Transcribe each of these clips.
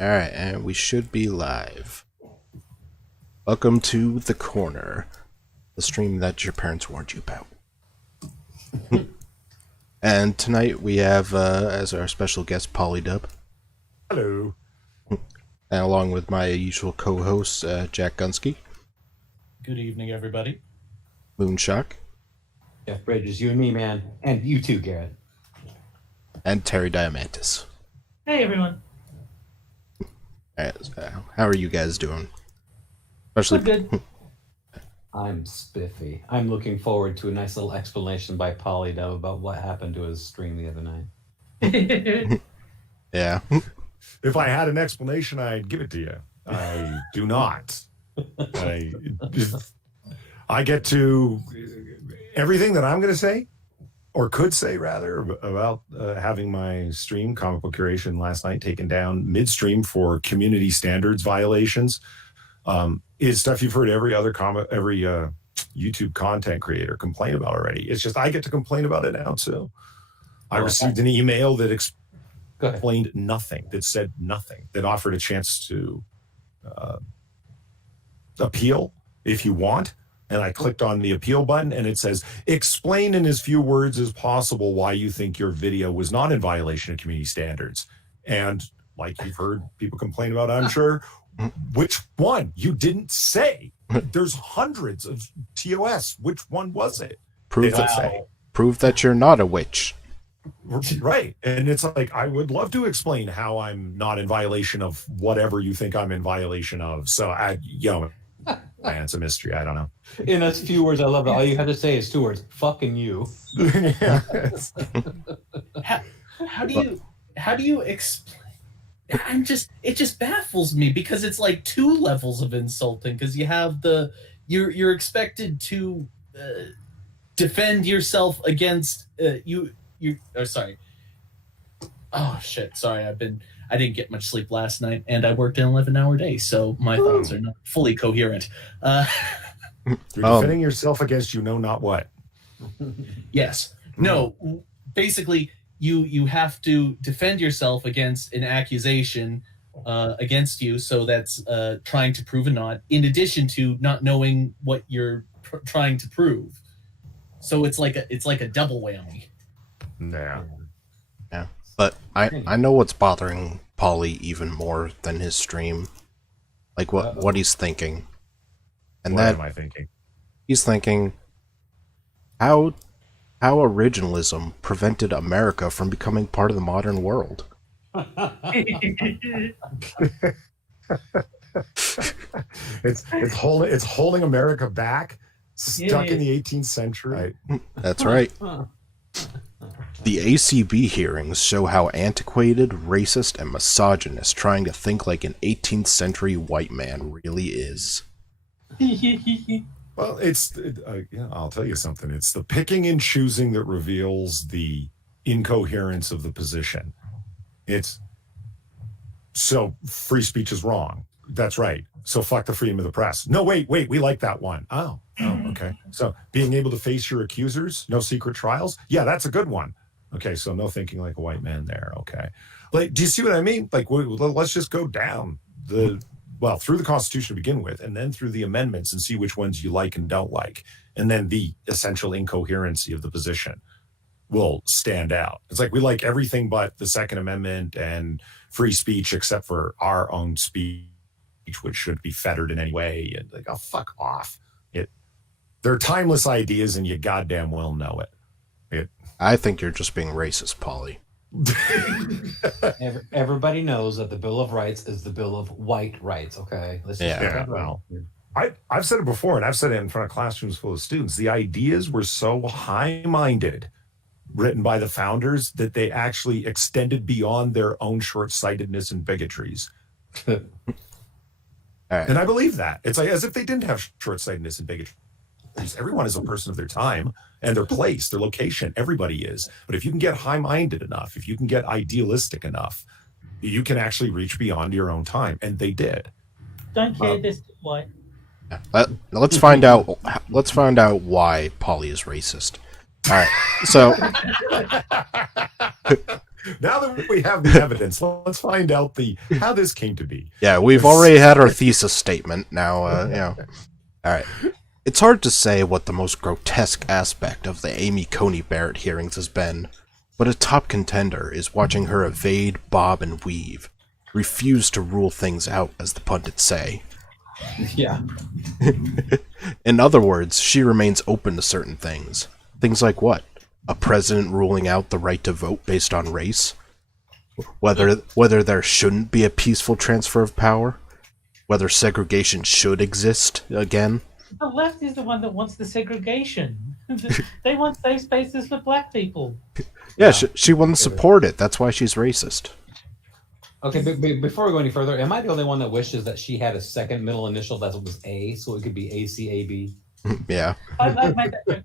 Alright, and we should be live. Welcome to The Corner, the stream that your parents warned you about. And tonight we have, as our special guest, Polydub. Hello. And along with my usual co-host, Jack Gunsky. Good evening, everybody. Moonshock. Jeff Bridges, you and me, man. And you too, Garrett. And Terry Diamantis. Hey, everyone. Alright, how are you guys doing? Especially good. I'm spiffy. I'm looking forward to a nice little explanation by Polydub about what happened to his stream the other night. Yeah. If I had an explanation, I'd give it to you. I do not. I get to everything that I'm going to say, or could say rather, about having my stream, Comic Book Curation, last night taken down midstream for community standards violations. Is stuff you've heard every YouTube content creator complain about already. It's just I get to complain about it now too. I received an email that explained nothing, that said nothing, that offered a chance to appeal if you want. And I clicked on the appeal button and it says, explain in as few words as possible why you think your video was not in violation of community standards. And like you've heard people complain about, I'm sure, which one? You didn't say. There's hundreds of TOS. Which one was it? Prove that you're not a witch. Right. And it's like, I would love to explain how I'm not in violation of whatever you think I'm in violation of. So man, it's a mystery. I don't know. In as few words, I love it. All you have to say is 2 words. Fucking you. Yeah. How do you explain? It just baffles me because it's like 2 levels of insulting, because you have you're expected to defend yourself against sorry. Oh shit, sorry, I didn't get much sleep last night and I worked an 11-hour day, so my thoughts are not fully coherent. You're defending yourself against you know not what. Yes. No, basically you have to defend yourself against an accusation against you, so that's trying to prove a not, in addition to not knowing what you're trying to prove. So it's like a double whammy. Yeah. Yeah. But I know what's bothering Polly even more than his stream. Like what he's thinking. And What am I thinking? He's thinking how originalism prevented America from becoming part of the modern world. It's holding America back, stuck in the 18th century. That's right. The ACB hearings show how antiquated, racist, and misogynist trying to think like an 18th century white man really is. Well, I'll tell you something. It's the picking and choosing that reveals the incoherence of the position. So free speech is wrong. That's right. So fuck the freedom of the press. No, wait, we like that one. Oh, okay. So being able to face your accusers, no secret trials. Yeah, that's a good one. Okay, so no thinking like a white man there. Okay. Like, do you see what I mean? Like, let's just go down through the Constitution to begin with, and then through the amendments and see which ones you like and don't like. And then the essential incoherency of the position will stand out. It's like we like everything but the Second Amendment and free speech, except for our own speech, which should be fettered in any way. And like, oh, fuck off. They're timeless ideas, and you goddamn well know it. I think you're just being racist, Polly. Everybody knows that the Bill of Rights is the Bill of White Rights, okay? Let's just get that right. Well, I've said it before, and I've said it in front of classrooms full of students. The ideas were so high-minded, written by the founders, that they actually extended beyond their own short-sightedness and bigotries. All right. And I believe that. It's like as if they didn't have short-sightedness and bigotry. Everyone is a person of their time and their place, their location. Everybody is. But if you can get high-minded enough, if you can get idealistic enough, you can actually reach beyond your own time. And they did. Don't care this white. Let's find out. Let's find out why Polly is racist. All right. So Now that we have the evidence, let's find out how this came to be. Yeah, we've already had our thesis statement. Now, all right. It's hard to say what the most grotesque aspect of the Amy Coney Barrett hearings has been, but a top contender is watching her evade, bob, and weave, refuse to rule things out, as the pundits say. Yeah. In other words, she remains open to certain things. Things like what? A president ruling out the right to vote based on race? Whether there shouldn't be a peaceful transfer of power? Whether segregation should exist again? The left is the one that wants the segregation. They want safe spaces for black people. Yeah, she wouldn't support it. That's why she's racist. Okay, but before we go any further, am I the only one that wishes that she had a second middle initial that was A, so it could be ACAB? Yeah. I've made that joke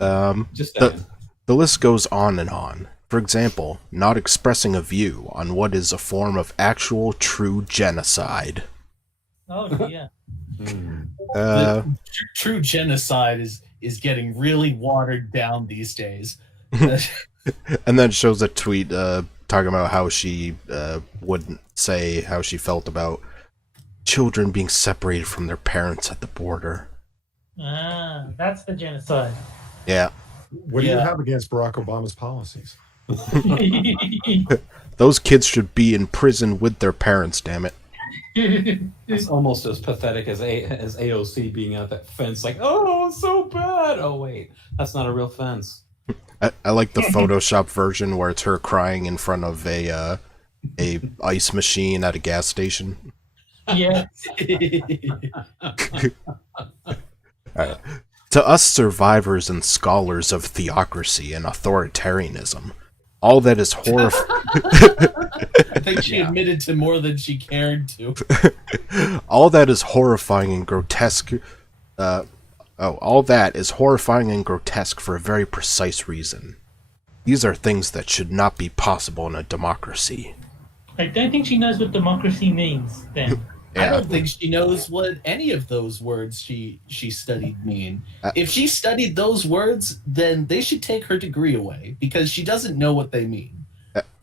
before. Just saying. The list goes on and on. For example, not expressing a view on what is a form of actual true genocide. Oh dear. True genocide is getting really watered down these days. And then shows a tweet talking about how she wouldn't say how she felt about children being separated from their parents at the border. Ah, that's the genocide. Yeah. What do you have against Barack Obama's policies? Those kids should be in prison with their parents, damn it. It's almost as pathetic as AOC being at that fence, like, oh, so bad. Oh, wait, that's not a real fence. I like the Photoshop version where it's her crying in front of a ice machine at a gas station. Yeah. Alright. To us survivors and scholars of theocracy and authoritarianism, all that is I think she admitted to more than she cared to. all that is horrifying and grotesque. All that is horrifying and grotesque for a very precise reason. These are things that should not be possible in a democracy. I don't think she knows what democracy means, then. I don't think she knows what any of those words she studied mean. If she studied those words, then they should take her degree away, because she doesn't know what they mean.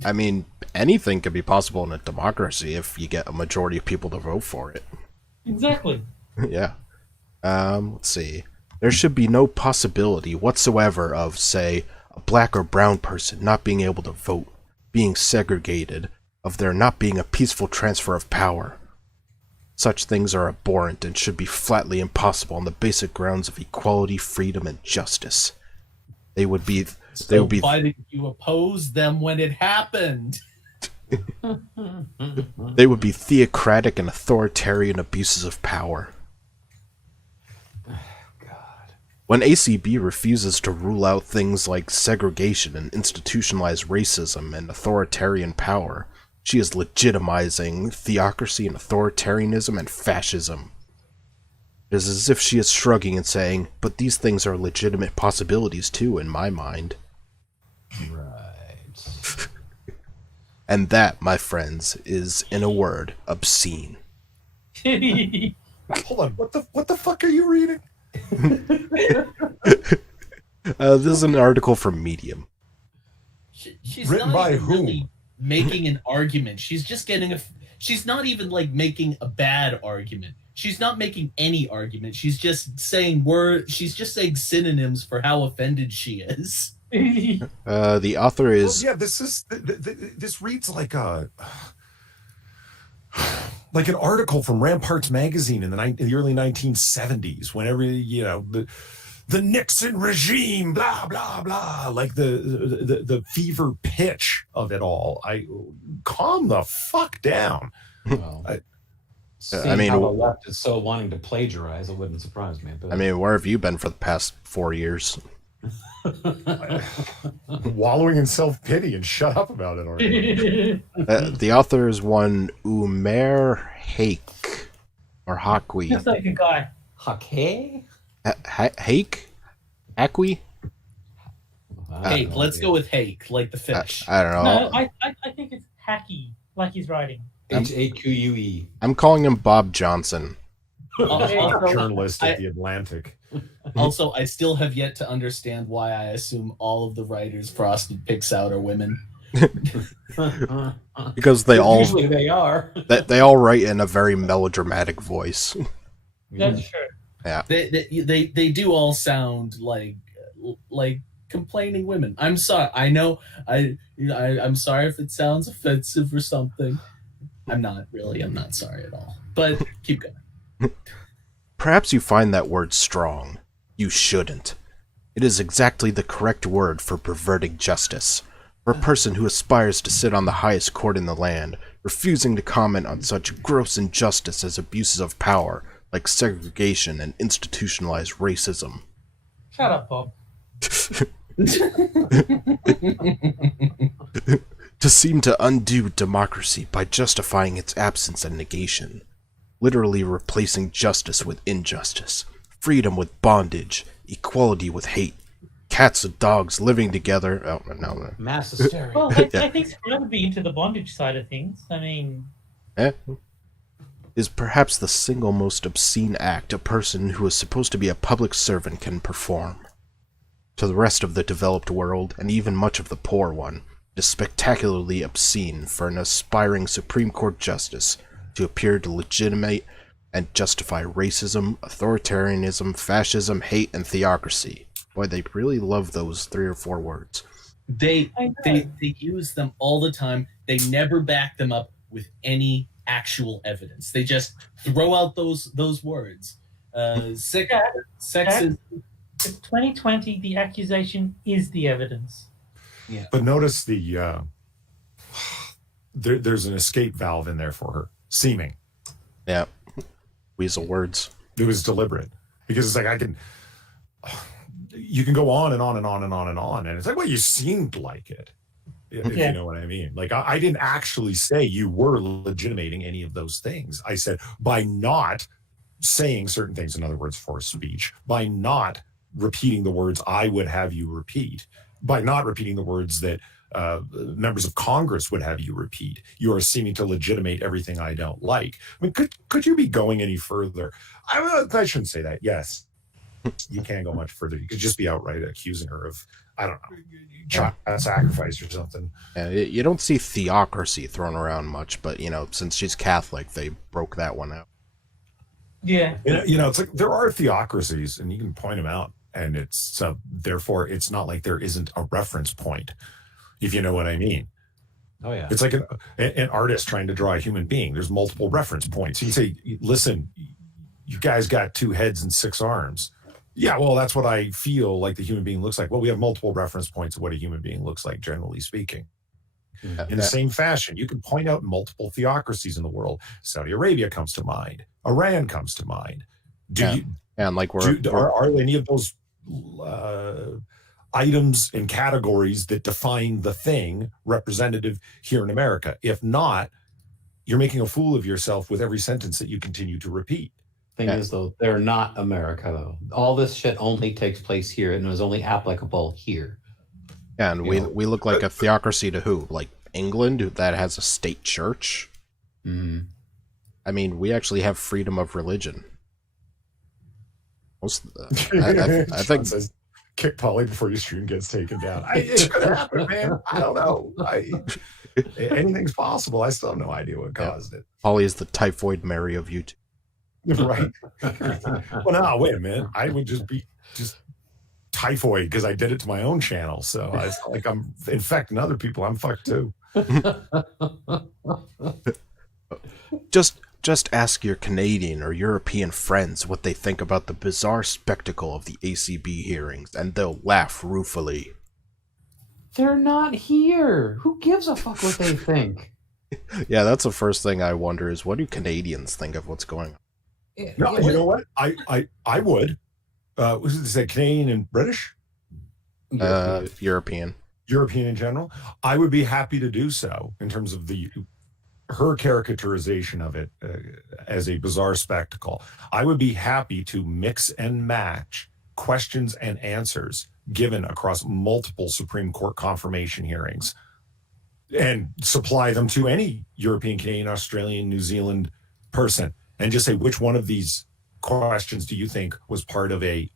I mean, anything could be possible in a democracy if you get a majority of people to vote for it. Exactly. Yeah. Let's see. There should be no possibility whatsoever of, say, a black or brown person not being able to vote, being segregated, of there not being a peaceful transfer of power. Such things are abhorrent and should be flatly impossible on the basic grounds of equality, freedom, and justice. They would be. Why did you oppose them when it happened? They would be theocratic and authoritarian abuses of power. God. When ACB refuses to rule out things like segregation and institutionalized racism and authoritarian power, she is legitimizing theocracy and authoritarianism and fascism. It is as if she is shrugging and saying, but these things are legitimate possibilities too, in my mind. Right. And that, my friends, is, in a word, obscene. Hold on, what the fuck are you reading? This is an article from Medium. She's Written not by even whom? really making an argument. She's just getting she's not even like making a bad argument. She's not making any argument. She's just saying she's just saying synonyms for how offended she is. The author is... Well, yeah, this reads like like an article from Ramparts magazine in the early 1970s, whenever, you know, the Nixon regime, blah blah blah, like the fever pitch of it all. Calm the fuck down. Well, I mean, how the left is so wanting to plagiarize, it wouldn't surprise me. But... I mean, where have you been for the past 4 years? Wallowing in self-pity, and shut up about it already. The author is one Umair Haque, or Hakwi. Just like a guy. Hake? Hake? Hakwi? Hake. Let's go with hake, like the fish. I don't know. No, I think it's hacky, like he's writing. HAQUE. I'm calling him Bob Johnson. Also, Journalist I- at the Atlantic. Also, I still have yet to understand why I assume all of the writers Frosted picks out are women. Because they all Usually they are. they all write in a very melodramatic voice. That's true. They do all sound like complaining women. I'm sorry. I know. I'm sorry if it sounds offensive or something. I'm not really. I'm not sorry at all. But keep going. Perhaps you find that word strong. You shouldn't. It is exactly the correct word for perverting justice. For a person who aspires to sit on the highest court in the land, refusing to comment on such gross injustice as abuses of power, like segregation and institutionalized racism. Shut up, Bob. To seem to undo democracy by justifying its absence and negation. Literally replacing justice with injustice, freedom with bondage, equality with hate, cats and dogs living together. Oh, no. Mass hysteria. Well, I Yeah. think Scott would be into the bondage side of things. I mean, Is perhaps the single most obscene act a person who is supposed to be a public servant can perform. To the rest of the developed world, and even much of the poor one, it is spectacularly obscene for an aspiring Supreme Court justice to appear to legitimate and justify racism, authoritarianism, fascism, hate, and theocracy. Boy, they really love those 3 or 4 words. They I know. they use them all the time. They never back them up with any actual evidence. They just throw out those words. Sex is it's 2020. The accusation is the evidence. But notice there's an escape valve in there for her, seeming. Yeah. Weasel words. It was deliberate because it's like you can go on and on and on and on and on, and it's like, well, you seemed like it, if Yeah. you know what I mean. Like I didn't actually say you were legitimating any of those things. I said by not saying certain things, in other words, for speech, by not repeating the words I would have you repeat, by not repeating the words that members of Congress would have you repeat, you are seeming to legitimate everything I don't like. I mean, could you be going any further? I shouldn't say that. Yes, you can't go much further. You could just be outright accusing her of, I don't know, child sacrifice or something. You don't see theocracy thrown around much, but, since she's Catholic, they broke that one out. Yeah. It's like there are theocracies, and you can point them out, and it's therefore it's not like there isn't a reference point, if you know what I mean. Oh yeah. It's like an artist trying to draw a human being. There's multiple reference points. You say, listen, you guys got 2 heads and 6 arms. Yeah, well, that's what I feel like the human being looks like. Well, we have multiple reference points of what a human being looks like, generally speaking. In the same fashion, you can point out multiple theocracies in the world. Saudi Arabia comes to mind. Iran comes to mind. And like Are any of those items and categories that define the thing representative here in America? If not, you're making a fool of yourself with every sentence that you continue to repeat. Thing is, though, they're not America, though. All this shit only takes place here and is only applicable here. and we look like a theocracy to who? Like England, that has a state church? Mm. I mean, we actually have freedom of religion. I think says, kick Polly before your stream gets taken down. It could happen, man. I don't know. Anything's possible. I still have no idea what caused it. Polly is the typhoid Mary of YouTube. Right. Well, no, wait a minute. I would just be typhoid because I did it to my own channel. So it's not like I'm infecting other people. I'm fucked too. Just ask your Canadian or European friends what they think about the bizarre spectacle of the ACB hearings, and they'll laugh ruefully. They're not here. Who gives a fuck what they think? Yeah, that's the first thing I wonder is what do Canadians think of what's going on? No, you know what? I would. Was it say Canadian and British? European. European in general. I would be happy to do so in terms of her caricaturization of it as a bizarre spectacle. I would be happy to mix and match questions and answers given across multiple Supreme Court confirmation hearings and supply them to any European, Canadian, Australian, New Zealand person and just say which one of these questions do you think was part of a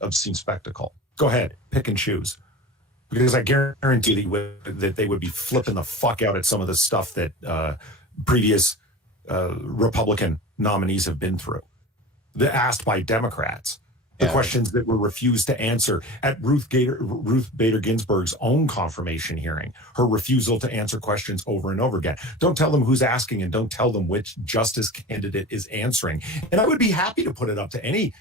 obscene spectacle? Go ahead, pick and choose. Because I guarantee that they would be flipping the fuck out at some of the stuff that previous Republican nominees have been through. They're asked by Democrats. The questions that were refused to answer at Ruth Bader Ginsburg's own confirmation hearing, her refusal to answer questions over and over again. Don't tell them who's asking and don't tell them which justice candidate is answering. And I would be happy to put it up to any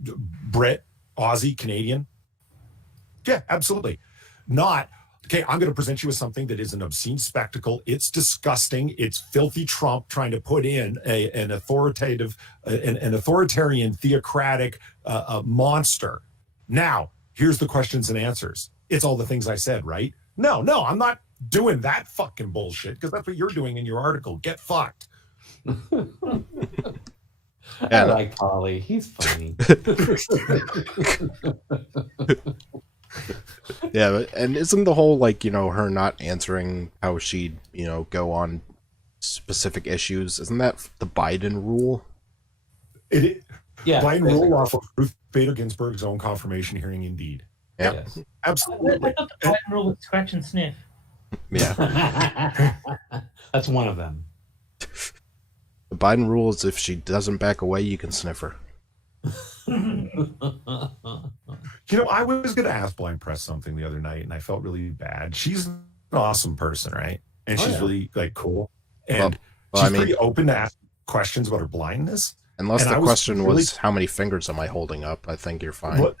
Brit, Aussie, Canadian. Yeah, absolutely. Not, okay, I'm going to present you with something that is an obscene spectacle. It's disgusting. It's filthy Trump trying to put in an authoritarian, theocratic monster. Now, here's the questions and answers. It's all the things I said, right? No, I'm not doing that fucking bullshit because that's what you're doing in your article. Get fucked. I like Polly. He's funny. Yeah, and isn't the whole, like, her not answering how she'd, go on specific issues, isn't that the Biden rule? Yeah, Biden basically. rule off of Ruth Bader Ginsburg's own confirmation hearing, indeed. Yeah, Yes. Absolutely. I thought the Biden rule was scratch and sniff. yeah. That's one of them. The Biden rule is if she doesn't back away, you can sniff her. I was going to ask Blind Press something the other night, and I felt really bad. She's an awesome person, right? And she's really cool, and she's pretty open to ask questions about her blindness. Unless the question was, how many fingers am I holding up? I think you're fine. Well,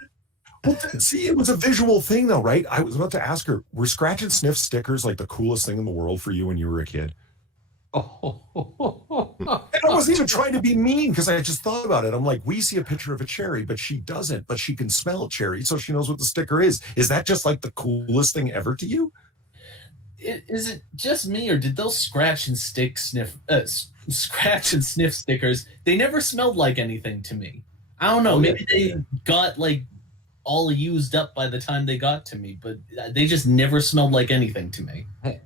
see, it was a visual thing, though, right? I was about to ask her, were scratch and sniff stickers like the coolest thing in the world for you when you were a kid? And I wasn't even trying to be mean because I just thought about it. I'm like, we see a picture of a cherry, but she doesn't. But she can smell cherry, so she knows what the sticker is. Is that just like the coolest thing ever to you? Is it just me, or did those scratch and sniff stickers? They never smelled like anything to me. I don't know. Maybe they got like all used up by the time they got to me, but they just never smelled like anything to me. Hey,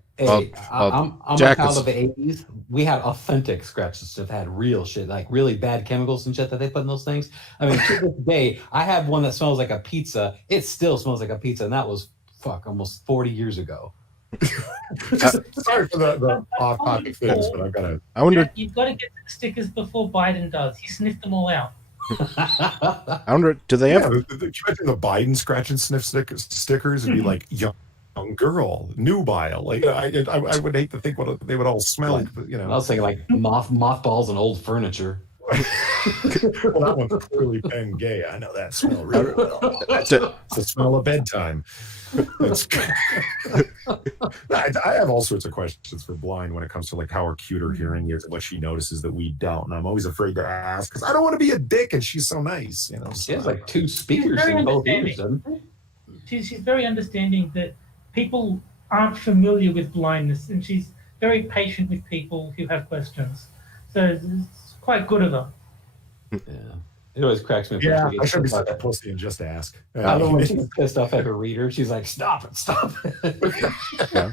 I'm a child of the 80s. We had authentic scratches that had real shit, like really bad chemicals and shit that they put in those things. I mean, to this day, I have one that smells like a pizza. It still smells like a pizza, and that was almost 40 years ago. Sorry for the off-topic things, but I've got to. I wonder. You've got to get the stickers before Biden does. He sniffed them all out. I wonder. Do they have? Can you imagine the Biden scratch and sniff stickers? It'd be like young girl, nubile. Like I would hate to think what they would all smell. I was thinking like mothballs and old furniture. Well, that one's clearly pen gay. I know that smell really well. It's the smell of bedtime. I have all sorts of questions for Blind when it comes to like how her cute her hearing is and what she notices that we don't. And I'm always afraid to ask because I don't want to be a dick and she's so nice. She has like two speakers in both ears. She's very understanding that people aren't familiar with blindness, and she's very patient with people who have questions. So it's quite good of her. Yeah. It always cracks me up. Yeah, I should be such a pussy and just ask. I don't know when she's pissed off at her reader. She's like, stop it. Yeah.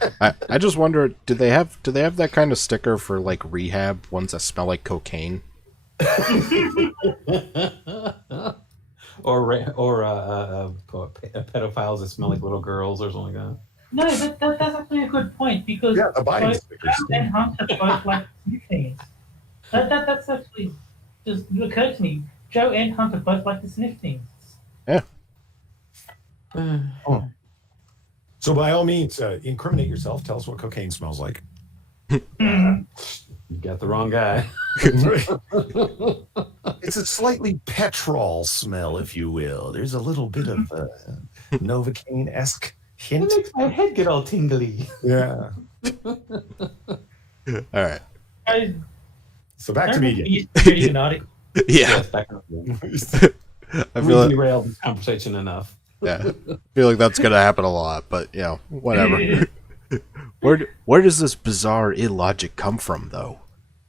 I just wonder, do they have that kind of sticker for like rehab, ones that smell like cocaine? or pedophiles that smell like little girls or something like that. No, that's actually a good point, because the Biden stickers. Joe and Hunter both like sniff things. That's actually just occurred to me. Joe and Hunter both like to sniff things. Yeah. So by all means, incriminate yourself. Tell us what cocaine smells like. You got the wrong guy. It's a slightly petrol smell, if you will. There's a little bit of Novocaine-esque hint. It makes my head get all tingly. Yeah. All right. So back to media. Yeah. Yes, back up. I feel like, derailed this conversation enough. yeah. I feel like that's gonna happen a lot, but whatever. Where does this bizarre illogic come from, though?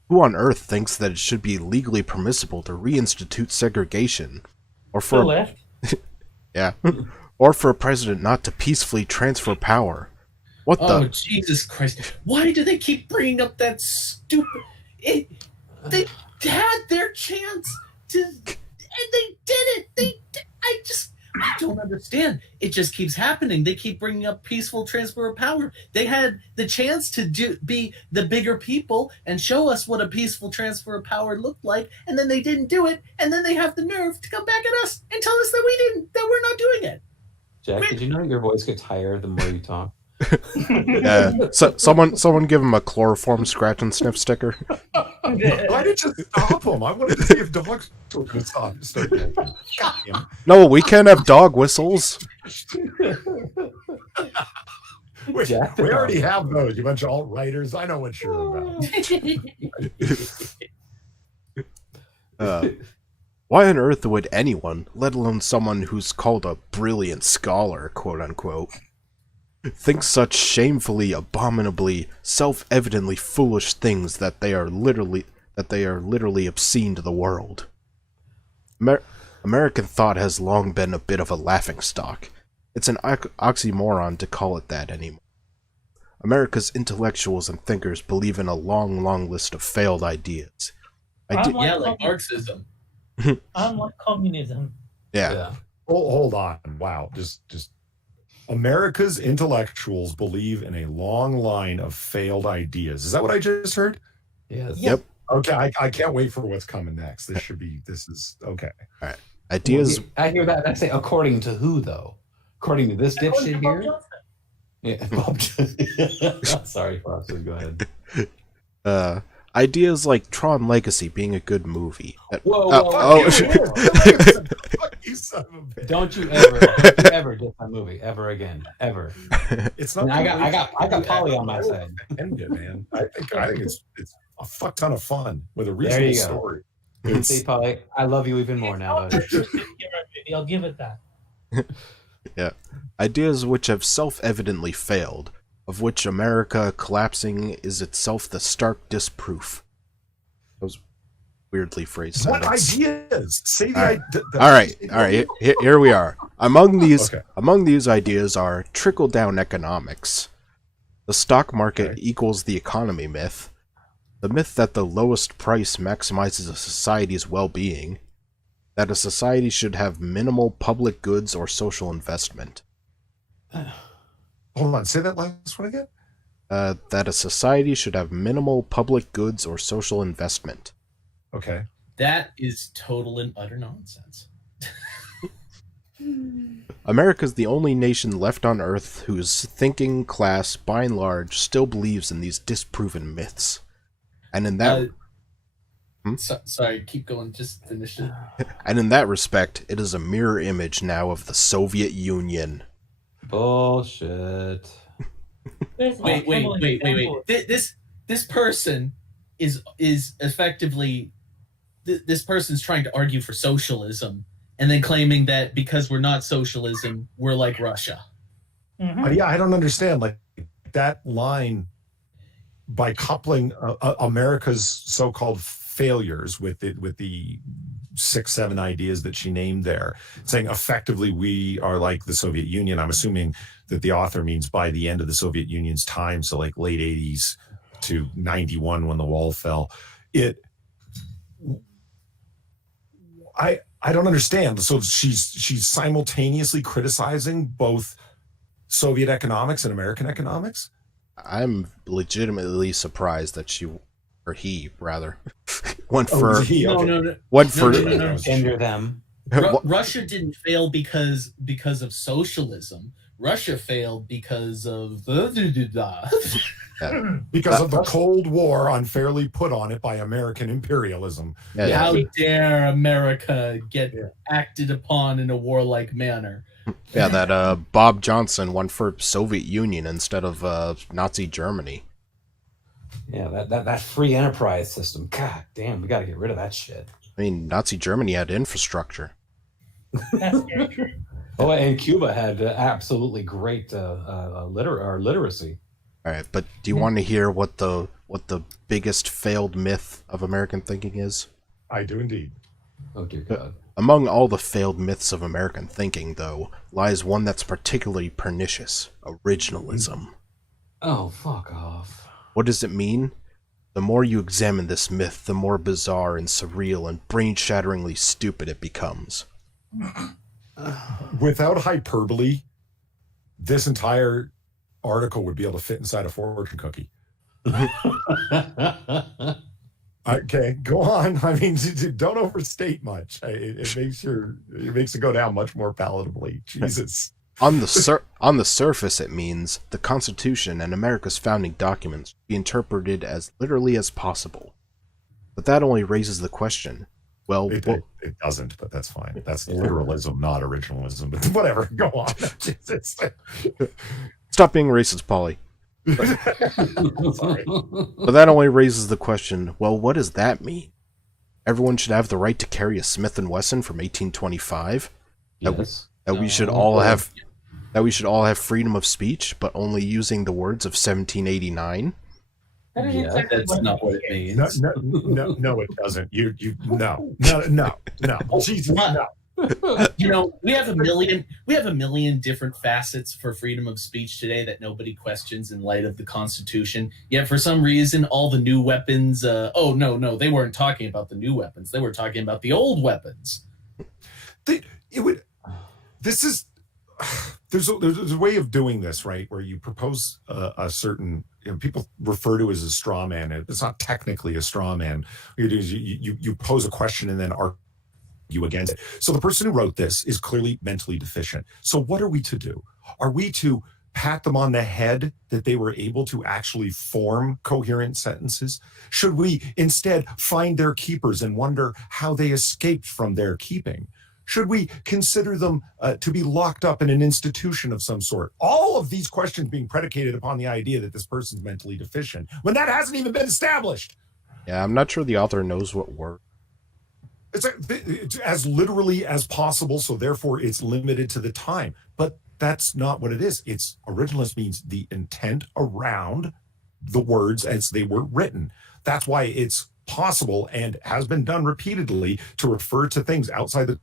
Who on earth thinks that it should be legally permissible to reinstitute segregation, or for left? yeah, or for a president not to peacefully transfer power? What the? Jesus Christ! Why do they keep bringing up that stupid? They had their chance And they did it. I don't understand. It just keeps happening. They keep bringing up peaceful transfer of power. They had the chance to be the bigger people and show us what a peaceful transfer of power looked like, and then they didn't do it. And then they have the nerve to come back at us and tell us that we're not doing it. Jack, did you know your voice gets higher the more you talk? Yeah. Someone give him a chloroform scratch and sniff sticker. Why did you stop him? I wanted to see if dogs were going to stop. No, we can't have dog whistles. We already have those. You bunch of alt-writers. I know what you're about. Why on earth would anyone, let alone someone who's called a brilliant scholar, quote unquote, think such shamefully, abominably, self-evidently foolish things that they are literally obscene to the world? American thought has long been a bit of a laughingstock. It's an oxymoron to call it that anymore. America's intellectuals and thinkers believe in a long, long list of failed ideas. Like Marxism. Unlike communism. Yeah. Hold on. Wow. Just America's intellectuals believe in a long line of failed ideas. Is that what I just heard? Yes. Yep. Okay. I can't wait for what's coming next. This is okay. All right. Ideas. I hear that. I say, according to who, though? According to this dipshit here? Yeah, Bob. Sorry, Fox. Go ahead. Ideas like Tron Legacy being a good movie. Whoa. Fuck you, son of a bitch. Don't you ever get that movie ever again, ever. It's not. I got Polly on my side. End it, man. I think it's a fuck ton of fun with a reasonable story. See, Polly, I love you even more now. I'll give it that. Yeah. Ideas which have self-evidently failed, of which America collapsing is itself the stark disproof. Those weirdly phrased sentences. What ideas? Say All right. All right. Here we are. Among these ideas are trickle-down economics, the stock market equals the economy myth, the myth that the lowest price maximizes a society's well-being, that a society should have minimal public goods or social investment. Hold on, say that last one again. That a society should have minimal public goods or social investment. Okay. That is total and utter nonsense. America's the only nation left on Earth whose thinking class, by and large, still believes in these disproven myths. And in that... sorry, keep going, just finish it. And in that respect, it is a mirror image now of the Soviet Union. Bullshit. Wait. This person is effectively this person's trying to argue for socialism and then claiming that because we're not socialism, we're like Russia. Mm-hmm. Yeah, I don't understand like that line by coupling America's so-called failures with the 6-7 ideas that she named there, saying effectively we are like the Soviet Union. I'm assuming that the author means by the end of the Soviet Union's time, so like late 80s to 91 when the wall fell. I don't understand. So she's simultaneously criticizing both Soviet economics and American economics? I'm legitimately surprised that he went for gender them. Russia didn't fail because of socialism. Russia failed because of because of the Cold War unfairly put on it by American imperialism. How dare America get acted upon in a warlike manner? Yeah, that Bob Johnson went for Soviet Union instead of Nazi Germany. Yeah, that free enterprise system. God damn, we got to get rid of that shit. I mean, Nazi Germany had infrastructure. That's very true. Oh, and Cuba had absolutely great literacy. All right, but do you want to hear what the biggest failed myth of American thinking is? I do indeed. Oh dear God. Among all the failed myths of American thinking, though, lies one that's particularly pernicious: originalism. Oh, fuck off. What does it mean? The more you examine this myth, the more bizarre and surreal and brain-shatteringly stupid it becomes. Without hyperbole, this entire article would be able to fit inside a fortune cookie. Okay, go on. I mean, don't overstate much. It makes it go down much more palatably. Jesus. On the surface, it means the Constitution and America's founding documents be interpreted as literally as possible. But that only raises the question. Well, it doesn't, but that's fine. That's literalism, not originalism. But whatever. Go on. Jesus. Stop being racist, Polly. Sorry. But that only raises the question, well, what does that mean? Everyone should have the right to carry a Smith & Wesson from 1825? Yes. That we should all have freedom of speech, but only using the words of 1789? That is Yeah, exactly That's not what it means. No, it doesn't. No. Jesus, no. You know, we have a million different facets for freedom of speech today that nobody questions in light of the Constitution. Yet for some reason, all the new weapons. No, they weren't talking about the new weapons. They were talking about the old weapons. There's a way of doing this, right? Where you propose a certain, people refer to it as a straw man. It's not technically a straw man. What you do is you pose a question and then argue against it. So the person who wrote this is clearly mentally deficient. So what are we to do? Are we to pat them on the head that they were able to actually form coherent sentences? Should we instead find their keepers and wonder how they escaped from their keeping? Should we consider them to be locked up in an institution of some sort? All of these questions being predicated upon the idea that this person's mentally deficient, when that hasn't even been established. Yeah, I'm not sure the author knows what word. It's as literally as possible, so therefore it's limited to the time. But that's not what it is. It's originalist means the intent around the words as they were written. That's why it's possible and has been done repeatedly to refer to things outside the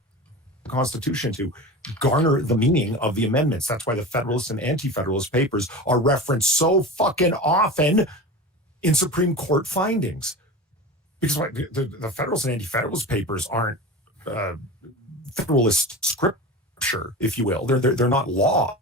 Constitution to garner the meaning of the amendments. That's why the Federalist and Anti-Federalist papers are referenced so fucking often in Supreme Court findings. Because the Federalist and Anti-Federalist papers aren't Federalist scripture, if you will. They're not law,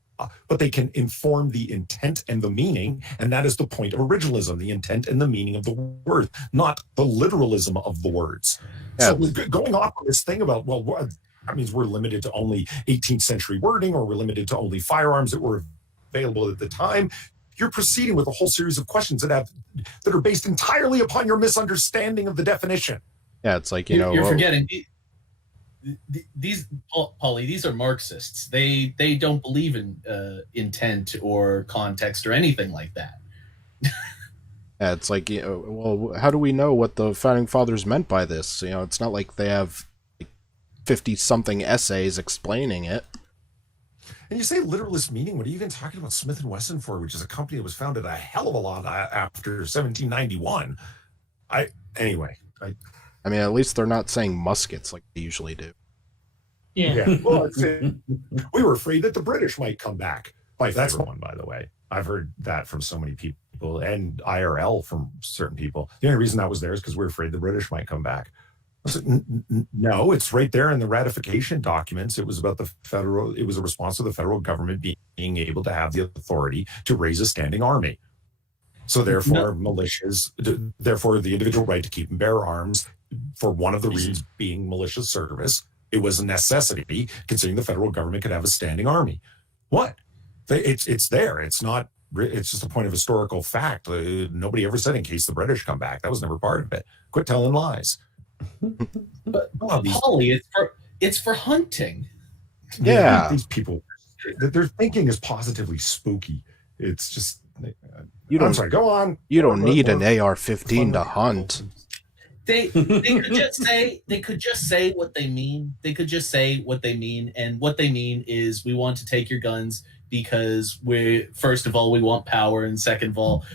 but they can inform the intent and the meaning, and that is the point of originalism, the intent and the meaning of the word, not the literalism of the words. Yeah. So going off of this thing about, well, that means we're limited to only 18th century wording, or we're limited to only firearms that were available at the time. You're proceeding with a whole series of questions that are based entirely upon your misunderstanding of the definition. Yeah, it's like, You're forgetting these, Polly. These are Marxists. They don't believe in intent or context or anything like that. Yeah, it's like, well, how do we know what the founding fathers meant by this? It's not like they have 50-something essays explaining it. And you say literalist meaning, what are you even talking about Smith & Wesson for, which is a company that was founded a hell of a lot after 1791? I mean, at least they're not saying muskets like they usually do. Yeah. Well, we were afraid that the British might come back. That's one, by the way. I've heard that from so many people, and IRL from certain people. The only reason that was there is because we were afraid the British might come back. No, it's right there in the ratification documents. It was about it was a response to the federal government being able to have the authority to raise a standing army. So therefore, militias, therefore the individual right to keep and bear arms, for one of the reasons being militia service, it was a necessity considering the federal government could have a standing army. What? It's there. It's not. It's just a point of historical fact. Nobody ever said in case the British come back. That was never part of it. Quit telling lies. But Polly, it's for hunting. Yeah. These people, their thinking is positively spooky. It's just. I'm sorry. Go on. You don't need an AR-15 to hunt. They could just say what they mean. They could just say what they mean, and what they mean is we want to take your guns because first of all we want power, and second of all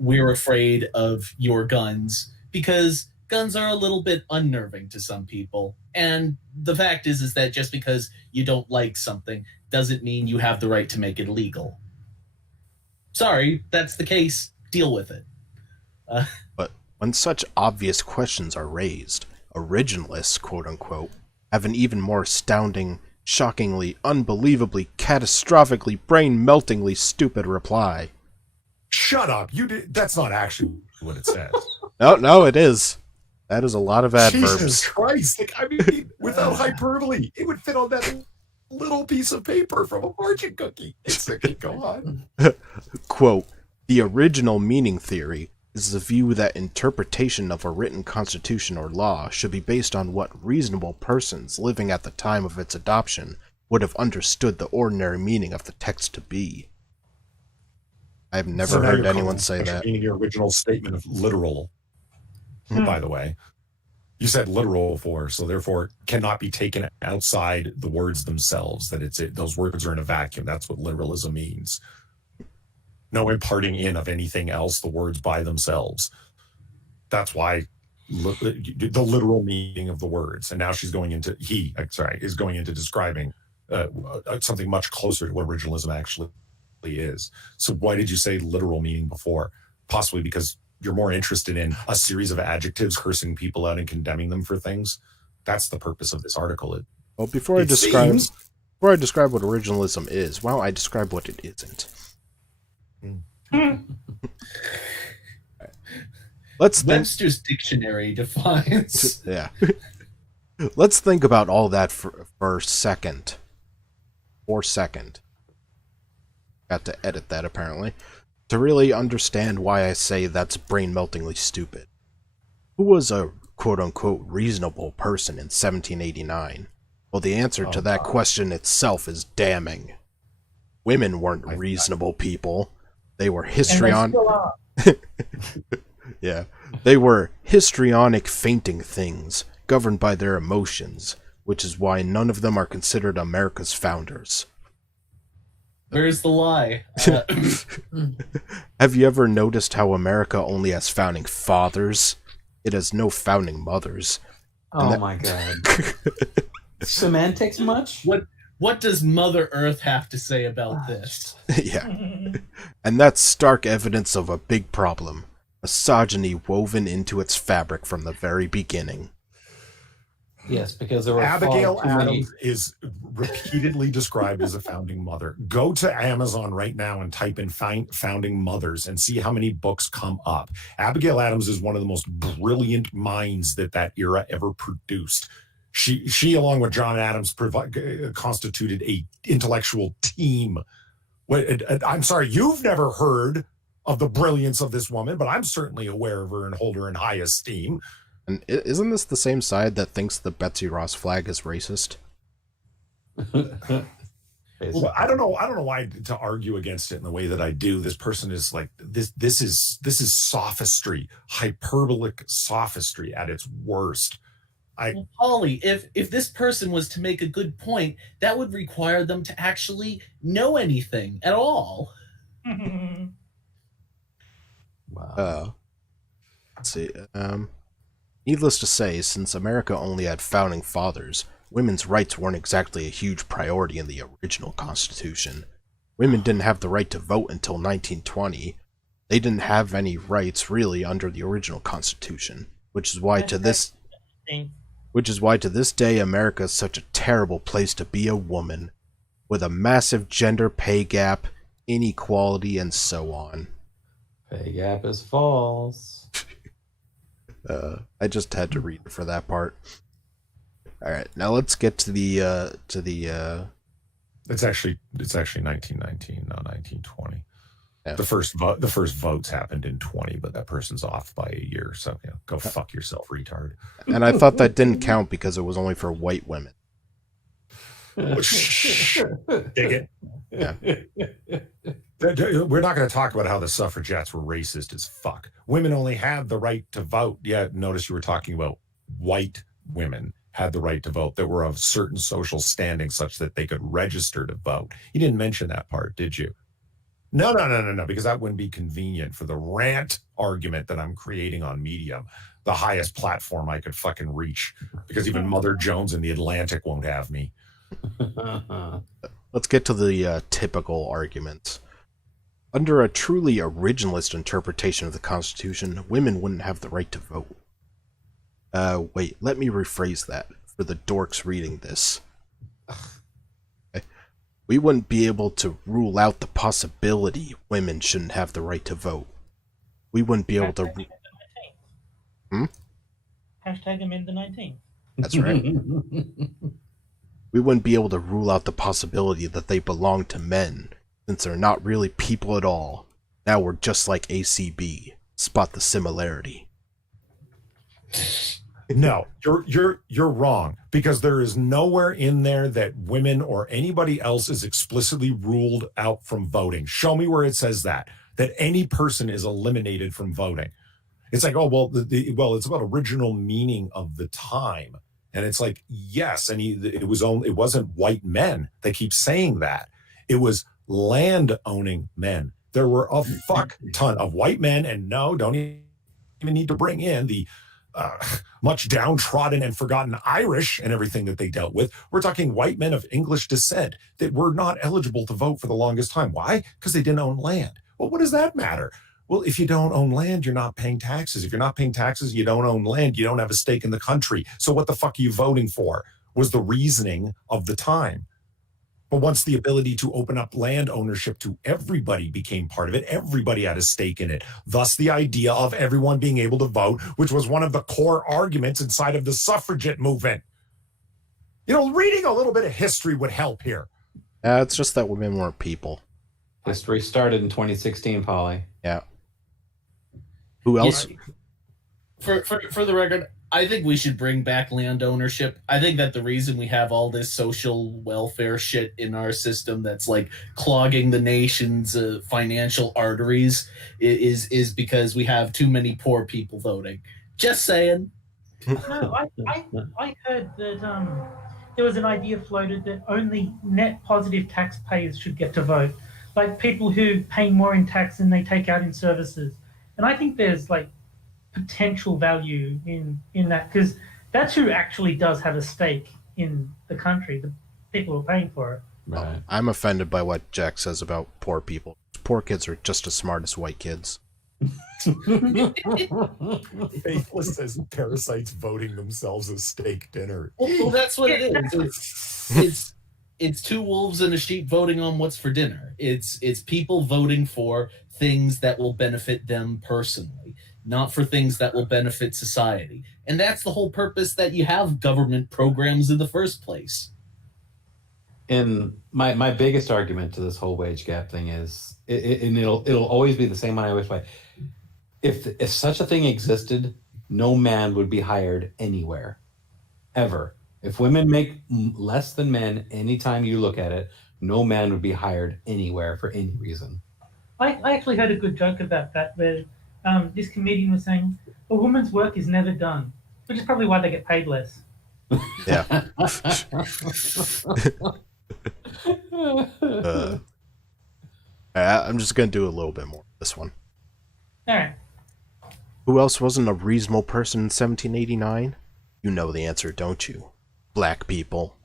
we're afraid of your guns because guns are a little bit unnerving to some people. And the fact is that just because you don't like something doesn't mean you have the right to make it legal. Sorry, that's the case. Deal with it. When such obvious questions are raised, originalists, quote-unquote, have an even more astounding, shockingly, unbelievably, catastrophically, brain-meltingly stupid reply. Shut up! That's not actually what it says. No, it is. That is a lot of adverbs. Jesus Christ! Like, I mean, without hyperbole, it would fit on that little piece of paper from a fortune cookie. It's like, go on. Quote, the original meaning theory is the view that interpretation of a written constitution or law should be based on what reasonable persons living at the time of its adoption would have understood the ordinary meaning of the text to be. I've never now heard you're anyone say that. Meaning your original statement of literal, by the way. You said literal before, so therefore cannot be taken outside the words themselves, that those words are in a vacuum. That's what literalism means. No imparting in of anything else, the words by themselves. That's why the literal meaning of the words. And now she's going into, is going into describing something much closer to what originalism actually is. So why did you say literal meaning before? Possibly because you're more interested in a series of adjectives cursing people out and condemning them for things. That's the purpose of this article. Well, before I describe what originalism is, why don't I describe what it isn't? Let's think. Webster's dictionary defines. Yeah. Let's think about all that for a second. For a second. Got to edit that, apparently. To really understand why I say that's brain-meltingly stupid. Who was a quote-unquote reasonable person in 1789? Well, the answer to that question itself is damning. Women weren't reasonable people. They were Yeah. They were histrionic, fainting things, governed by their emotions, which is why none of them are considered America's founders. Where's the lie? Have you ever noticed how America only has founding fathers? It has no founding mothers. Oh my god. Semantics much? What does Mother Earth have to say about this? Yeah. And that's stark evidence of a big problem. Misogyny woven into its fabric from the very beginning. Yes, because there were Abigail Adams is repeatedly described as a founding mother. Go to Amazon right now and type in founding mothers and see how many books come up. Abigail Adams is one of the most brilliant minds that era ever produced. She along with John Adams, constituted a intellectual team. I'm sorry, you've never heard of the brilliance of this woman, but I'm certainly aware of her and hold her in high esteem. And isn't this the same side that thinks the Betsy Ross flag is racist? Well, I don't know why to argue against it in the way that I do. This person is like this is sophistry, hyperbolic sophistry at its worst. Well, Polly, if this person was to make a good point, that would require them to actually know anything at all. Wow. Let's see. Needless to say, since America only had founding fathers, women's rights weren't exactly a huge priority in the original Constitution. Women didn't have the right to vote until 1920. They didn't have any rights really under the original Constitution, which is why to this day America is such a terrible place to be a woman, with a massive gender pay gap, inequality, and so on. Pay gap is false. I just had to read for that part. All right, now let's get to the It's actually 1919, not 1920. Yeah. The first votes happened in 20, but that person's off by a year. So go fuck yourself, retard. And I thought that didn't count because it was only for white women. Dig it. Yeah. We're not going to talk about how the suffragettes were racist as fuck. Women only had the right to vote. Yeah, notice you were talking about white women had the right to vote that were of certain social standing such that they could register to vote. You didn't mention that part, did you? No, because that wouldn't be convenient for the rant argument that I'm creating on Medium, the highest platform I could fucking reach, because even Mother Jones in the Atlantic won't have me. Let's get to the typical arguments. Under a truly originalist interpretation of the Constitution, women wouldn't have the right to vote. Wait, let me rephrase that for the dorks reading this. Okay. We wouldn't be able to rule out the possibility women shouldn't have the right to vote. We wouldn't be able to... Hashtag amend the 19th. That's right. We wouldn't be able to rule out the possibility that they belong to men, since they're not really people at all. Now we're just like ACB. Spot the similarity. No, you're wrong, because there is nowhere in there that women or anybody else is explicitly ruled out from voting. Show me where it says that any person is eliminated from voting. It's like, oh, well, it's about original meaning of the time. And it's like, yes, and it wasn't white men. They keep saying that. It was land owning men. There were a fuck ton of white men, and no, don't even need to bring in the much downtrodden and forgotten Irish and everything that they dealt with. We're talking white men of English descent that were not eligible to vote for the longest time. Why? Because they didn't own land. Well, what does that matter? Well, if you don't own land, you're not paying taxes. If you're not paying taxes, you don't own land. You don't have a stake in the country. So what the fuck are you voting for? Was the reasoning of the time. But once the ability to open up land ownership to everybody became part of it, everybody had a stake in it. Thus the idea of everyone being able to vote, which was one of the core arguments inside of the suffragette movement. You know, reading a little bit of history would help here. It's just that women weren't people. History started in 2016, Polly. Yeah. Who else? Yeah. For the record, I think we should bring back land ownership. I think that the reason we have all this social welfare shit in our system that's like clogging the nation's financial arteries is because we have too many poor people voting. Just saying. No, I heard that there was an idea floated that only net positive taxpayers should get to vote, like people who pay more in tax than they take out in services. And I think there's like potential value in that, because that's who actually does have a stake in the country, the people who are paying for it. Right. I'm offended by what Jack says about poor people. Poor kids are just as smart as white kids. Faithless as parasites voting themselves a steak dinner. Well, that's what it is. It's two wolves and a sheep voting on what's for dinner. It's people voting for things that will benefit them personally, not for things that will benefit society. And that's the whole purpose that you have government programs in the first place. And my biggest argument to this whole wage gap thing is, and it'll always be the same one I always fight. If such a thing existed, no man would be hired anywhere, ever. If women make less than men, anytime you look at it, no man would be hired anywhere for any reason. I actually heard a good joke about that, where this comedian was saying, a woman's work is never done, which is probably why they get paid less. Yeah. I'm just going to do a little bit more this one. All right. Who else wasn't a reasonable person in 1789? You know the answer, don't you? Black people.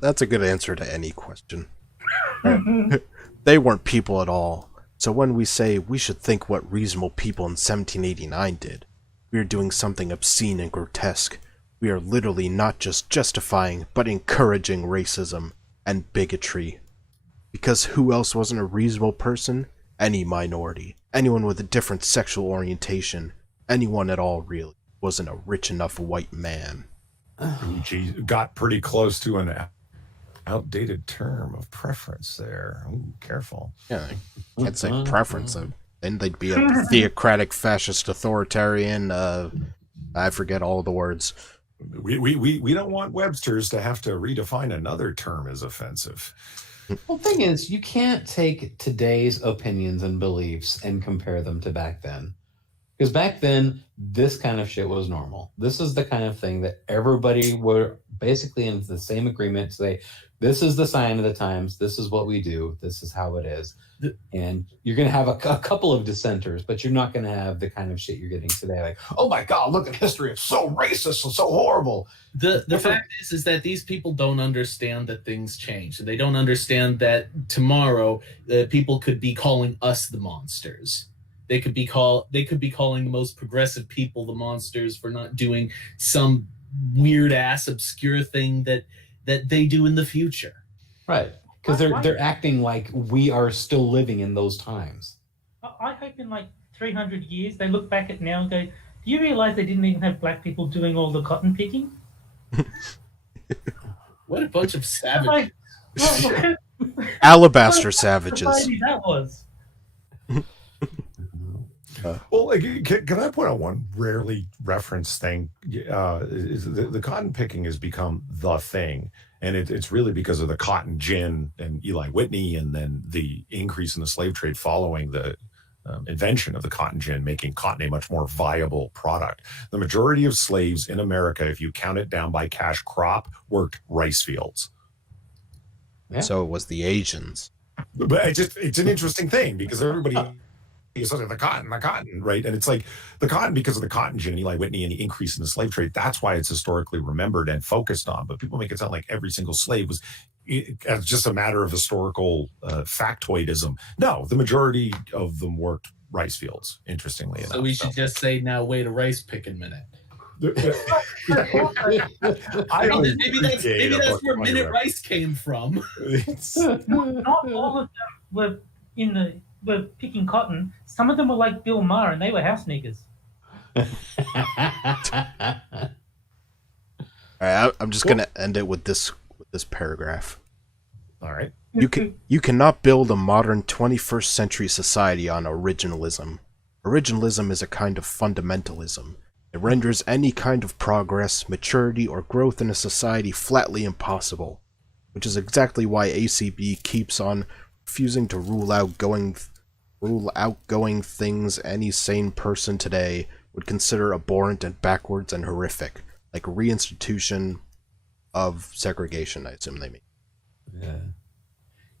That's a good answer to any question. They weren't people at all. So when we say we should think what reasonable people in 1789 did, we are doing something obscene and grotesque. We are literally not just justifying, but encouraging racism and bigotry. Because who else wasn't a reasonable person? Any minority. Anyone with a different sexual orientation. Anyone at all, really. Wasn't a rich enough white man. Ooh, geez, got pretty close to an outdated term of preference there. Ooh, careful. Yeah, I can't say preference. Then they'd be a theocratic, fascist, authoritarian. I forget all the words. We don't want Webster's to have to redefine another term as offensive. Well, the thing is, you can't take today's opinions and beliefs and compare them to back then. Because back then, this kind of shit was normal. This is the kind of thing that everybody were basically in the same agreement to say, this is the sign of the times. This is what we do. This is how it is. And you're going to have a couple of dissenters, but you're not going to have the kind of shit you're getting today. Like, oh my God, look at history. It's so racist and so horrible. The fact is that these people don't understand that things change. They don't understand that tomorrow people could be calling us the monsters. They could be calling the most progressive people the monsters for not doing some weird ass obscure thing that they do in the future. Right. Because they're acting like we are still living in those times. I hope in like 300 years they look back at now and go, do you realize they didn't even have black people doing all the cotton picking? What a bunch of savages. Alabaster savages. That was. Well, like, can I point out one rarely referenced thing? Is the cotton picking has become the thing, and it's really because of the cotton gin and Eli Whitney, and then the increase in the slave trade following the invention of the cotton gin, making cotton a much more viable product. The majority of slaves in America, if you count it down by cash crop, worked rice fields. Yeah. So it was the Asians. But it's an interesting thing because everybody is sort of the cotton, right? And it's like the cotton, because of the cotton gin and Eli Whitney and the increase in the slave trade, that's why it's historically remembered and focused on. But people make it sound like every single slave was as just a matter of historical factoidism. No, the majority of them worked rice fields, interestingly enough. So we should just say, now wait a rice picking minute. Maybe that's where minute rice came from. Not all of them were picking cotton. Some of them were like Bill Maher, and they were house niggers. All right, I'm just gonna end it with this paragraph. All right. You cannot build a modern 21st century society on originalism. Originalism is a kind of fundamentalism. It renders any kind of progress, maturity, or growth in a society flatly impossible, which is exactly why ACB keeps on refusing to rule out going things any sane person today would consider abhorrent and backwards and horrific, like reinstitution of segregation, I assume they mean.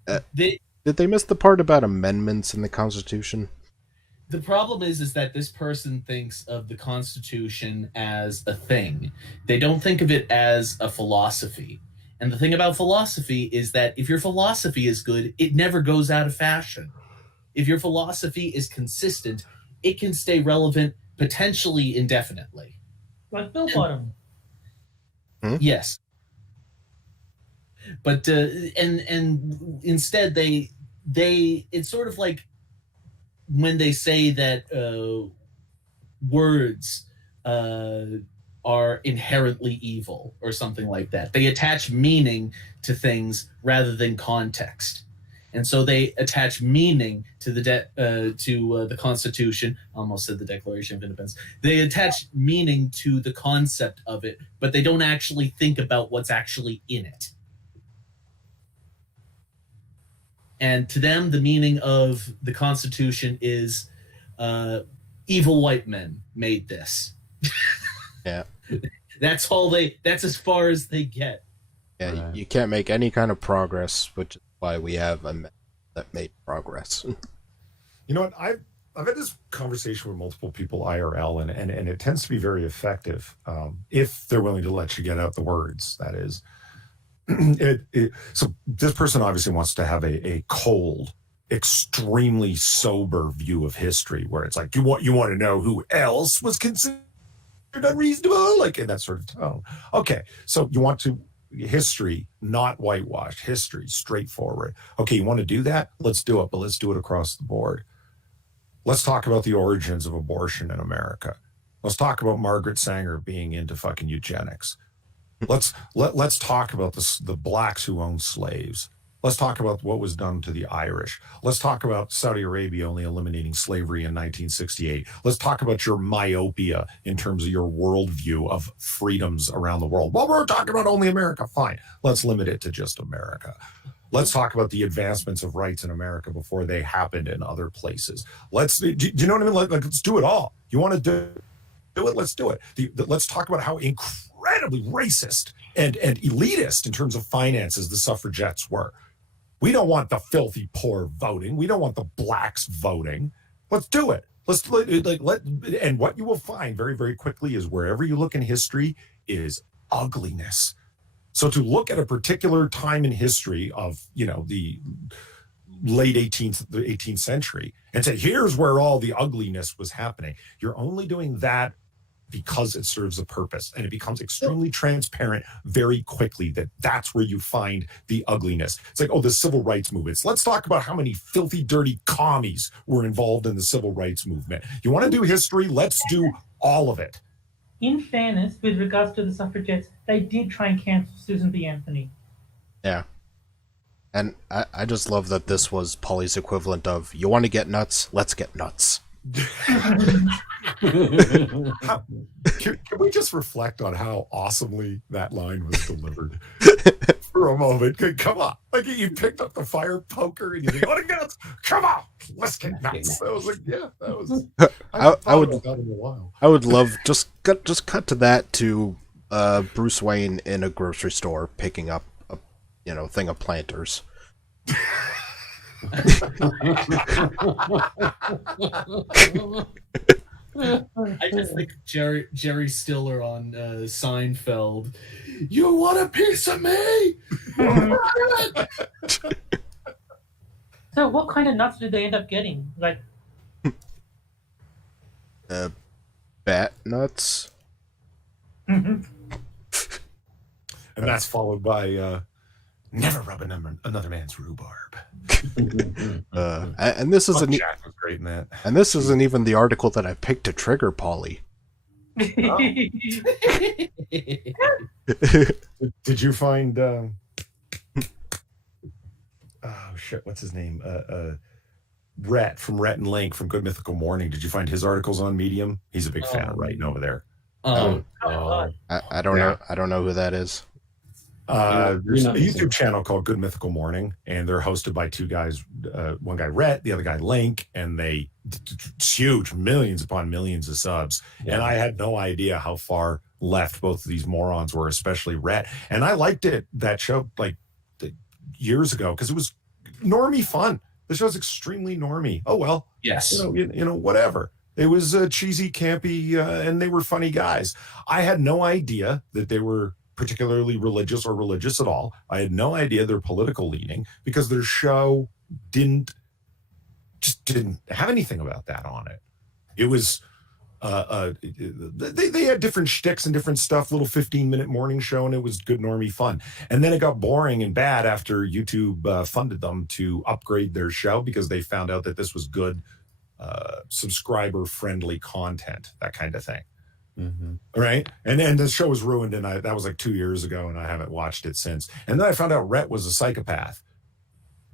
Yeah. Did they miss the part about amendments in the Constitution? The problem is that this person thinks of the Constitution as a thing. They don't think of it as a philosophy. And the thing about philosophy is that if your philosophy is good, it never goes out of fashion. If your philosophy is consistent, it can stay relevant potentially indefinitely. Like Bill Bottom. Yes. But and instead they it's sort of like when they say that words are inherently evil or something like that. They attach meaning to things rather than context. And so they attach meaning to the Constitution. I almost said the Declaration of Independence. They attach meaning to the concept of it, but they don't actually think about what's actually in it. And to them, the meaning of the Constitution is evil white men made this. Yeah. That's as far as they get. Yeah, you can't make any kind of progress, which is why we have amendments that made progress. You know what? I've had this conversation with multiple people IRL, and it tends to be very effective if they're willing to let you get out the words, that is. So this person obviously wants to have a cold, extremely sober view of history, where it's like, you want to know who else was considered unreasonable, like in that sort of tone. Okay, so you want to history, not whitewashed, history, straightforward. Okay, you want to do that? Let's do it, but let's do it across the board. Let's talk about the origins of abortion in America. Let's talk about Margaret Sanger being into fucking eugenics. Let's talk about the blacks who owned slaves. Let's talk about what was done to the Irish. Let's talk about Saudi Arabia only eliminating slavery in 1968. Let's talk about your myopia in terms of your worldview of freedoms around the world. Well, we're talking about only America. Fine. Let's limit it to just America. Let's talk about the advancements of rights in America before they happened in other places. Do you know what I mean? Let's do it all. You want to do it? Let's do it. Let's talk about how incredibly racist and elitist in terms of finances the suffragettes were. We don't want the filthy poor voting. We don't want the blacks voting. Let's do it. And what you will find very, very quickly is wherever you look in history is ugliness. So to look at a particular time in history of, the late 18th century and say, here's where all the ugliness was happening. You're only doing that because it serves a purpose, and it becomes extremely transparent very quickly that that's where you find the ugliness. It's like, the civil rights movements. Let's talk about how many filthy, dirty commies were involved in the civil rights movement. You want to do history? Let's do all of it. In fairness, with regards to the suffragettes, they did try and cancel Susan B. Anthony. Yeah. And I just love that this was Polly's equivalent of, you want to get nuts? Let's get nuts. Can we just reflect on how awesomely that line was delivered for a moment? Come on. Like, you picked up the fire poker and you think, want to get nuts? Come on. Let's get nuts. I was like, yeah, that was... I would about that in a while. I would love just cut to that to Bruce Wayne in a grocery store picking up a thing of Planters. I just think Jerry Stiller on Seinfeld. You want a piece of me? So what kind of nuts did they end up getting? Like, bat nuts. And that's followed by never rub another man's rhubarb. And this isn't Jack was great in that. And this isn't even the article that I picked to trigger Polly. Did you find what's his name? Rhett from Rhett and Link from Good Mythical Morning. Did you find his articles on Medium? He's a big fan of writing over there. I don't know. I don't know who that is. There's a YouTube channel called Good Mythical Morning, and they're hosted by two guys. One guy Rhett, the other guy Link, and it's huge, millions upon millions of subs. Yeah. And I had no idea how far left both of these morons were, especially Rhett. And I liked that show like years ago because it was normie fun. The show's extremely normie. Oh well, yes, whatever. It was cheesy, campy, and they were funny guys. I had no idea that they were particularly religious or religious at all. I had no idea their political leaning because their show didn't have anything about that on it. It was they had different shticks and different stuff, little 15-minute morning show, and it was good normie fun. And then it got boring and bad after YouTube funded them to upgrade their show because they found out that this was good subscriber-friendly content, that kind of thing. Mm-hmm. Right. And then the show was ruined, and that was like 2 years ago, and I haven't watched it since. And then I found out Rhett was a psychopath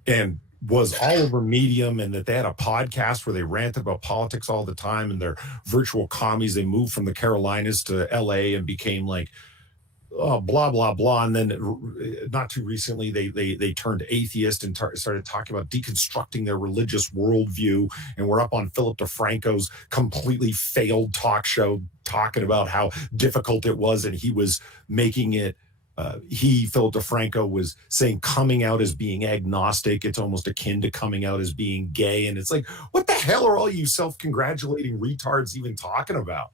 and was all over Medium, and that they had a podcast where they ranted about politics all the time, and they're virtual commies. They moved from the Carolinas to LA and became like blah blah blah. And then not too recently they turned atheist and started talking about deconstructing their religious worldview, and we're up on Philip DeFranco's completely failed talk show talking about how difficult it was, and he was making it Philip DeFranco was saying coming out as being agnostic, it's almost akin to coming out as being gay. And it's like, what the hell are all you self-congratulating retards even talking about?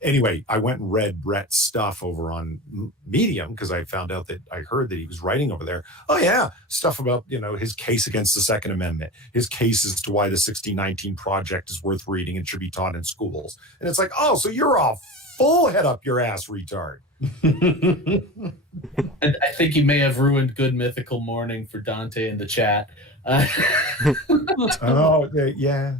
Anyway, I went and read Rhett's stuff over on Medium because I found out that I heard that he was writing over there. Oh yeah, stuff about his case against the Second Amendment, his case as to why the 1619 Project is worth reading and should be taught in schools. And it's like, oh, so you're a full head up your ass retard. I think he may have ruined Good Mythical Morning for Dante in the chat. Oh yeah.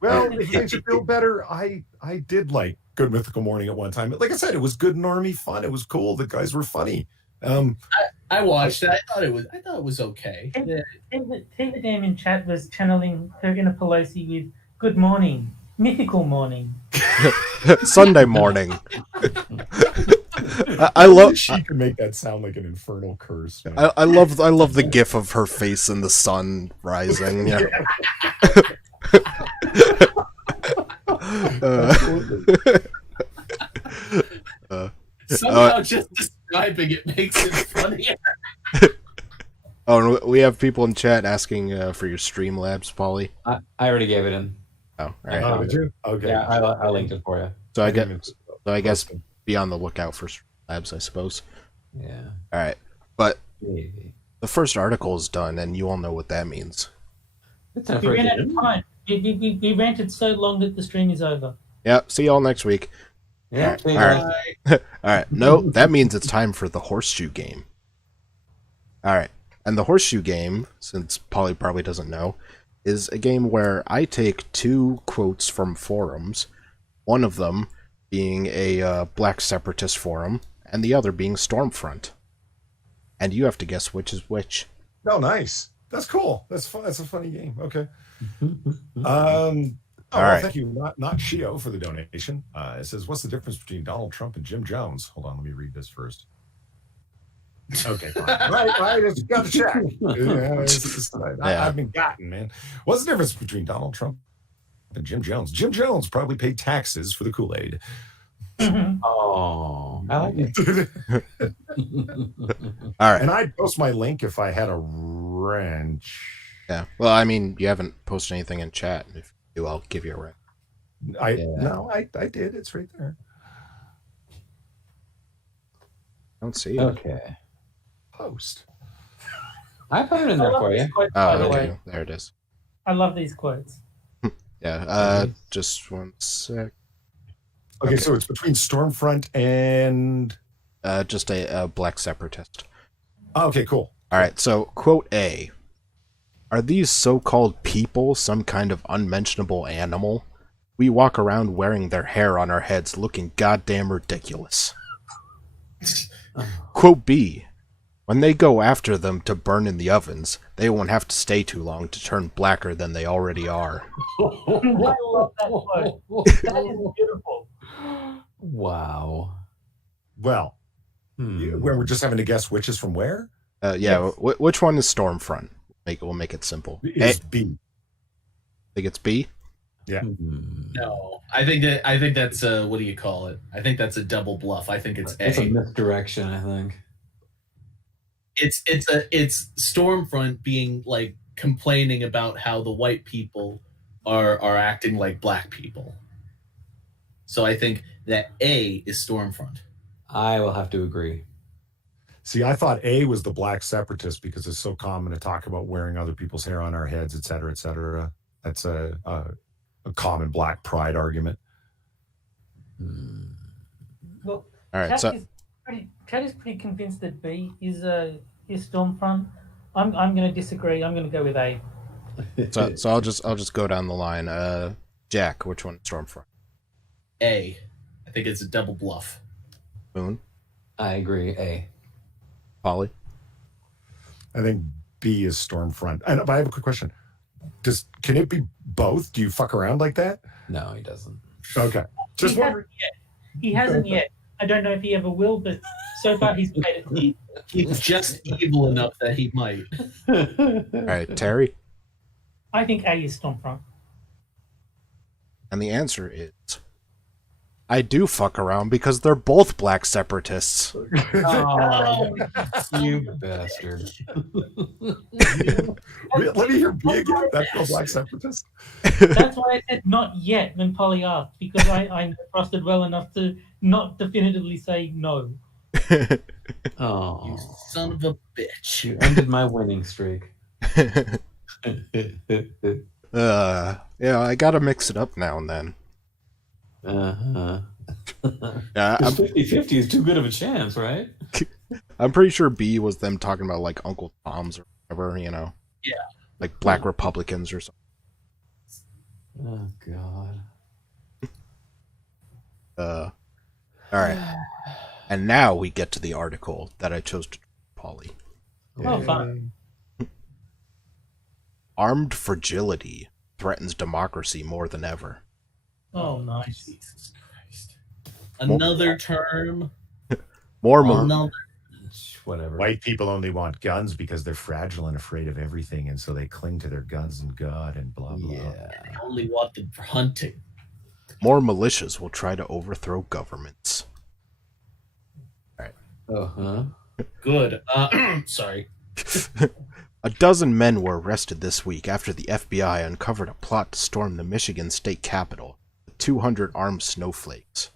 Well, if it makes you feel better, I did like Good Mythical Morning at one time. Like I said, it was good normie fun. It was cool. The guys were funny. I watched it. I thought it was okay. Tiva Dam in chat was channeling her inner Pelosi with "Good morning, mythical morning." Sunday morning. I love. She could make that sound like an infernal curse. I love the gif of her face in the sun rising. Yeah. Somehow just describing it makes it funnier. Oh, and we have people in chat asking for your Streamlabs, Paulie. I already gave it in. Oh, all right. Oh, did you? Okay. Yeah, I linked it for you. So I guess be on the lookout for Streamlabs, I suppose. Yeah. All right, but Maybe. the first article is done, and you all know what that means. It's time We for ran a out of time. We ranted so long that the stream is over. Yeah, see y'all next week. Yeah. All right. All right. No, that means it's time for the horseshoe game. All right. And the horseshoe game, since Polly probably doesn't know, is a game where I take two quotes from forums, one of them being a black separatist forum, and the other being Stormfront. And you have to guess which is which. Oh, nice. That's cool. That's fun. That's a funny game. Okay. Well, right. thank you, not Shio, for the donation. It says, "What's the difference between Donald Trump and Jim Jones?" Hold on, let me read this first. Okay, fine. right. Just got to check. I've been gotten, man. What's the difference between Donald Trump and Jim Jones? Jim Jones probably paid taxes for the Kool-Aid. Oh, I like it. All right. And I'd post my link if I had a wrench. Yeah. Well, I mean, you haven't posted anything in chat. If you do, I'll give you a wrench. I did. It's right there. I don't see it. Okay. Post. I put it in there for you. Quotes, by the way. Okay. There it is. I love these quotes. Yeah. Just one sec. Okay, so it's between Stormfront and. Just a black separatist. Oh, okay, cool. All right. So, quote A. Are these so-called people some kind of unmentionable animal? We walk around wearing their hair on our heads looking goddamn ridiculous. Quote B. When they go after them to burn in the ovens, they won't have to stay too long to turn blacker than they already are. I love that quote. That is beautiful. Wow. Well, where we're just having to guess which is from where? Yeah. Yes. Which one is Stormfront? We'll make it simple. Is B. Think it's B? Yeah. No, I think that's what do you call it? I think that's a double bluff. I think it's It's a A. misdirection, I think. It's Stormfront being like complaining about how the white people are acting like black people. So I think that A is Stormfront. I will have to agree. See, I thought A was the black separatist because it's so common to talk about wearing other people's hair on our heads, et cetera, et cetera. That's a common black pride argument. Well, All right. Chad is pretty convinced that B is Stormfront. I'm going to disagree. I'm going to go with A. So I'll just go down the line. Jack, which one is Stormfront? A. I think it's a double bluff. Moon? I agree. A. Polly? I think B is Stormfront. But I have a quick question. Can it be both? Do you fuck around like that? No, he doesn't. Okay. Just He wondering. hasn't yet. I don't know if he ever will, but so far he's made it clear. He's just evil enough that he might. All right. Terry? I think A is Stormfront. And the answer is... I do fuck around because they're both black separatists. Oh, you bastard. Let me hear B again. That's the black separatist. That's why I said not yet when Polly asked, because I'm trusted well enough to not definitively say no. Oh, You son of a bitch. you ended my winning streak. Yeah, I gotta mix it up now and then. Uh-huh. Yeah, 50-50 is too good of a chance, right? I'm pretty sure B was them talking about like Uncle Tom's or whatever, you know. Yeah. Like black Republicans or something. Oh, God. All right. And now we get to the article that I chose to Polly. Oh, fun. Armed fragility threatens democracy more than ever. Oh, nice. Jesus Christ. Another term. More Another. Whatever. White people only want guns because they're fragile and afraid of everything, and so they cling to their guns and God and blah blah. Yeah. They only want them for hunting. More militias will try to overthrow governments. Uh-huh. Good. Sorry. A dozen men were arrested this week after the FBI uncovered a plot to storm the Michigan state capitol with 200 armed snowflakes.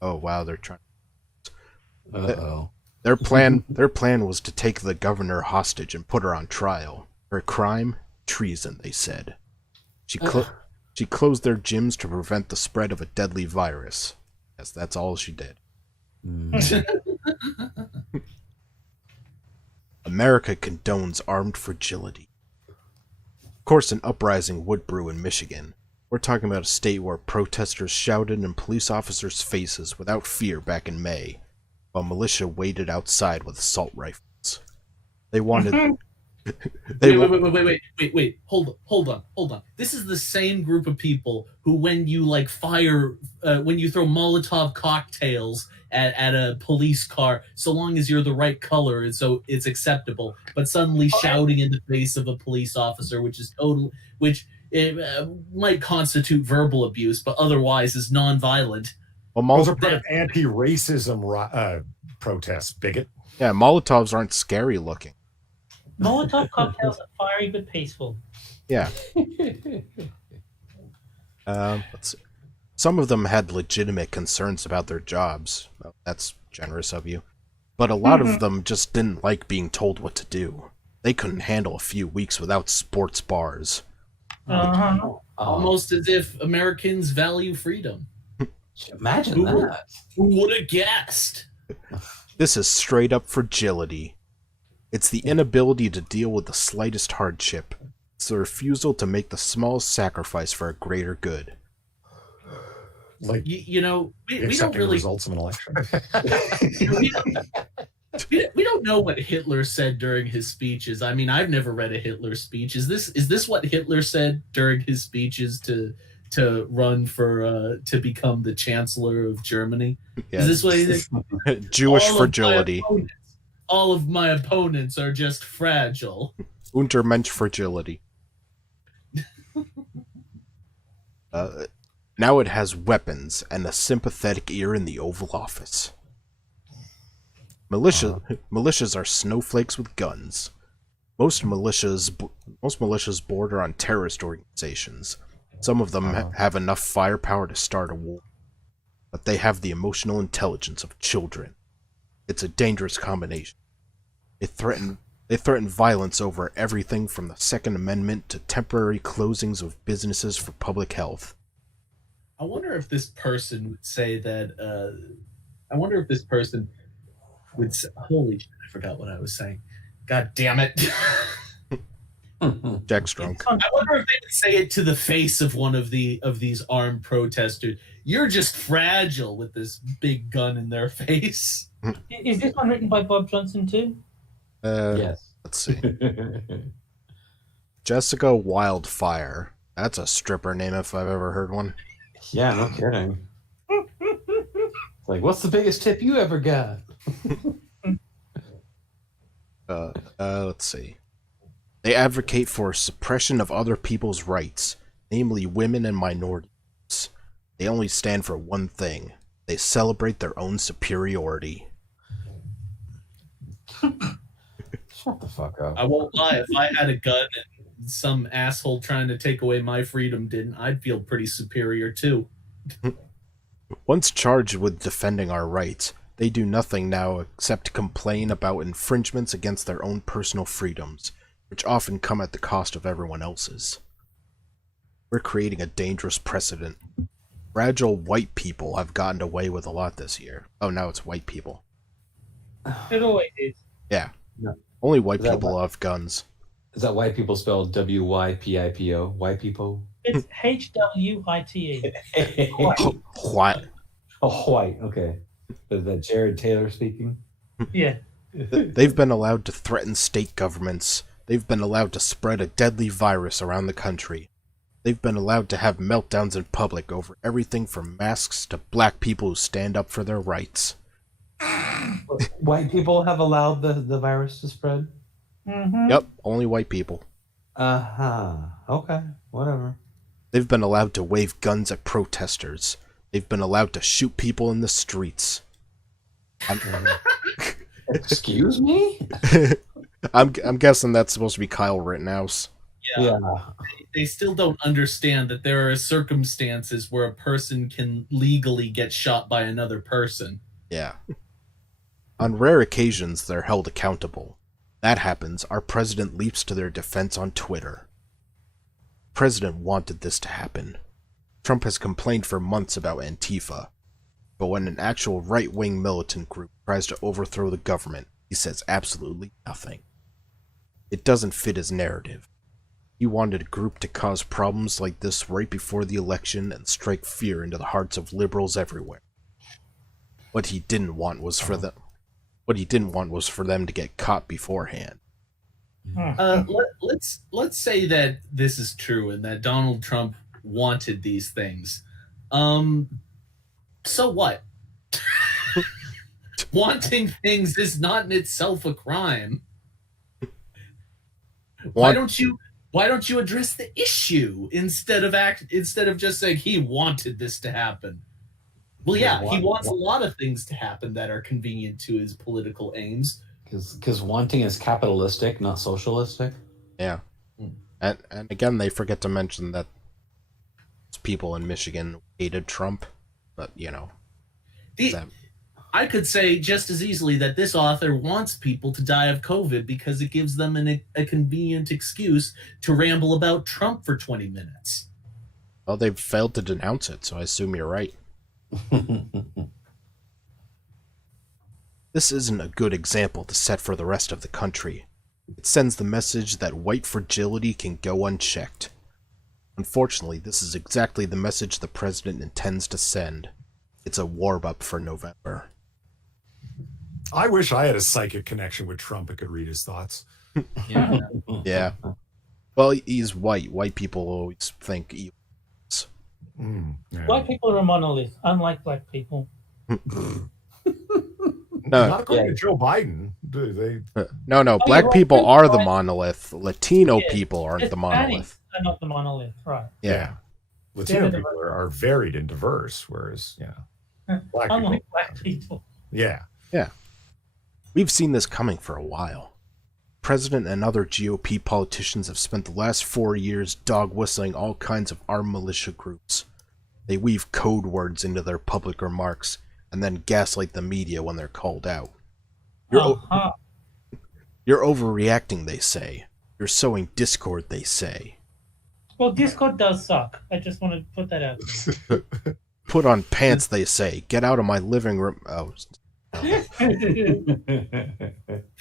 Oh wow, they're trying. Uh-oh. Their plan was to take the governor hostage and put her on trial. Her crime, treason, they said. She closed their gyms to prevent the spread of a deadly virus. Yes, that's all she did. America condones armed fragility. Of course, an uprising would brew in Michigan. We're talking about a state where protesters shouted in police officers' faces without fear back in May, while militia waited outside with assault rifles. They wanted... Wait. Hold on. This is the same group of people who, when you like fire, when you throw Molotov cocktails at a police car, so long as you're the right color, and so it's acceptable. But suddenly shouting in the face of a police officer, which might constitute verbal abuse, but otherwise is non-violent. Well, those are part of anti-racism protests, bigot. Yeah, Molotovs aren't scary looking. Molotov cocktails are fiery but peaceful. Yeah. Let's see. Some of them had legitimate concerns about their jobs. Well, that's generous of you. But a lot of them just didn't like being told what to do. They couldn't handle a few weeks without sports bars. Almost as if Americans value freedom. Imagine that. Who would have guessed? This is straight up fragility. It's the inability to deal with the slightest hardship. It's the refusal to make the smallest sacrifice for a greater good. Like, we don't accepting really results of an election. we don't know what Hitler said during his speeches. I mean, I've never read a Hitler speech. Is this what Hitler said during his speeches to run for to become the Chancellor of Germany? Yeah. Is this what he said? Jewish fragility. All of my opponents are just fragile. Untermensch fragility. Now it has weapons and a sympathetic ear in the Oval Office. Militias are snowflakes with guns. Most militias border on terrorist organizations. Some of them have enough firepower to start a war, but they have the emotional intelligence of children. It's a dangerous combination. They threaten violence over everything from the Second Amendment to temporary closings of businesses for public health. I wonder if this person would say that. I wonder if this person would say, holy shit, I forgot what I was saying. God damn it. Jack's drunk. I wonder if they would say it to the face of one of these armed protesters. You're just fragile, with this big gun in their face. Is this one written by Bob Johnson too? Yes. Let's see. Jessica Wildfire. That's a stripper name if I've ever heard one. Yeah, no kidding. It's like, what's the biggest tip you ever got? Let's see. They advocate for suppression of other people's rights, namely women and minorities. They only stand for one thing. They celebrate their own superiority. Shut the fuck up. I won't lie. If I had a gun and some asshole trying to take away my freedom didn't, I'd feel pretty superior too. Once charged with defending our rights, they do nothing now except complain about infringements against their own personal freedoms, which often come at the cost of everyone else's. We're creating a dangerous precedent. Fragile white people have gotten away with a lot this year. Oh, now it's white people. It always is. Yeah. No. Only white people have guns. Is that white people spelled WYPIPO? White people? It's HWITE. What? Oh, white. Okay. Is that Jared Taylor speaking? Yeah. They've been allowed to threaten state governments. They've been allowed to spread a deadly virus around the country. They've been allowed to have meltdowns in public over everything from masks to black people who stand up for their rights. White people have allowed the virus to spread? Mm-hmm. Yep, only white people. Uh-huh. Okay, whatever. They've been allowed to wave guns at protesters. They've been allowed to shoot people in the streets. Excuse me? I'm guessing that's supposed to be Kyle Rittenhouse. Yeah. They still don't understand that there are circumstances where a person can legally get shot by another person. Yeah. On rare occasions, they're held accountable. That happens, our president leaps to their defense on Twitter. The president wanted this to happen. Trump has complained for months about Antifa. But when an actual right-wing militant group tries to overthrow the government, he says absolutely nothing. It doesn't fit his narrative. He wanted a group to cause problems like this right before the election and strike fear into the hearts of liberals everywhere. What he didn't want was for them to get caught beforehand. Let's say that this is true and that Donald Trump wanted these things. So what? Wanting things is not in itself a crime. Why don't you address the issue instead of just saying he wanted this to happen? Well, yeah, he wants a lot of things to happen that are convenient to his political aims. Because wanting is capitalistic, not socialistic. Yeah. And again, they forget to mention that people in Michigan hated Trump, but, you know. I could say just as easily that this author wants people to die of COVID because it gives them a convenient excuse to ramble about Trump for 20 minutes. Well, they've failed to denounce it, so I assume you're right. This isn't a good example to set for the rest of the country. It sends the message that white fragility can go unchecked. Unfortunately, this is exactly the message the president intends to send. It's a warm-up for November. I wish I had a psychic connection with Trump and could read his thoughts. Yeah. Yeah. Well, he's white. White people always think he is. Yeah. White people are a monolith, unlike black people. Not according to Joe Biden. Do they? No. Black people are the monolith. Latino people aren't the monolith. Hispanics are not the monolith, right? Yeah. Latino people are varied and diverse, whereas, black Unlike people. black people. Yeah. We've seen this coming for a while. President and other GOP politicians have spent the last 4 years dog-whistling all kinds of armed militia groups. They weave code words into their public remarks, and then gaslight the media when they're called out. You're overreacting, they say. You're sowing discord, they say. Well, Discord does suck. I just want to put that out. Put on pants, they say. Get out of my living room. Oh.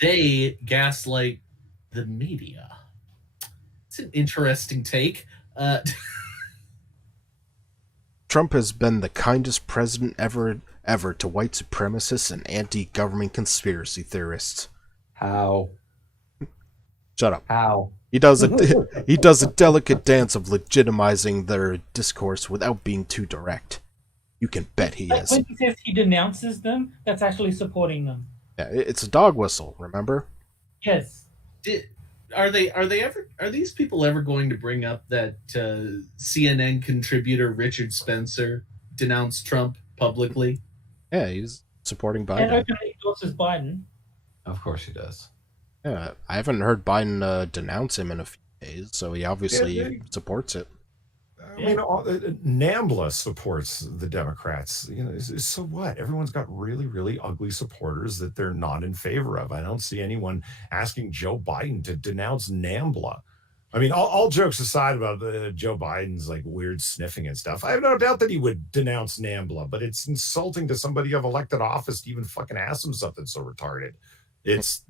They gaslight the media. It's an interesting take. Trump has been the kindest president ever to white supremacists and anti-government conspiracy theorists. How? Shut up. How? He does a delicate dance of legitimizing their discourse without being too direct. You can bet he is. When he says he denounces them, that's actually supporting them. Yeah, it's a dog whistle, remember? Yes. Are these people ever going to bring up that CNN contributor Richard Spencer denounced Trump publicly? Yeah, he's supporting And Biden. openly endorses Biden. Of course he does. Yeah, I haven't heard Biden denounce him in a few days, so he obviously supports it. I mean, NAMBLA supports the Democrats. So what? Everyone's got really, really ugly supporters that they're not in favor of. I don't see anyone asking Joe Biden to denounce NAMBLA. I mean, all jokes aside about Joe Biden's like weird sniffing and stuff, I have no doubt that he would denounce NAMBLA, but it's insulting to somebody of elected office to even fucking ask them something so retarded. It's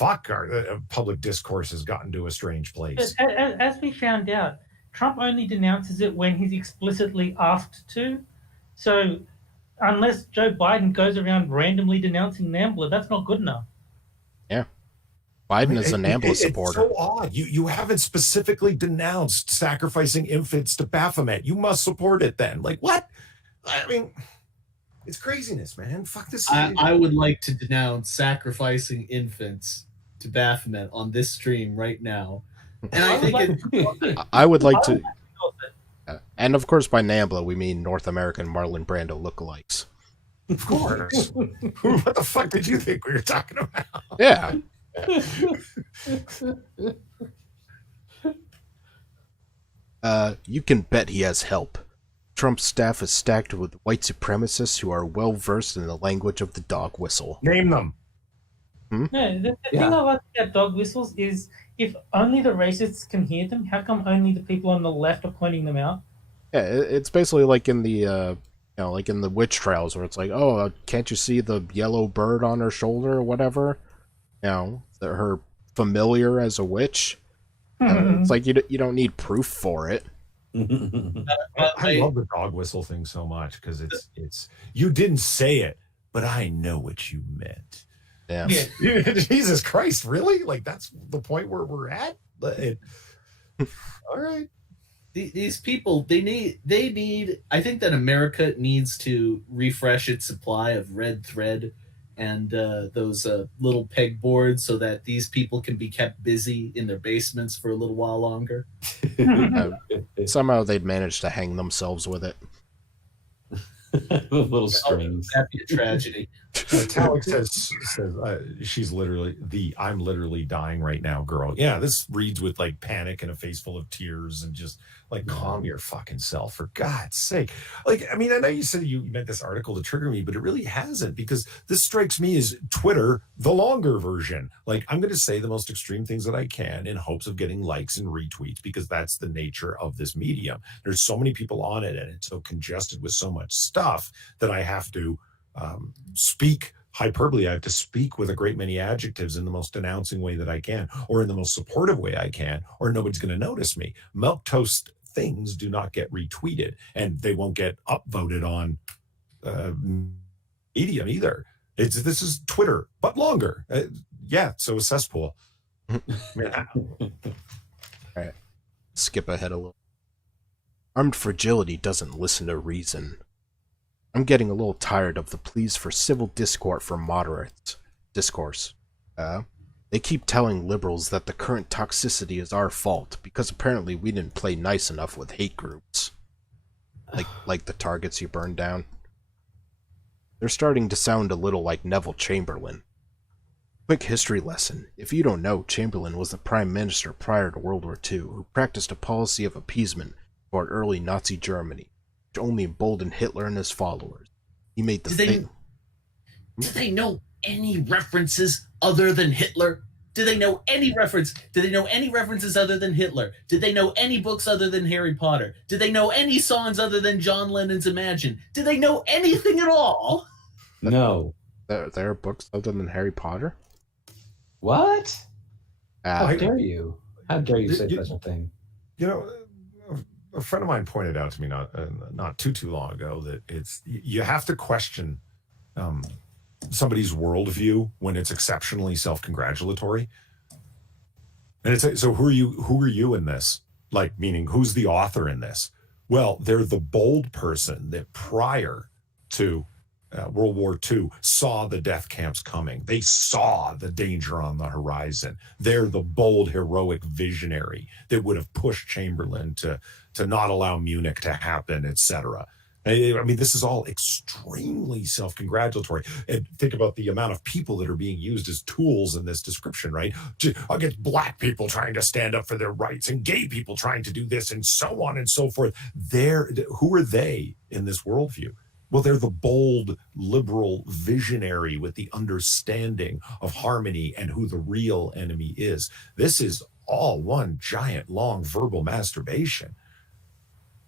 our public discourse has gotten to a strange place. As we found out, Trump only denounces it when he's explicitly asked to. So unless Joe Biden goes around randomly denouncing NAMBLA, that's not good enough. Yeah. Biden is a NAMBLA supporter. It's so odd. You haven't specifically denounced sacrificing infants to Baphomet. You must support it then. Like, what? I mean, it's craziness, man. Fuck this. I would like to denounce sacrificing infants to Baphomet on this stream right now. And I think I would like to. And of course, by NAMBLA, we mean North American Marlon Brando lookalikes. Of course. What the fuck did you think we were talking about? Yeah. You can bet he has help. Trump's staff is stacked with white supremacists who are well versed in the language of the dog whistle. Name them. No, the thing about dog whistles is if only the racists can hear them, how come only the people on the left are pointing them out? Yeah, it's basically like in the like in the witch trials where it's like, oh, can't you see the yellow bird on her shoulder or whatever? Her familiar as a witch. It's like you don't need proof for it. I love the dog whistle thing so much because it's you didn't say it, but I know what you meant. Yeah. Jesus Christ, really? Like that's the point where we're at? All right. These people, they need. I think that America needs to refresh its supply of red thread and those little pegboards so that these people can be kept busy in their basements for a little while longer. Somehow they'd manage to hang themselves with it. Little strings. That'd be a tragedy. Talik says she's literally I'm literally dying right now, girl. Yeah, this reads with like panic and a face full of tears and just like calm your fucking self for God's sake. Like, I mean, I know you said you meant this article to trigger me, but it really hasn't because this strikes me as Twitter, the longer version. Like, I'm going to say the most extreme things that I can in hopes of getting likes and retweets because that's the nature of this medium. There's so many people on it and it's so congested with so much stuff that I have to speak hyperbole. I have to speak with a great many adjectives in the most denouncing way that I can, or in the most supportive way I can, or nobody's going to notice me. Milquetoast things do not get retweeted, and they won't get upvoted on Medium either. This is Twitter, but longer. So a cesspool. All right, skip ahead a little. Armed fragility doesn't listen to reason. I'm getting a little tired of the pleas for civil discourse from moderates. They keep telling liberals that the current toxicity is our fault because apparently we didn't play nice enough with hate groups. Like the targets you burned down. They're starting to sound a little like Neville Chamberlain. Quick history lesson. If you don't know, Chamberlain was the prime minister prior to World War II who practiced a policy of appeasement toward early Nazi Germany, which only emboldened Hitler and his followers. He made the thing. Do they know any references other than Hitler? Do they know any reference? Do they know any references other than Hitler? Did they know any books other than Harry Potter? Do they know any songs other than John Lennon's Imagine? Do they know anything at all? No. There are books other than Harry Potter? What? How Uh, dare you? How dare you say such a thing? You know, a friend of mine pointed out to me not too long ago that you have to question somebody's worldview when it's exceptionally self-congratulatory. And it's so who are you in this? Like, meaning who's the author in this? Well, they're the bold person that prior to World War II saw the death camps coming. They saw the danger on the horizon. They're the bold, heroic visionary that would have pushed Chamberlain to not allow Munich to happen, etc. I mean, this is all extremely self-congratulatory. And think about the amount of people that are being used as tools in this description, right? Against black people trying to stand up for their rights and gay people trying to do this and so on and so forth. Who are they in this worldview? Well, they're the bold, liberal visionary with the understanding of harmony and who the real enemy is. This is all one giant, long verbal masturbation.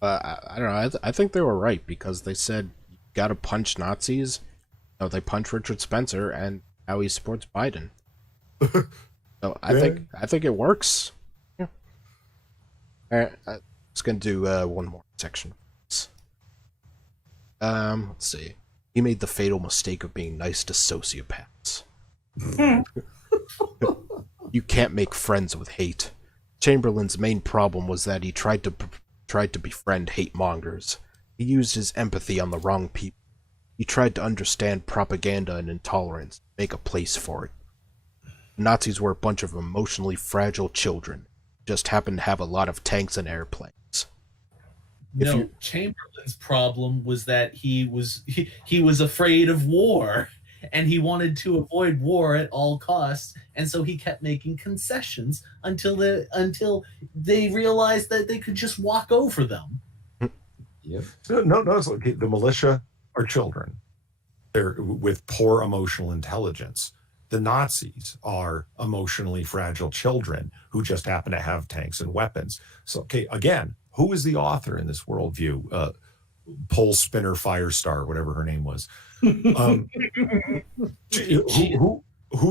I don't know. I think they were right because they said you got to punch Nazis. No, they punch Richard Spencer, and now he supports Biden. So I think it works. Yeah. All right, I'm just gonna do one more section. Let's see. He made the fatal mistake of being nice to sociopaths. You can't make friends with hate. Chamberlain's main problem was that he tried to befriend hate mongers. He used his empathy on the wrong people. He tried to understand propaganda and intolerance, make a place for it. The Nazis were a bunch of emotionally fragile children, just happened to have a lot of tanks and airplanes. No, Chamberlain's problem was that he was afraid of war, and he wanted to avoid war at all costs, and so he kept making concessions until they realized that they could just walk over them. Yep. No, it's okay. The militia are children. They're with poor emotional intelligence. The Nazis are emotionally fragile children who just happen to have tanks and weapons. So, okay, again, who is the author in this worldview? Pole Spinner Firestar, whatever her name was. Who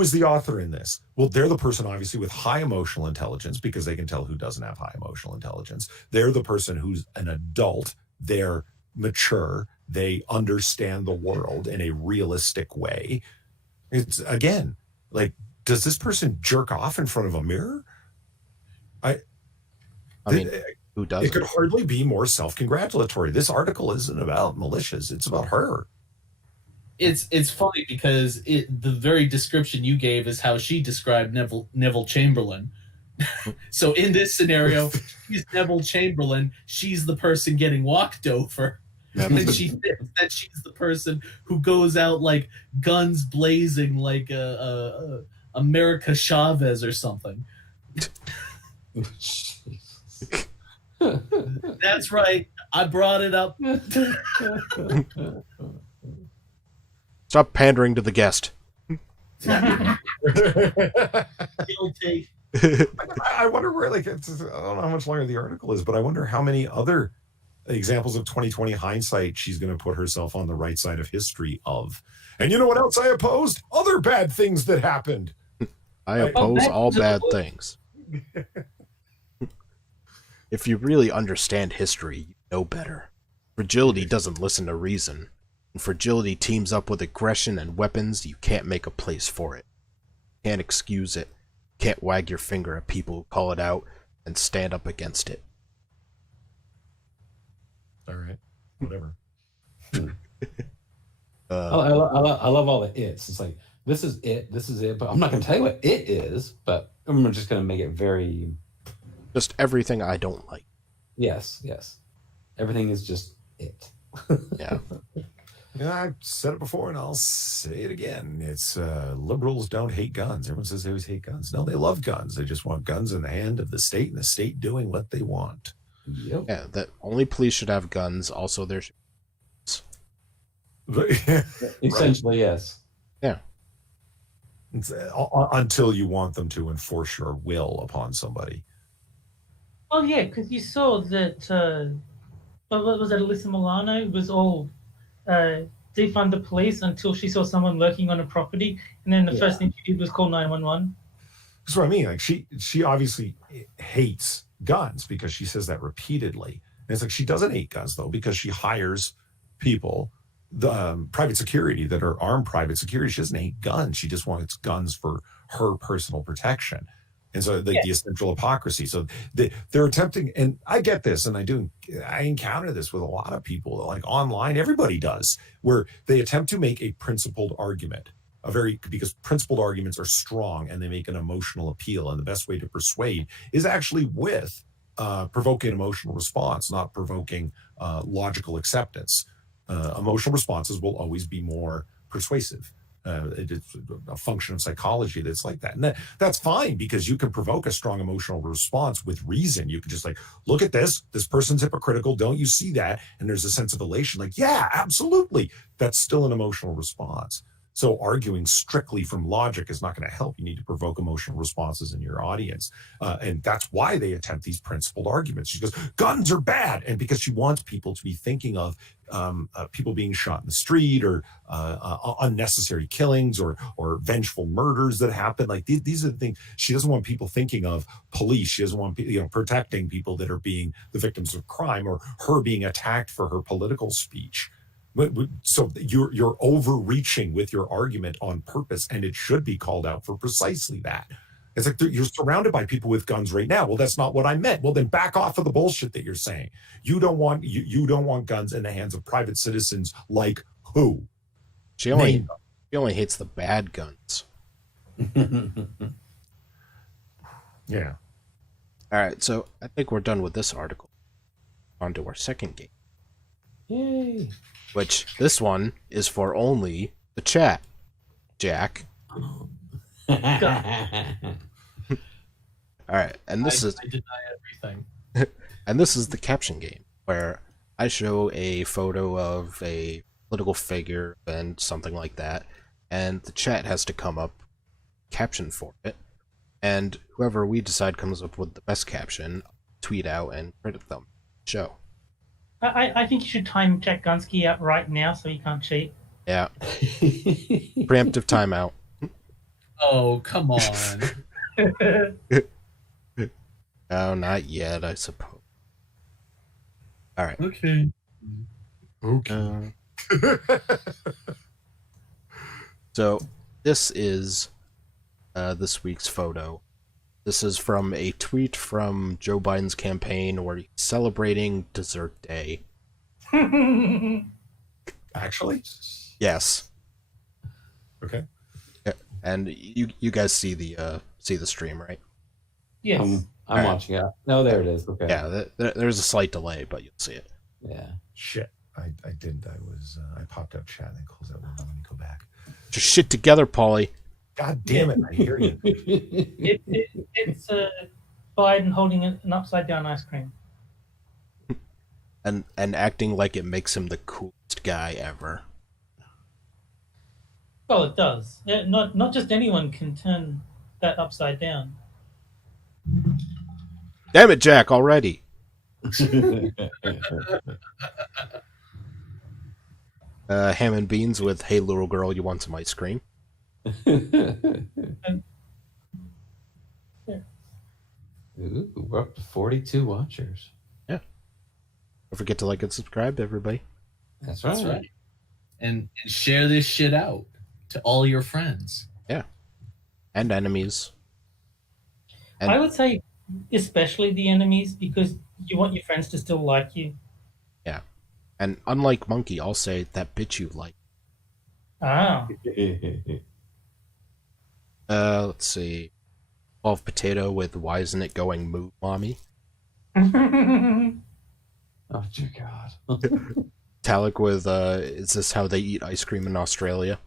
is the author in this? Well, they're the person, obviously, with high emotional intelligence, because they can tell who doesn't have high emotional intelligence. They're the person who's an adult. They're mature. They understand the world in a realistic way. It's, again, like, does this person jerk off in front of a mirror? I mean, who does? It could hardly be more self-congratulatory. This article isn't about militias. It's about her. It's funny because the very description you gave is how she described Neville Chamberlain. So in this scenario, she's Neville Chamberlain. She's the person getting walked over. And she thinks that she's the person who goes out like guns blazing, like America Chavez or something. That's right. I brought it up. Stop pandering to the guest. Guilty. I wonder where, like, I don't know how much longer the article is, but I wonder how many other examples of 2020 hindsight she's going to put herself on the right side of history of. And you know what else I opposed? Other bad things that happened. I oppose all bad things. If you really understand history, you know better. Fragility doesn't listen to reason. When fragility teams up with aggression and weapons, you can't make a place for it. You can't excuse it. You can't wag your finger at people who call it out and stand up against it. All right, whatever. I love all the it's. It's like, this is it, but I'm not going to tell you what it is, but I'm just going to make it very... Just everything I don't like. Yes. Everything is just it. Yeah. Yeah, I've said it before and I'll say it again. It's liberals don't hate guns. Everyone says they always hate guns. No, they love guns. They just want guns in the hand of the state and the state doing what they want. Yep. Yeah, that only police should have guns. Also, there's Essentially, yes. Yeah. It's, until you want them to enforce your will upon somebody. Oh yeah, because you saw that. What was it? Alyssa Milano was all defund the police until she saw someone lurking on a property, and then the first thing she did was call 911. That's what I mean. Like, she obviously hates guns because she says that repeatedly. And it's like, she doesn't hate guns though, because she hires people, the private security that are armed private security. She doesn't hate guns. She just wants guns for her personal protection. And so the essential hypocrisy. So they're attempting, and I get this, and I encounter this with a lot of people, like online, everybody does, where they attempt to make a principled argument, because principled arguments are strong and they make an emotional appeal. And the best way to persuade is actually with provoking an emotional response, not provoking logical acceptance. Emotional responses will always be more persuasive. It's a function of psychology that's like that. And that's fine, because you can provoke a strong emotional response with reason. You can just like, look at this person's hypocritical. Don't you see that? And there's a sense of elation, like, yeah, absolutely. That's still an emotional response. So arguing strictly from logic is not going to help. You need to provoke emotional responses in your audience. And that's why they attempt these principled arguments. She goes, guns are bad. And because she wants people to be thinking of people being shot in the street, or unnecessary killings, or vengeful murders that happen. Like these are the things. She doesn't want people thinking of police. She doesn't want protecting people that are being the victims of crime, or her being attacked for her political speech. So you're overreaching with your argument on purpose, and it should be called out for precisely that. It's like you're surrounded by people with guns right now. Well, that's not what I meant. Well, then back off of the bullshit that you're saying. You don't want guns in the hands of private citizens, like who? She only hates the bad guns. Yeah. All right, so I think we're done with this article. on to our second game. Yay! Which, this one is for only the chat. Jack. Alright, and this is... I deny everything. And this is the caption game, where I show a photo of a political figure and something like that, and the chat has to come up caption for it, and whoever we decide comes up with the best caption, tweet out and credit them. Show. I think you should time Jack Gunsky out right now so he can't cheat. Yeah. Preemptive timeout. Oh, come on. Oh, not yet, I suppose. Alright. Okay. Okay. So, this is this week's photo. This is from a tweet from Joe Biden's campaign where he's celebrating Dessert Day. Actually? Yes. Okay. And you guys see the stream, right? Yes. I'm watching it. No, there it is. Okay. Yeah, there's a slight delay, but you'll see it. Yeah. Shit. I didn't. I popped up chat and closed that window. Let me go back. Just shit together, Paulie. God damn it. I hear you. It's Biden holding an upside down ice cream. And acting like it makes him the coolest guy ever. Well, it does. Yeah, not just anyone can turn that upside down. Damn it, Jack, already. Ham and beans with, hey, little girl, you want some ice cream? Ooh, we're up to 42 watchers. Yeah. Don't forget to like and subscribe, everybody. That's right. That's right. And share this shit out to all your friends. Yeah. And enemies. And I would say especially the enemies, because you want your friends to still like you. yeah. And unlike Monkey, I'll say that bitch you like. Ah. Let's see. 12 potato with why isn't it going moo, mommy? Oh, dear God. Talik with is this how they eat ice cream in Australia?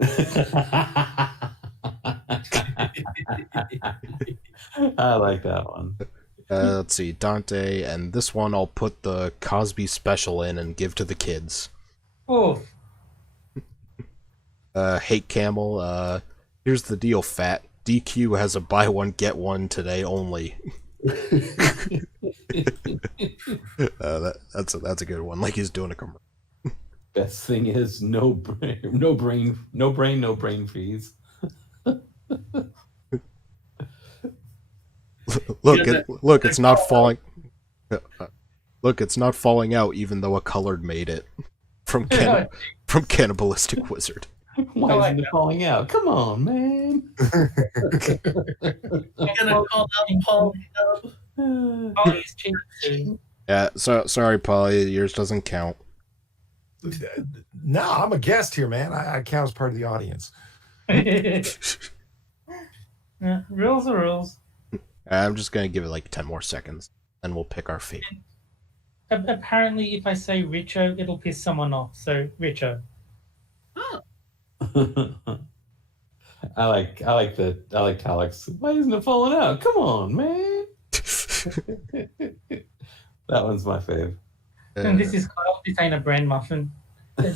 I like that one. Let's see, Dante, and this one I'll put the Cosby special in and give to the kids. Oh. Hate Camel, here's the deal, fat. DQ has a buy one, get one today only. That's a good one, like he's doing a commercial. Best thing is no brain fees. Look, it's not falling. Look, it's not falling out, even though a colored made it from Cannibalistic Wizard. Why isn't it falling out? Come on, man. I'm gonna call out Paul. Oh, he's cheap too. Yeah, so sorry, Polly, yours doesn't count. No, I'm a guest here, man. I count as part of the audience. Yeah, rules are rules. I'm just gonna give it like 10 more seconds, and we'll pick our fate. Apparently, if I say Richo, it'll piss someone off. So Richo. I like Talix. Why isn't it falling out? Come on, man. That one's my fave. And this is Kyle. This ain't a brand muffin.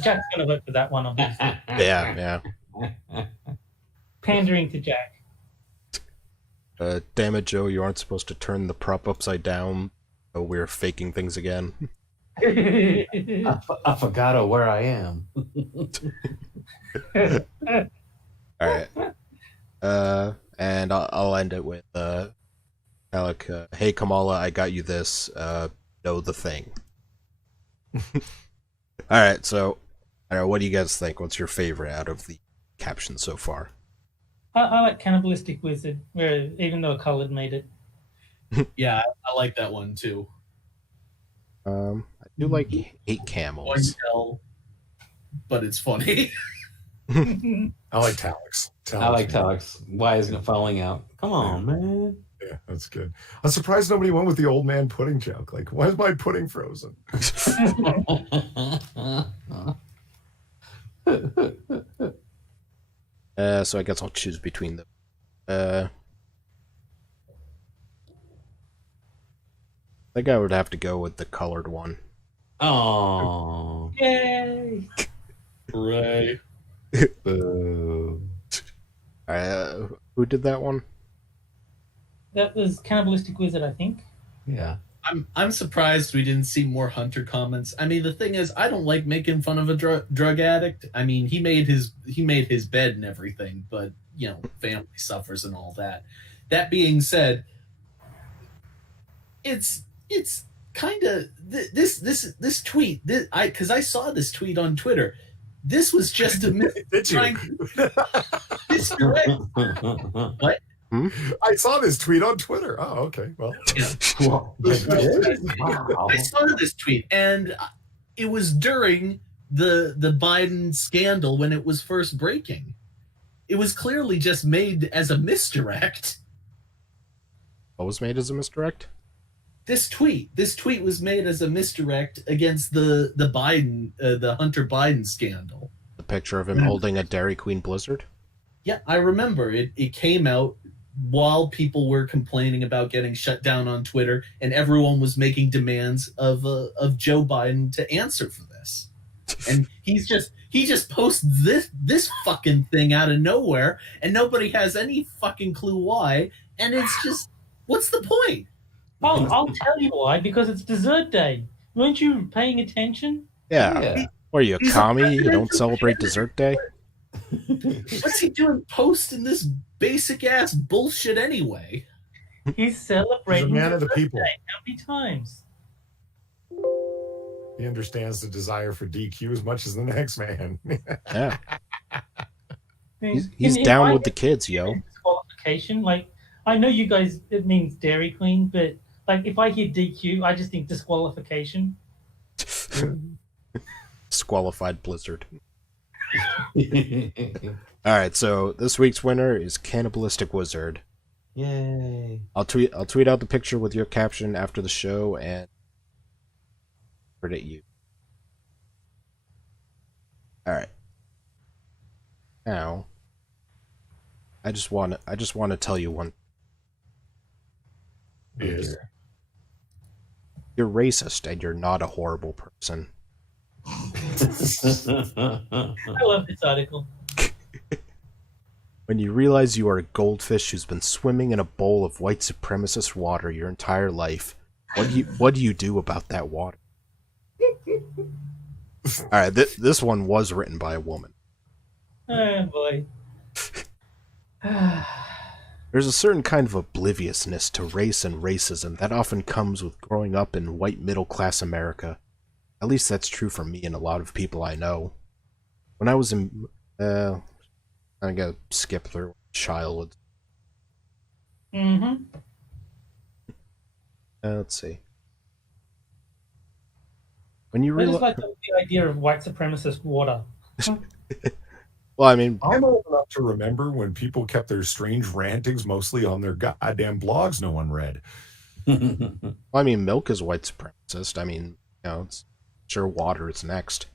Jack's gonna vote for that one, obviously. Yeah. Pandering to Jack. Damn it, Joe, you aren't supposed to turn the prop upside down. Oh, we're faking things again. I forgot where I am. Alright. And I'll end it with, Alec, hey Kamala, I got you this, know the thing. Alright, so, I don't know, what do you guys think? What's your favorite out of the captions so far? I like Cannibalistic Wizard, where even though a colored made it. Yeah, I like that one too. I do like Hate One Camels. tell, but it's funny. I like Talix. I like Talix. Why isn't it falling out? Come on, man. Yeah, that's good. I'm surprised nobody went with the old man pudding joke. Like, why is my pudding frozen? So I guess I'll choose between them. I think I would have to go with the colored one. Oh, Yay! Right. boo. Who did that one? That was Cannibalistic Wizard, I think. Yeah. I'm surprised we didn't see more Hunter comments. I mean, the thing is, I don't like making fun of a drug addict. I mean, he made his bed and everything, but you know, family suffers and all that. That being said, it's kind of this tweet. Because I saw this tweet on Twitter. This was just a Did you? misdirect. What? I saw this tweet on Twitter. Oh, okay. Well, Wow. I saw this tweet, and it was during the Biden scandal when it was first breaking. It was clearly just made as a misdirect. What was made as a misdirect? This tweet was made as a misdirect against the Biden, the Hunter Biden scandal. The picture of him holding a Dairy Queen Blizzard? Yeah, I remember it came out while people were complaining about getting shut down on Twitter, and everyone was making demands of Joe Biden to answer for this. And he just posts this fucking thing out of nowhere, and nobody has any fucking clue why. And it's just, what's the point? I'll tell you why. Because it's dessert day. Weren't you paying attention? Yeah. What are you, a commie? You don't celebrate dessert day? What's he doing posting this basic ass bullshit anyway? He's celebrating. He's a man of the dessert people. day. How many times? he understands the desire for DQ as much as the next man. Yeah. He's In down my with the kids, yo. disqualification. Like, I know you guys, it means Dairy Queen, but like if I hear DQ, I just think disqualification. Disqualified Blizzard. Alright, so this week's winner is Cannibalistic Wizard. Yay. I'll tweet out the picture with your caption after the show and credit you. Alright. Now I just want to tell you one. Yes. You're racist and you're not a horrible person. I love this article. When you realize you are a goldfish who's been swimming in a bowl of white supremacist water your entire life, what do you do about that water? Alright, this one was written by a woman. Oh boy. There's a certain kind of obliviousness to race and racism that often comes with growing up in white middle-class America. At least that's true for me and a lot of people I know. When I was in... I gotta skip through childhood. Mm-hmm. Let's see. When you I just realize... like the idea of white supremacist water. Well, I mean... I'm old enough to remember when people kept their strange rantings mostly on their goddamn blogs no one read. Well, I mean, milk is white supremacist. I mean, you know, it's sure water is next.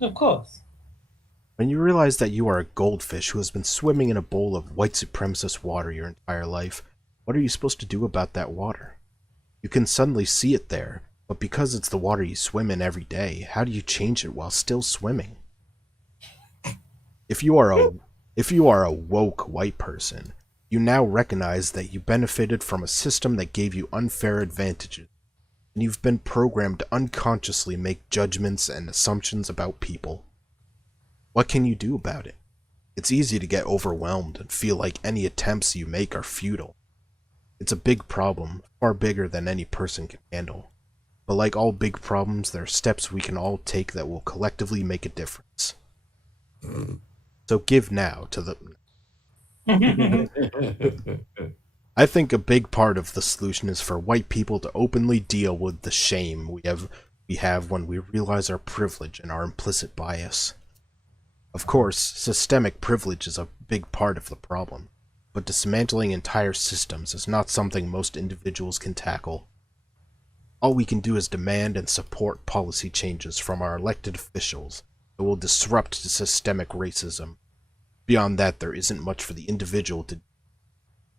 Of course. When you realize that you are a goldfish who has been swimming in a bowl of white supremacist water your entire life, what are you supposed to do about that water? You can suddenly see it there, but because it's the water you swim in every day, how do you change it while still swimming? If you are a woke white person, you now recognize that you benefited from a system that gave you unfair advantages, and you've been programmed to unconsciously make judgments and assumptions about people. What can you do about it? It's easy to get overwhelmed and feel like any attempts you make are futile. It's a big problem, far bigger than any person can handle. But like all big problems, there are steps we can all take that will collectively make a difference. So give now to the... I think a big part of the solution is for white people to openly deal with the shame we have when we realize our privilege and our implicit bias. Of course, systemic privilege is a big part of the problem. but dismantling entire systems is not something most individuals can tackle. All we can do is demand and support policy changes from our elected officials that will disrupt the systemic racism. Beyond that, there isn't much for the individual to do.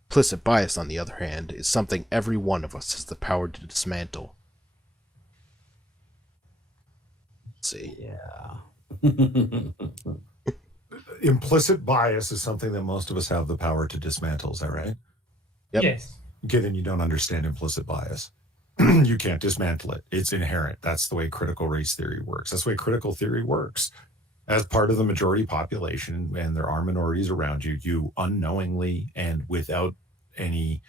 Implicit bias, on the other hand, is something every one of us has the power to dismantle. Let's see. Yeah. Implicit bias is something that most of us have the power to dismantle. Is that right? Yep. Yes. Given you don't understand implicit bias, you can't dismantle it. It's inherent. That's the way critical race theory works. That's the way critical theory works. As part of the majority population, and there are minorities around you, you unknowingly and without any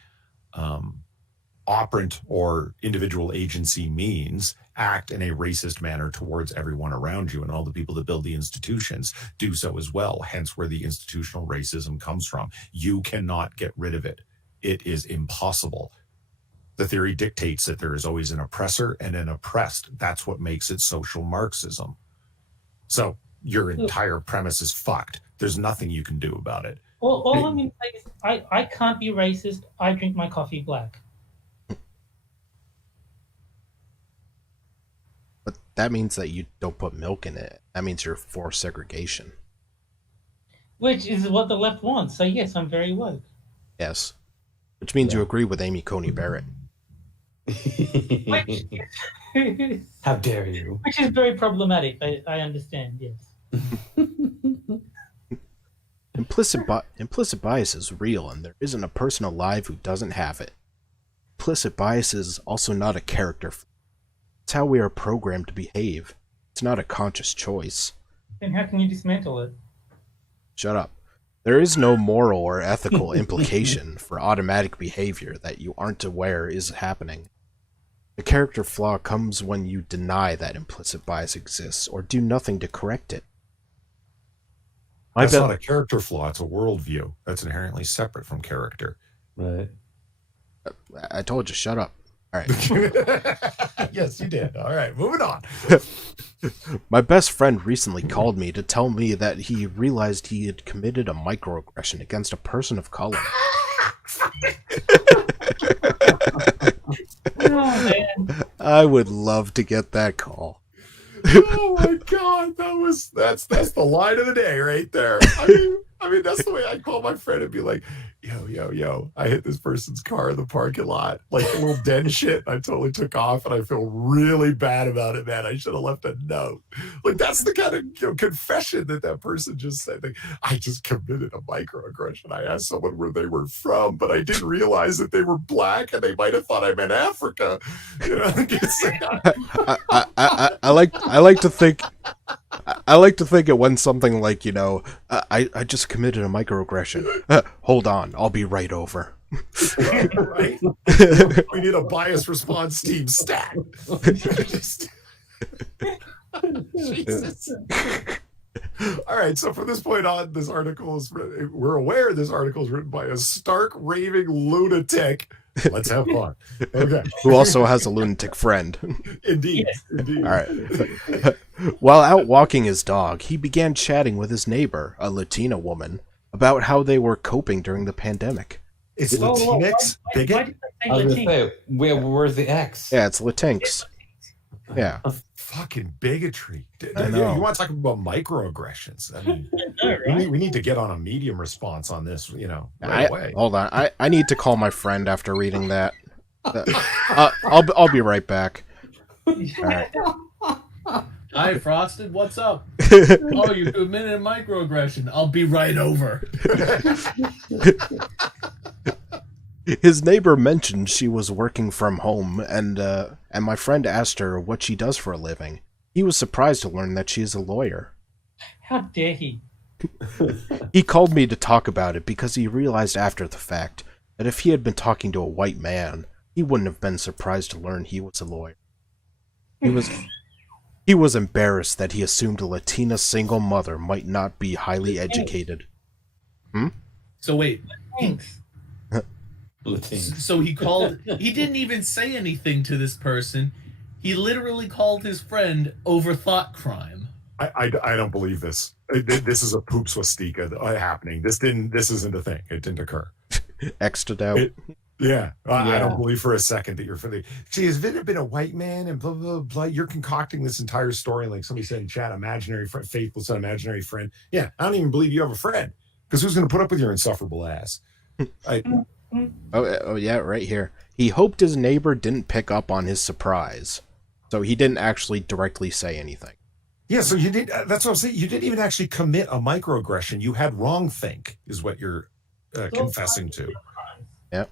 operant or individual agency means act in a racist manner towards everyone around you, and all the people that build the institutions do so as well, hence where the institutional racism comes from. You cannot get rid of it. It is impossible. The theory dictates that there is always an oppressor and an oppressed. That's what makes it social Marxism. So your entire premise is fucked. There's nothing you can do about it. All I'm going to say is I can't be racist. I drink my coffee black. But that means that you don't put milk in it. That means you're for segregation. Which is what the left wants. So yes, I'm very woke. Yes. Which means you agree with Amy Coney Barrett. Which, How dare you? which is very problematic. I understand, yes. Implicit bias is real, and there isn't a person alive who doesn't have it. Implicit bias is also not a character flaw. It's how we are programmed to behave. It's not a conscious choice. Then how can you dismantle it? Shut up. There is no moral or ethical implication for automatic behavior that you aren't aware is happening. The character flaw comes when you deny that implicit bias exists or do nothing to correct it. That's not a character flaw. It's a worldview. That's inherently separate from character. Right. I told you, shut up. All right. Yes, you did. All right, moving on. My best friend recently called me to tell me that he realized he had committed a microaggression against a person of color. Oh, man. I would love to get that call. Oh my god, that's the line of the day right there. I mean that's the way I'd call my friend and be like, yo, I hit this person's car in the parking lot, like a little den shit. I totally took off and I feel really bad about it, man. I should have left a note. Like that's the kind of confession that person just said. Like, I just committed a microaggression. I asked someone where they were from, but I didn't realize that they were black and they might have thought I meant Africa. You know, I like to think it went something like, I just committed a microaggression. Hold on, I'll be right over. Right? We need a bias response team stat. Jesus. All right, so from this point on, we're aware this article is written by a stark raving lunatic. Let's have fun. Okay. Who also has a lunatic friend. Indeed. Yes. Indeed. All right. While out walking his dog, he began chatting with his neighbor, a Latina woman, about how they were coping during the pandemic. It's Whoa, Latinx, why bigot. did I they was say gonna Latinx? say, where's the X? Yeah, it's Latinx. Yeah. Fucking bigotry. I know. You want to talk about microaggressions? I mean, I know, right? we need to get on a medium response on this, right away. Hold on. I need to call my friend after reading that. I'll be right back. All right. Hi, Frosted. What's up? Oh, you committed a microaggression. I'll be right over. His neighbor mentioned she was working from home, and my friend asked her what she does for a living. He was surprised to learn that she is a lawyer. How dare he? He called me to talk about it because he realized after the fact that if he had been talking to a white man, he wouldn't have been surprised to learn he was a lawyer. He was embarrassed that he assumed a Latina single mother might not be highly educated. So wait. Thanks. So he didn't even say anything to this person. He literally called his friend over thought crime. I don't believe this. This is a poop swastika happening. This isn't a thing. It didn't occur. X'd out. I don't believe for a second that you're fully. See, has it been a white man and blah blah blah? You're concocting this entire story, like somebody said in chat, imaginary friend, faithless, an imaginary friend. Yeah, I don't even believe you have a friend, because who's going to put up with your insufferable ass? Oh yeah, right here. He hoped his neighbor didn't pick up on his surprise, so he didn't actually directly say anything. Yeah, so you did. That's what I'm saying. You didn't even actually commit a microaggression. You had wrong think, is what you're confessing to. Yeah.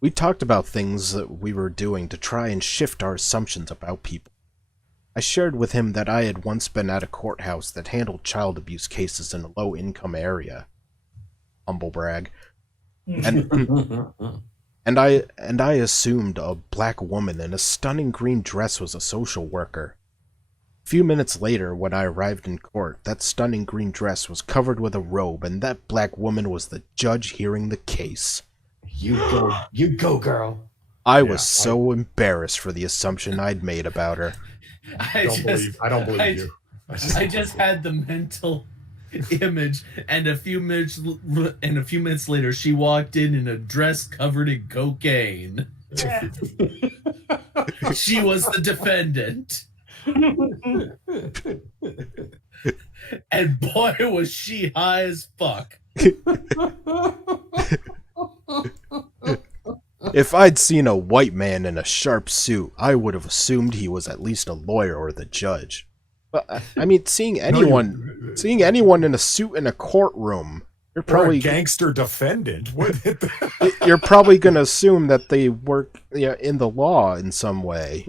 We talked about things that we were doing to try and shift our assumptions about people. I shared with him that I had once been at a courthouse that handled child abuse cases in a low-income area. Humble brag. And I assumed a black woman in a stunning green dress was a social worker. A few minutes later, when I arrived in court, that stunning green dress was covered with a robe, and that black woman was the judge hearing the case. You go, girl. I was so embarrassed for the assumption I'd made about her. I don't believe you. I just had the mental image, and a few minutes later, she walked in a dress covered in cocaine. Yeah. She was the defendant. And boy, was she high as fuck. If I'd seen a white man in a sharp suit, I would have assumed he was at least a lawyer or the judge. But I mean, seeing anyone in a suit in a courtroom, you're probably a gangster defendant. You're probably gonna assume that they work in the law in some way.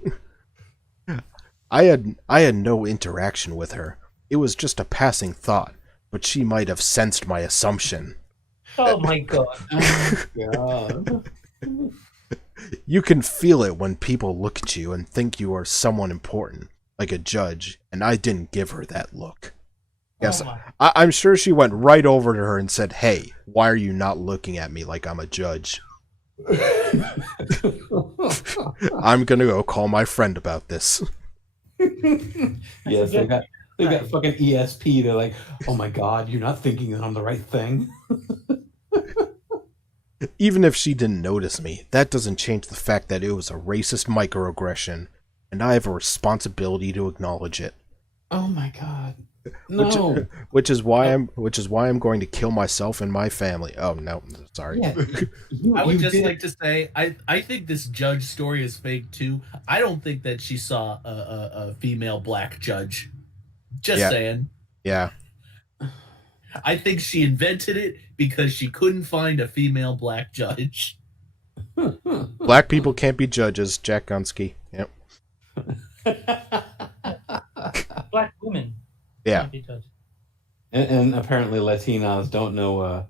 I had no interaction with her. It was just a passing thought, but she might have sensed my assumption. Oh my god. Oh my god. You can feel it when people look at you and think you are someone important, like a judge, and I didn't give her that look. Yes, I'm sure she went right over to her and said, "Hey, why are you not looking at me like I'm a judge?" I'm gonna go call my friend about this. Yes, they got fucking ESP. They're like, "Oh my god, you're not thinking that I'm the right thing." Even if she didn't notice me, that doesn't change the fact that it was a racist microaggression, and I have a responsibility to acknowledge it. Oh my god. No. Which is why I'm going to kill myself and my family. Oh no, sorry. Yeah. I would just like to say I think this judge story is fake too. I don't think that she saw a female black judge. Just saying. Yeah. I think she invented it because she couldn't find a female black judge. Black people can't be judges, Jack Gunsky. Yep. Black women. Yeah. Can't be judged. And apparently Latinas don't know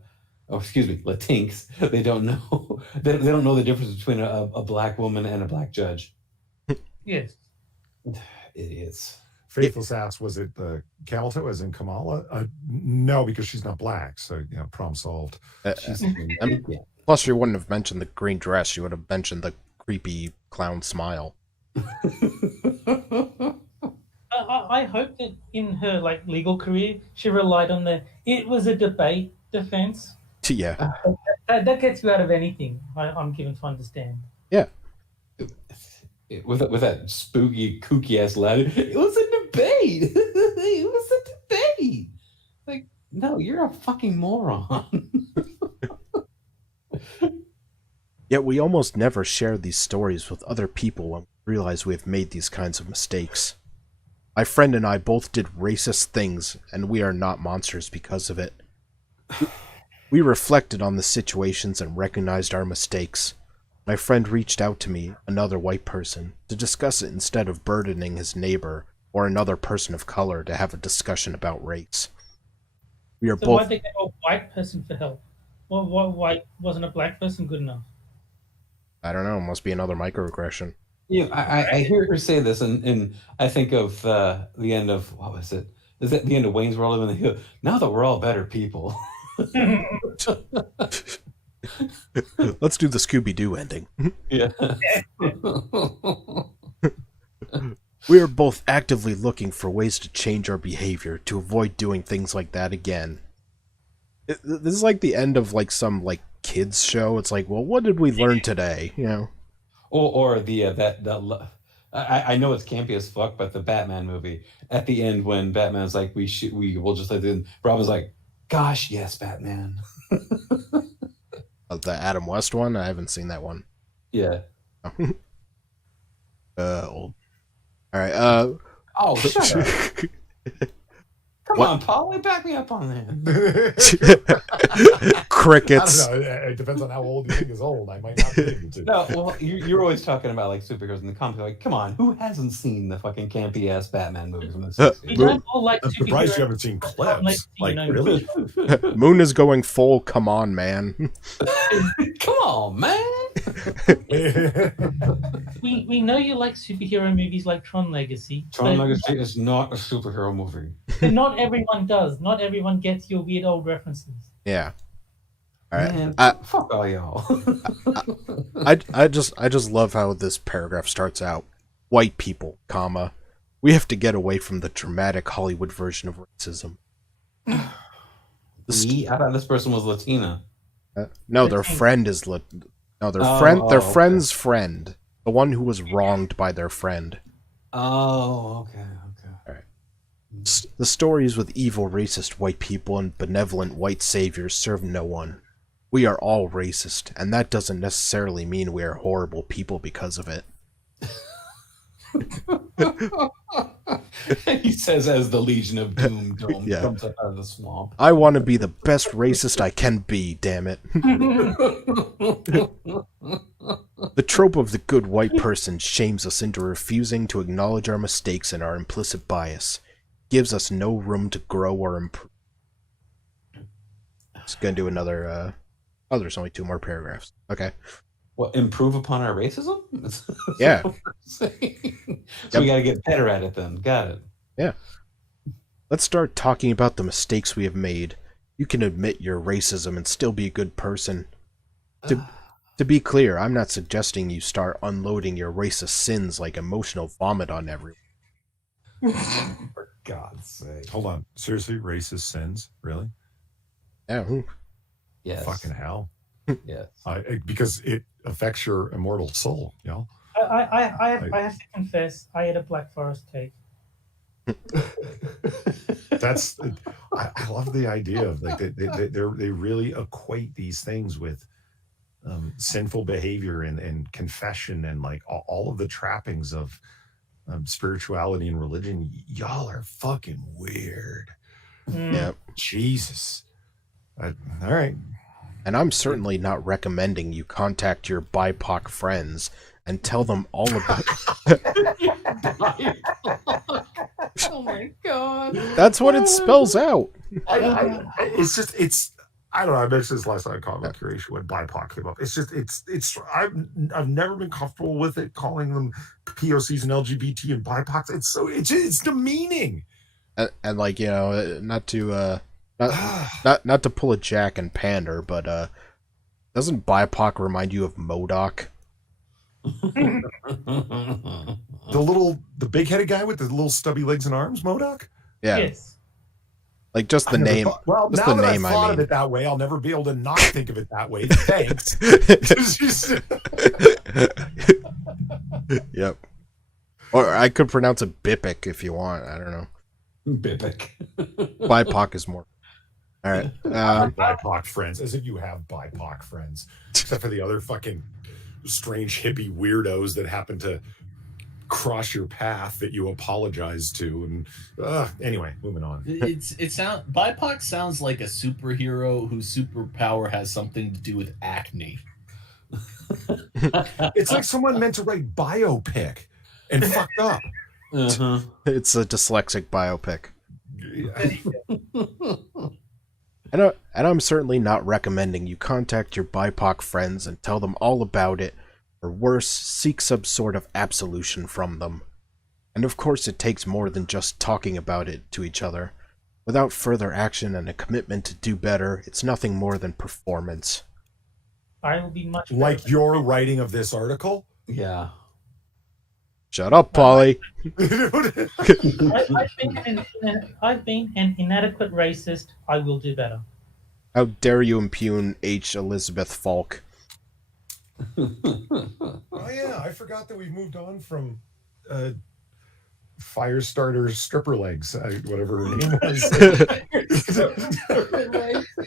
Latinx. They don't know they don't know the difference between a black woman and a black judge. Yes. Idiots. Faithless ass, was it camel toe as in Kamala? No, because she's not black, so problem solved. Plus, she wouldn't have mentioned the green dress. She would have mentioned the creepy clown smile. I hope that in her legal career, she relied on it was a debate defense. Yeah. That gets you out of anything. I'm given to understand. Yeah. With that spooky, kooky ass letter, it was a debate. It was a debate. Like, no, you're a fucking moron. Yet we almost never share these stories with other people when we realize we have made these kinds of mistakes. My friend and I both did racist things, and we are not monsters because of it. We reflected on the situations and recognized our mistakes. My friend reached out to me, another white person, to discuss it instead of burdening his neighbor or another person of color to have a discussion about race. We are So both. why'd they get a white person for help? Why wasn't a black person good enough? I don't know. Must be another microaggression. Yeah, I hear her say this, and I think of the end of, what was it? Is that the end of Wayne's World? When they go, now that we're all better people. Let's do the Scooby-Doo ending. Yeah. We are both actively looking for ways to change our behavior to avoid doing things like that again. This is like the end of like some like kids show. It's like, well, what did we learn today? You know, Or the I know it's campy as fuck, but the Batman movie at the end when Batman's like, we will just let in. Robin's like, gosh, yes, Batman. the Adam West one. I haven't seen that one. Yeah. Old. All right. Oh, shut up. Come What? on, Polly, back me up on that. Crickets. I don't know. It depends on how old you think is old. I might not be able to. No, well, you're always talking about like superheroes in the comics. Like, come on, who hasn't seen the fucking campy ass Batman movies from the 60s? We don't all like I'm surprised you haven't seen clips. Like, really? Moon is going full. Come on, man. Come on, man. We know you like superhero movies like Tron Legacy. Tron but- Legacy is not a superhero movie. But not everyone does. Not everyone gets your weird old references. Yeah. All right. Man, I- fuck all y'all. I just love how this paragraph starts out. White people, comma. We have to get away from the dramatic Hollywood version of racism. I thought this person was Latina. No, their friend is their okay. friend's friend, the one who was wronged by their friend. Oh, okay. The stories with evil racist white people and benevolent white saviors serve no one. We are all racist, and that doesn't necessarily mean we are horrible people because of it. He says as the Legion of Doom dome Yeah. comes up out of the swamp. I want to be the best racist I can be, damn it. The trope of the good white person shames us into refusing to acknowledge our mistakes and our implicit bias. Gives us no room to grow or improve. Just gonna do another, oh, there's only 2 more paragraphs. Okay. What, improve upon our racism? Yeah. So we gotta get better at it then. Got it. Yeah. Let's start talking about the mistakes we have made. You can admit your racism and still be a good person. To be clear, I'm not suggesting you start unloading your racist sins like emotional vomit on everyone. For God's sake. Hold on. Seriously, racist sins? Really? Yeah. Yes. Fucking hell. Yes. Because it affects your immortal soul, you know? I have to confess, I had a Black Forest take. That's I love the idea of like they really equate these things with sinful behavior and confession and like all of the trappings of spirituality and religion. Y'all are fucking weird. Yeah. Jesus. All right. And I'm certainly not recommending you contact your BIPOC friends and tell them all about... Oh my God. That's what it spells out. I don't know. I mentioned this last time on Comic Curation when BIPOC came up. It's just I've never been comfortable with it calling them POCs and LGBT and BIPOCs. It's demeaning. And like, you know, not to pull a Jack and pander, but doesn't BIPOC remind you of MODOK? The big-headed guy with the little stubby legs and arms, MODOK? Yeah. Yes. Like just the name. Well, just now the that name, I've thought I of mean. it that way, I'll never be able to not think of it that way. Thanks. Yep. Or I could pronounce it Bipic if you want. I don't know. Bipic. BIPOC is more. All right. BIPOC friends, as if you have BIPOC friends, except for the other fucking strange hippie weirdos that happen to cross your path that you apologize to. And anyway, moving on. BIPOC sounds like a superhero whose superpower has something to do with acne. It's like someone meant to write biopic and fucked up. Uh-huh. It's a dyslexic biopic. And I'm certainly not recommending you contact your BIPOC friends and tell them all about it, or worse, seek some sort of absolution from them. And of course it takes more than just talking about it to each other. Without further action and a commitment to do better, it's nothing more than performance. I will be much better. Like your writing of this article? Yeah. Shut up, Polly. I've been an inadequate racist. I will do better. How dare you impugn H. Elizabeth Falk? Oh yeah, I forgot that we've moved on from Firestarter stripper legs, whatever her name was.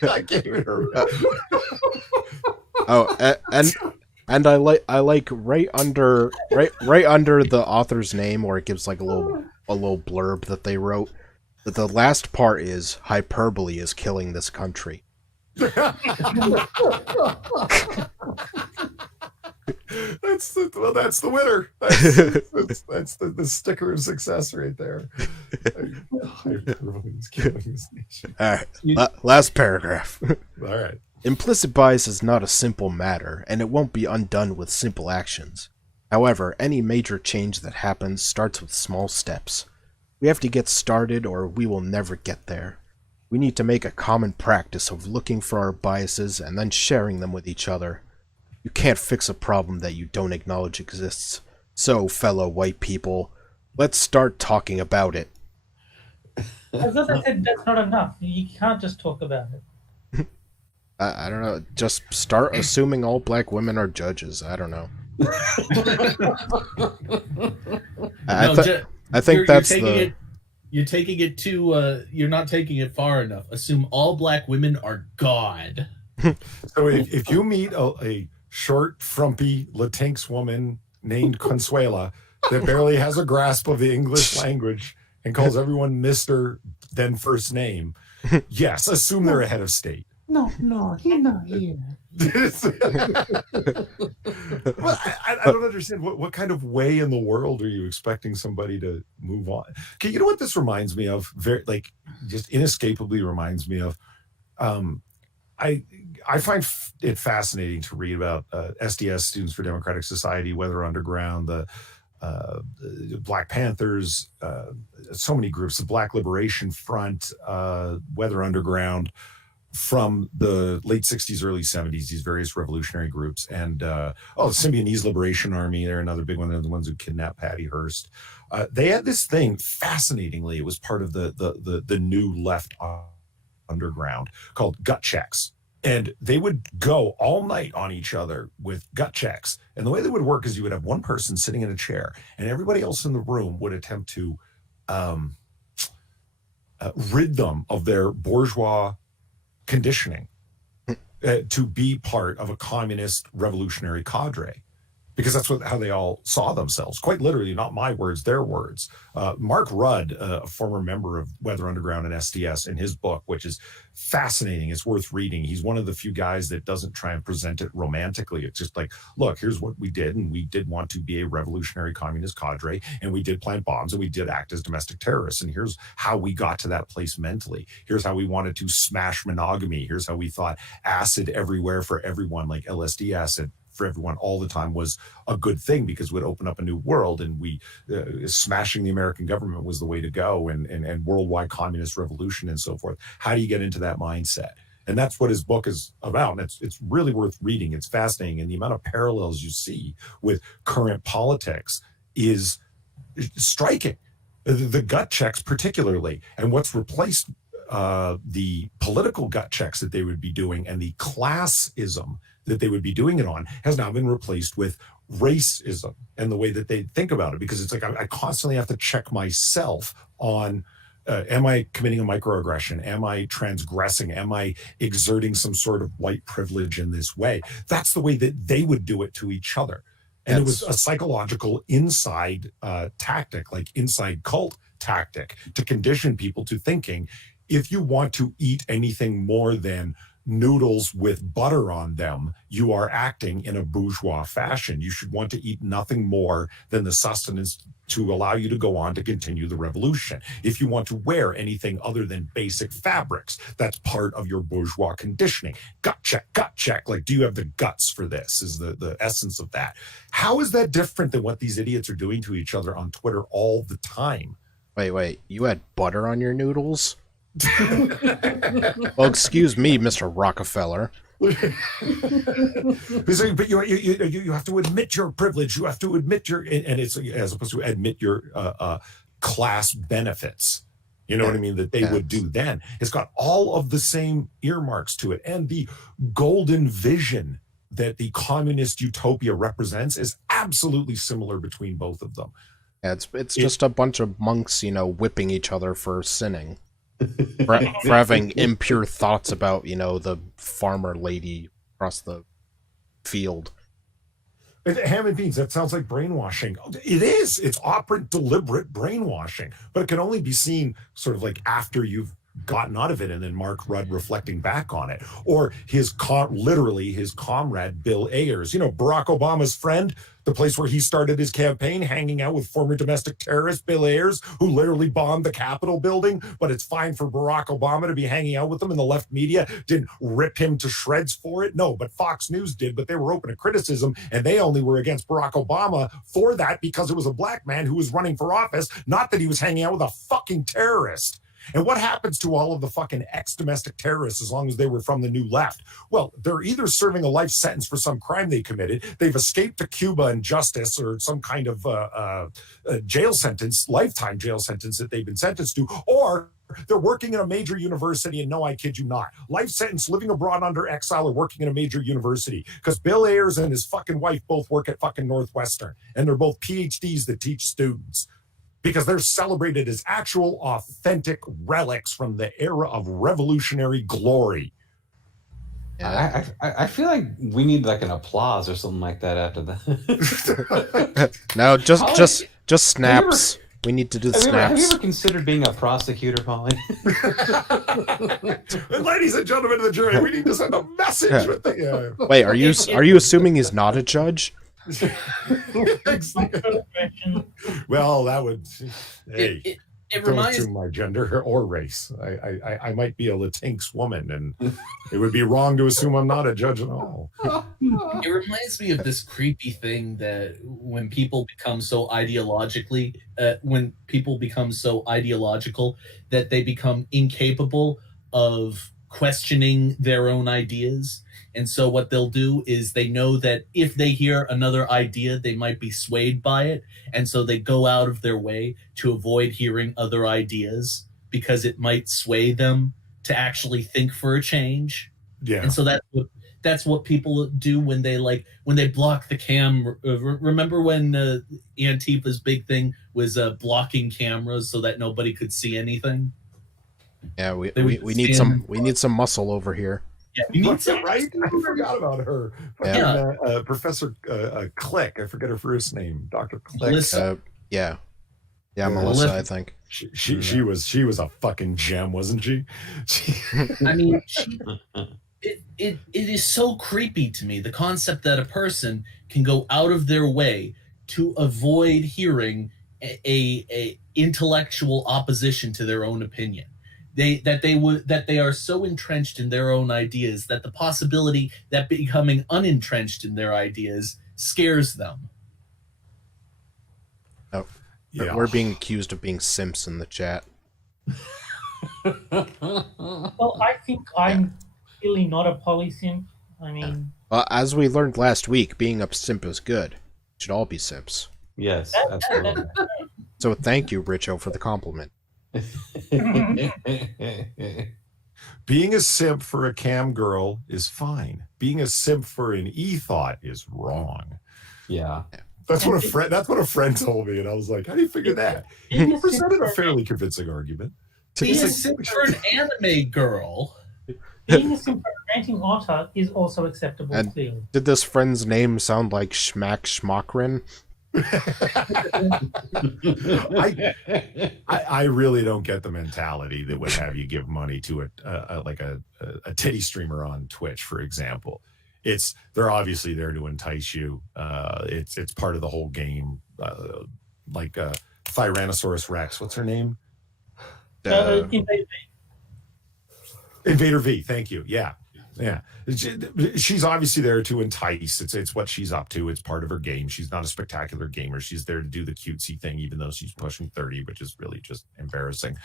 I can't even remember. Oh, and I like right under the author's name, where it gives like a little blurb that they wrote, that the last part is hyperbole is killing this country. That's the winner. That's the sticker of success right there. Hyperbole is killing this nation. All right, last paragraph. All right. Implicit bias is not a simple matter, and it won't be undone with simple actions. However, any major change that happens starts with small steps. We have to get started, or we will never get there. We need to make a common practice of looking for our biases and then sharing them with each other. You can't fix a problem that you don't acknowledge exists. So, fellow white people, let's start talking about it. As I said, that's not enough. You can't just talk about it. I don't know. Just start assuming all black women are judges. I don't know. I think that's You're taking it too. You're not taking it far enough. Assume all black women are God. So if you meet a short, frumpy Latinx woman named Consuela that barely has a grasp of the English language and calls everyone Mr. then first name, yes, assume they're a head of state. No, he's not here. Well, I don't understand. What kind of way in the world are you expecting somebody to move on? Okay, you know what this reminds me of? Just inescapably reminds me of. I find it fascinating to read about SDS, Students for Democratic Society, Weather Underground, the Black Panthers, so many groups, the Black Liberation Front, Weather Underground, from the late 60s, early 70s, these various revolutionary groups. And the Symbionese Liberation Army, they're another big one. They're the ones who kidnapped Patty Hearst. They had this thing, fascinatingly, it was part of the new left underground, called gut checks. And they would go all night on each other with gut checks. And the way they would work is you would have one person sitting in a chair, and everybody else in the room would attempt to rid them of their bourgeois conditioning to be part of a communist revolutionary cadre, because that's how they all saw themselves. Quite literally, not my words, their words. Mark Rudd, a former member of Weather Underground and SDS, in his book, which is fascinating, it's worth reading. He's one of the few guys that doesn't try and present it romantically. It's just like, look, here's what we did, and we did want to be a revolutionary communist cadre, and we did plant bombs, and we did act as domestic terrorists, and here's how we got to that place mentally. Here's how we wanted to smash monogamy. Here's how we thought acid everywhere for everyone, like LSD acid for everyone all the time, was a good thing because it would open up a new world, and we smashing the American government was the way to go, and worldwide communist revolution and so forth. How do you get into that mindset? And that's what his book is about. And it's really worth reading. It's fascinating. And the amount of parallels you see with current politics is striking. The gut checks particularly, and what's replaced the political gut checks that they would be doing and the classism that they would be doing it on has now been replaced with racism and the way that they think about it. Because it's like, I constantly have to check myself on, am I committing a microaggression? Am I transgressing? Am I exerting some sort of white privilege in this way? That's the way that they would do it to each other. And it was a psychological inside tactic, like inside cult tactic, to condition people to thinking, if you want to eat anything more than noodles with butter on them, you are acting in a bourgeois fashion. You should want to eat nothing more than the sustenance to allow you to go on to continue the revolution. If you want to wear anything other than basic fabrics, that's part of your bourgeois conditioning. Gut check. Like, do you have the guts for this? Is the essence of that. How is that different than what these idiots are doing to each other on Twitter all the time? Wait, you had butter on your noodles? Well, excuse me, Mr. Rockefeller. But you have to admit your privilege. You have to admit your, and it's as opposed to admit your class benefits. You know what I mean? That they would do then. It's got all of the same earmarks to it. And the golden vision that the communist utopia represents is absolutely similar between both of them. Yeah, it's just a bunch of monks, whipping each other for sinning. For having impure thoughts about, the farmer lady across the field. Ham and beans, that sounds like brainwashing. It is. It's operant, deliberate brainwashing. But it can only be seen sort of like after you've gotten out of it, and then Mark Rudd reflecting back on it. Or literally his comrade, Bill Ayers. Barack Obama's friend, the place where he started his campaign, hanging out with former domestic terrorist Bill Ayers, who literally bombed the Capitol building. But it's fine for Barack Obama to be hanging out with them, and the left media didn't rip him to shreds for it. No, but Fox News did, but they were open to criticism, and they only were against Barack Obama for that because it was a black man who was running for office, not that he was hanging out with a fucking terrorist. And what happens to all of the fucking ex-domestic terrorists as long as they were from the new left? Well, they're either serving a life sentence for some crime they committed, they've escaped to Cuba and justice or some kind of jail sentence, lifetime jail sentence that they've been sentenced to, or they're working in a major university, and no, I kid you not, life sentence, living abroad under exile, or working in a major university. Because Bill Ayers and his fucking wife both work at fucking Northwestern, and they're both PhDs that teach students. Because they're celebrated as actual, authentic relics from the era of revolutionary glory. Yeah. I feel like we need like an applause or something like that after that. No, just snaps. We need to do snaps. Have you ever considered being a prosecutor, Pauline? And ladies and gentlemen of the jury, we need to send a message. With the, Wait, are you assuming he's not a judge? Well, that would. Hey, it reminds me my gender or race. I might be a Latinx woman, and it would be wrong to assume I'm not a judge at all. It reminds me of this creepy thing that when people become so ideological that they become incapable of questioning their own ideas. And so what they'll do is they know that if they hear another idea, they might be swayed by it. And so they go out of their way to avoid hearing other ideas because it might sway them to actually think for a change. Yeah. And so that's what people do when they block the cam. Remember when Antifa's big thing was blocking cameras so that nobody could see anything? Yeah, we need some muscle over here. Yeah, you need some, right? I forgot about her. Yeah. Professor Click. I forget her first name. Dr. Click. Melissa. Yeah, Melissa. I think she was a fucking gem, wasn't she? I mean, it is so creepy to me, the concept that a person can go out of their way to avoid hearing a intellectual opposition to their own opinion. They are so entrenched in their own ideas that the possibility that becoming unentrenched in their ideas scares them. Oh, yeah. We're being accused of being simps in the chat. Well, I think I'm really not a polysimp. I mean, well, as we learned last week, being a simp is good. We should all be simps. Yes, absolutely. So thank you, Richo, for the compliment. Being a simp for a cam girl is fine. Being a simp for an e-thought is wrong. Yeah. That's what a friend told me, and I was like, how do you figure that? He presented a fairly convincing argument. Being a simp for an anime girl. Being a simp for a ranting otter is also acceptable, and clearly. Did this friend's name sound like Schmack Schmockrin? I really don't get the mentality that would have you give money to a titty streamer on Twitch, for example. They're obviously there to entice you. It's part of the whole game. Like Tyrannosaurus Rex. What's her name? Invader V. Invader V. Thank you. Yeah. Yeah. She's obviously there to entice. It's what she's up to. It's part of her game. She's not a spectacular gamer. She's there to do the cutesy thing, even though she's pushing 30, which is really just embarrassing.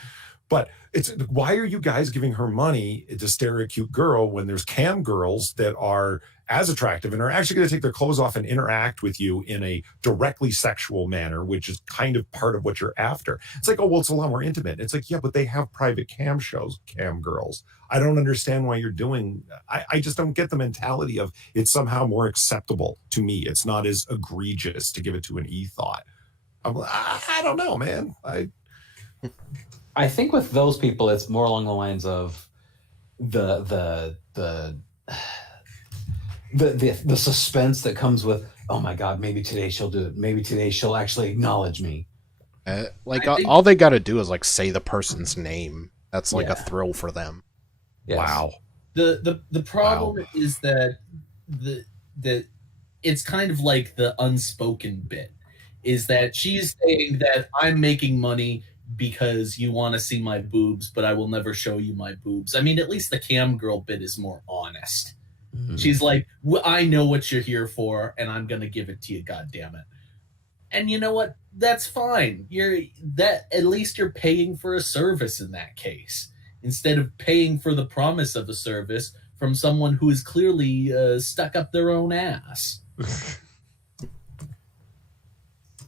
But it's why are you guys giving her money to stare at a cute girl when there's cam girls that are as attractive and are actually going to take their clothes off and interact with you in a directly sexual manner, which is kind of part of what you're after. It's like, oh, well, it's a lot more intimate. It's like, yeah, but they have private cam shows, cam girls. I don't understand why you're doing, I just don't get the mentality of it's somehow more acceptable to me. It's not as egregious to give it to an e-thought. I don't know, man. I think with those people, it's more along the lines of the suspense that comes with, oh my God, maybe today she'll do it. Maybe today she'll actually acknowledge me. All they got to do is like say the person's name. That's like a thrill for them. Yes. Wow. The problem is that the it's kind of like the unspoken bit is that she's saying that I'm making money because you want to see my boobs, but I will never show you my boobs. I mean, at least the cam girl bit is more honest. Mm-hmm. She's like, I know what you're here for, and I'm gonna give it to you, goddammit. And you know what? That's fine. At least you're paying for a service in that case, instead of paying for the promise of a service from someone who is clearly stuck up their own ass.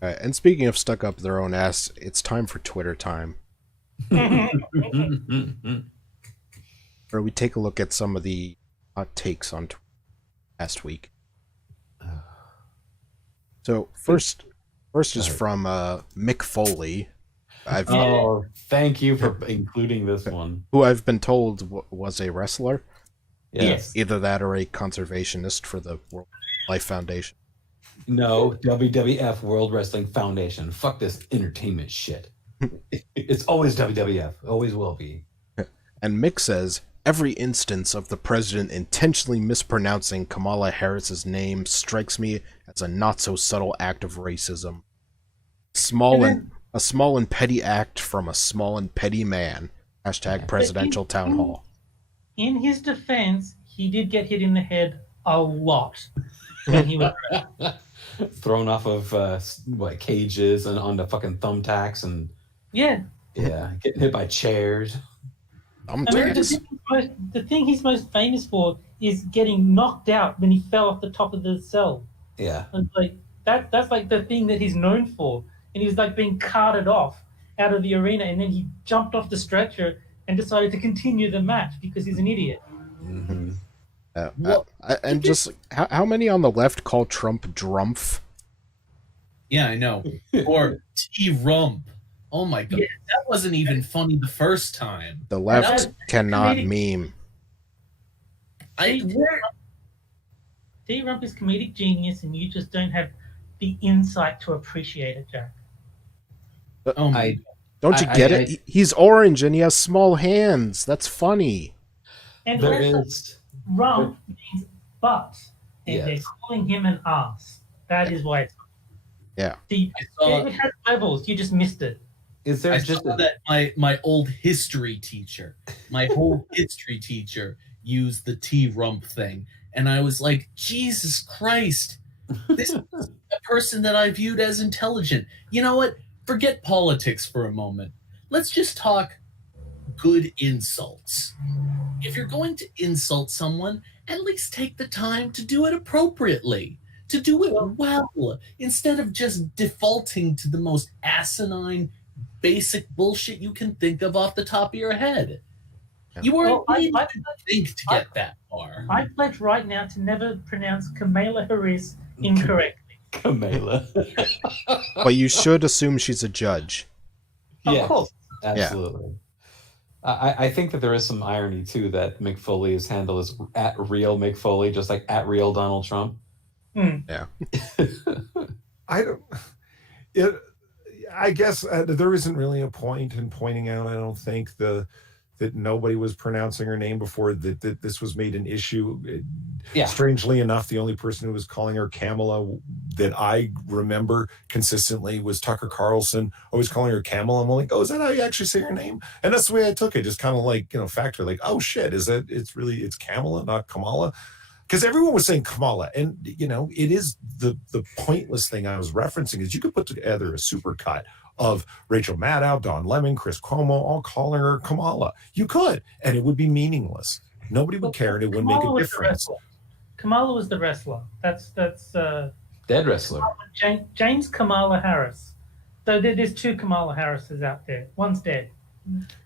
And speaking of stuck up their own ass, it's time for Twitter time. Where we take a look at some of the hot takes on Twitter last week. So first is from Mick Foley. Thank you for including this one. Who I've been told was a wrestler. Yes. Either that or a conservationist for the World Life Foundation. No, WWF, World Wrestling Foundation. Fuck this entertainment shit. It's always WWF. Always will be. And Mick says, every instance of the president intentionally mispronouncing Kamala Harris's name strikes me as a not-so-subtle act of racism. A small and petty act from a small and petty man. # presidential town hall. In his defense, he did get hit in the head a lot when he was thrown off of cages and onto fucking thumbtacks and getting hit by chairs. The thing he's most famous for is getting knocked out when he fell off the top of the cell. Yeah, and like that's like the thing that he's known for. And he was like being carted off out of the arena, and then he jumped off the stretcher and decided to continue the match because he's an idiot. Mm-hmm. And just how many on the left call Trump Drumpf? Yeah, I know. Or T-Rump. Oh my God, that wasn't even funny the first time. The left cannot meme. T-Rump is comedic genius, and you just don't have the insight to appreciate it, Jack. Don't you get it? He's orange and he has small hands. That's funny. And rump means butt, and they're calling him an ass. That is why it's funny. Yeah. It has levels. You just missed it. Is there that my old history teacher, used the T-Rump thing, and I was like, Jesus Christ, this is a person that I viewed as intelligent. You know what? Forget politics for a moment. Let's just talk good insults. If you're going to insult someone, at least take the time to do it appropriately, to do it well, instead of just defaulting to the most asinine, basic bullshit you can think of off the top of your head. You weren't think to get that far. I pledge right now to never pronounce Kamala Harris incorrectly. Kamala. But you should assume she's a judge. Of course. Absolutely. Yeah. I think that there is some irony, too, that Mick Foley's handle is at real Mick Foley, just like at real Donald Trump. Yeah. I guess there isn't really a point in pointing out, I don't think, the that nobody was pronouncing her name before that this was made an issue. Yeah. Strangely enough, the only person who was calling her Kamala that I remember consistently was Tucker Carlson, always calling her Kamala. I'm like, oh, is that how you actually say her name? And that's the way I took it, just kind of like, factor, like, oh shit, it's Kamala, not Kamala? Because everyone was saying Kamala, and it is the pointless thing I was referencing is you could put together a supercut of Rachel Maddow, Don Lemon, Chris Cuomo, all calling her Kamala. You could, and it would be meaningless. Nobody would care, and it wouldn't make a difference. Kamala was the wrestler. That's dead wrestler. James Kamala Harris. So there's 2 Kamala Harrises out there. One's dead.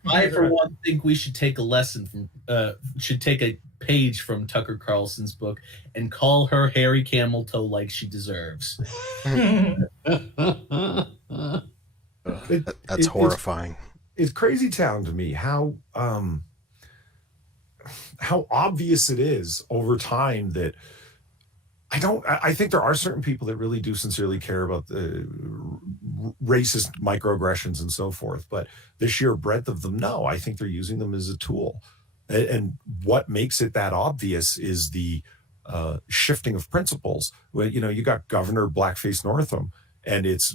I, for one, think we should take a page from Tucker Carlson's book and call her Harry Camel Toe like she deserves. That's horrifying. It's crazy town to me how obvious it is over time that I think there are certain people that really do sincerely care about the racist microaggressions and so forth, but the sheer breadth of them, no, I think they're using them as a tool. And what makes it that obvious is the shifting of principles. Well, you got Governor Blackface Northam,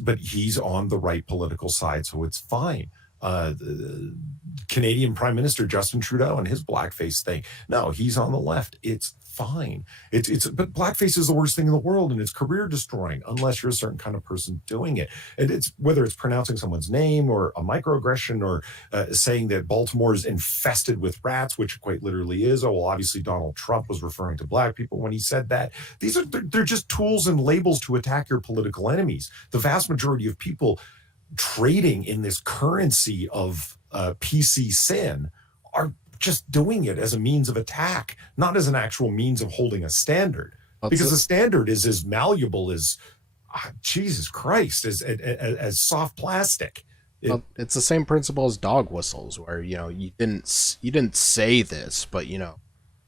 but he's on the right political side, so it's fine. The Canadian Prime Minister Justin Trudeau and his blackface thing, no, he's on the left. It's fine. But blackface is the worst thing in the world, and it's career destroying unless you're a certain kind of person doing it. And it's whether it's pronouncing someone's name or a microaggression or saying that Baltimore is infested with rats, which quite literally is. Oh, well, obviously Donald Trump was referring to black people when he said that. They're just tools and labels to attack your political enemies. The vast majority of people trading in this currency of PC sin are just doing it as a means of attack, not as an actual means of holding a standard. Because the standard is as malleable as Jesus Christ, as soft plastic. It's the same principle as dog whistles, where you didn't say this, but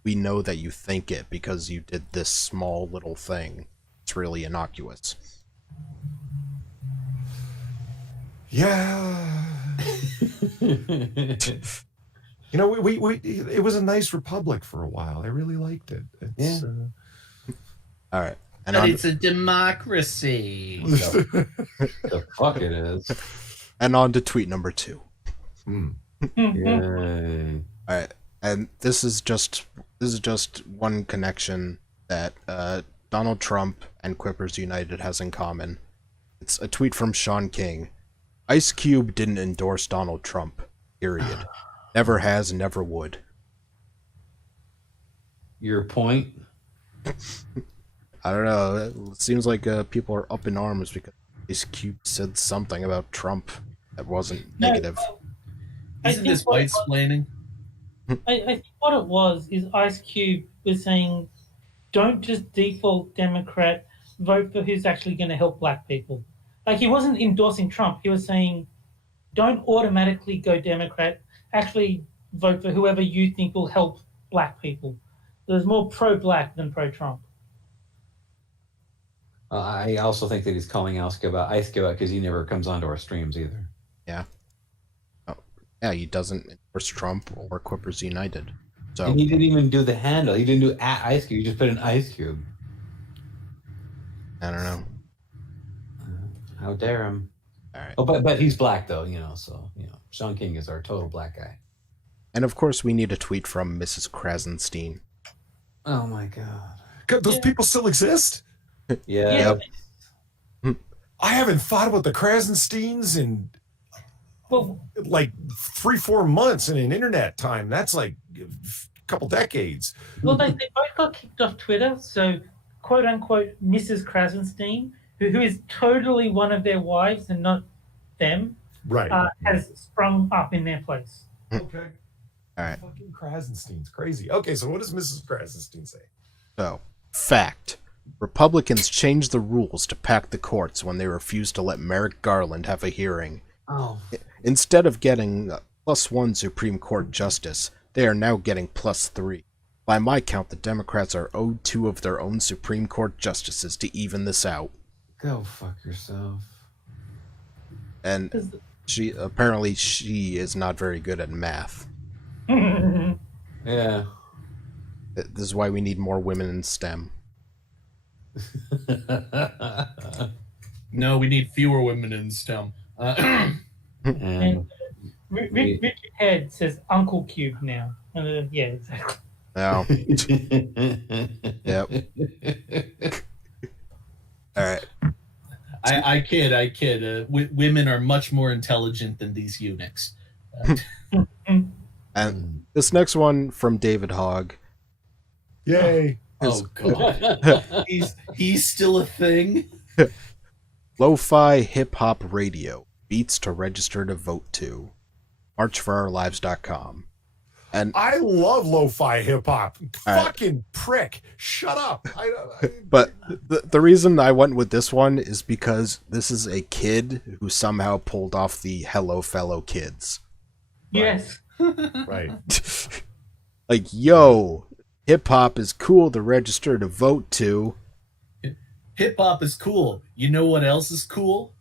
we know that you think it because you did this small little thing. It's really innocuous. Yeah. It was a nice republic for a while. I really liked it. All right. And it's a democracy. The fuck it is. And on to tweet number 2. Yay. All right. And this is just one connection that Donald Trump and Quippers United has in common. It's a tweet from Sean King. Ice Cube didn't endorse Donald Trump. Period. Never has, never would. Your point? I don't know. It seems like people are up in arms because Ice Cube said something about Trump that wasn't negative. Isn't this white-splaining? I think what it was is Ice Cube was saying, don't just default Democrat, vote for who's actually going to help black people. Like, he wasn't endorsing Trump. He was saying, don't automatically go Democrat, actually vote for whoever you think will help black people. There's more pro-black than pro-Trump. I also think that he's calling Ice Cube out because he never comes onto our streams either. Yeah. Oh, yeah, he doesn't endorse Trump or Quippers United. So and he didn't even do the handle. He didn't do @Ice Cube. He just put an Ice Cube. I don't know. How dare him? All right. Oh, but he's black though, so Sean King is our total black guy. And of course, we need a tweet from Mrs. Krasenstein. Oh my god! Those people still exist? Yeah. Yep. I haven't thought about the Krasensteins in like 3-4 months in an internet time. That's like a couple decades. Well, they both got kicked off Twitter. So, quote unquote, Mrs. Krasenstein, who is totally one of their wives and not them, right, has sprung up in their place. Okay. All right. Fucking Krasenstein's crazy. Okay, so what does Mrs. Krasenstein say? So, fact. Republicans changed the rules to pack the courts when they refused to let Merrick Garland have a hearing. Oh. Instead of getting +1 Supreme Court justice, they are now getting +3. By my count, the Democrats are owed 2 of their own Supreme Court justices to even this out. Go fuck yourself. And she is not very good at math. Yeah. This is why we need more women in STEM. No, we need fewer women in STEM. And Richard Head says Uncle Cube now. Yeah, exactly. Now, yep. All right. I kid. Women are much more intelligent than these eunuchs. And this next one from David Hogg. Yay! Oh god, he's still a thing. Lo-fi hip-hop radio. Beats to register to vote to. MarchForOurLives.com. And I love lo-fi hip-hop. right. Fucking prick. Shut up. But the reason I went with this one is because this is a kid who somehow pulled off the Hello Fellow Kids. Yes. Right. Like, yo, hip-hop is cool to register to vote to. Hip hop is cool. You know what else is cool?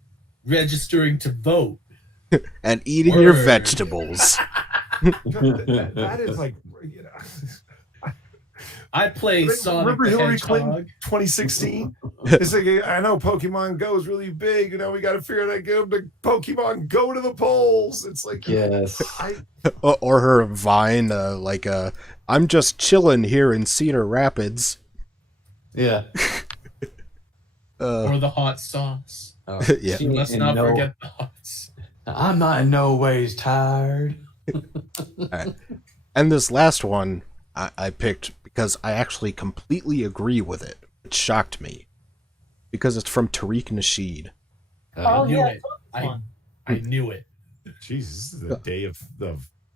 Registering to vote. And eating your Word. vegetables. that is like, you know. I play Sonic Remember the Hillary Hedgehog. Clinton 2016? It's like, I know Pokemon Go is really big. You know, we got to figure out how to get them to Pokemon Go to the polls. It's like, Yes. Or her Vine, I'm just chilling here in Cedar Rapids. Yeah. Or the hot sauce. Oh, Yeah. You must not forget the hot sauce. I'm not in no ways tired. Right. And this last one I picked because I actually completely agree with it. It shocked me. Because it's from Tariq Nasheed. Oh, knew yeah. it. I knew it. Jesus, this is the day of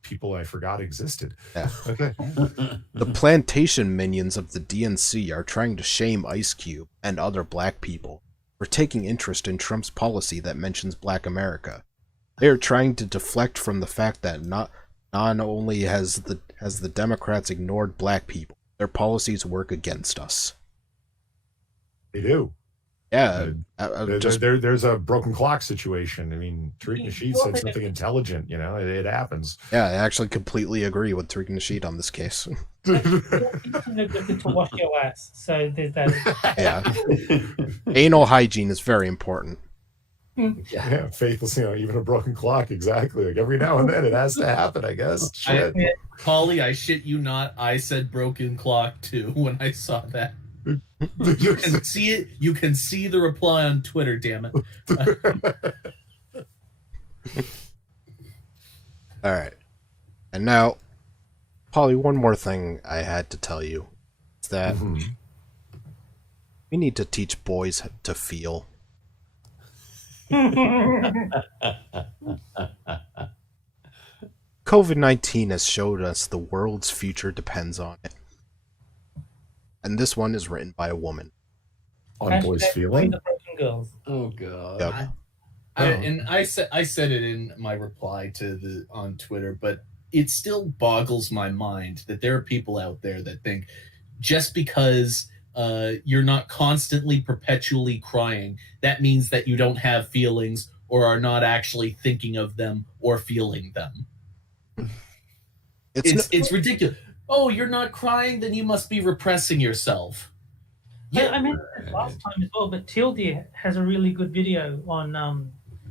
people I forgot existed. Yeah. Okay. The plantation minions of the DNC are trying to shame Ice Cube and other black people for taking interest in Trump's policy that mentions Black America. They are trying to deflect from the fact that not only has the Democrats ignored black people, their policies work against us. They do. Yeah, There's a broken clock situation. I mean, Tariq Nasheed said something intelligent. You know, it happens. yeah, I actually completely agree with Tariq Nasheed on this case. To wash your ass. So there's that. Yeah, anal hygiene is very important. Yeah, faithless. You know, even a broken clock. Exactly. Like every now and then, it has to happen. I guess. Shit. Polly, I shit you not. I said broken clock too when I saw that. You can see it. You can see the reply on Twitter. Damn it! All right, and now, Polly, one more thing I had to tell you is that we need to teach boys to feel. COVID-19 has showed us the world's future depends on it. And this one is written by a woman. On boys feeling. The broken girls. Oh god. Yep. I said it in my reply to on Twitter, but it still boggles my mind that there are people out there that think just because you're not constantly perpetually crying, that means that you don't have feelings or are not actually thinking of them or feeling them. It's ridiculous. Oh, you're not crying? Then you must be repressing yourself. Yeah, I meant this last time as well, but Teal has a really good video on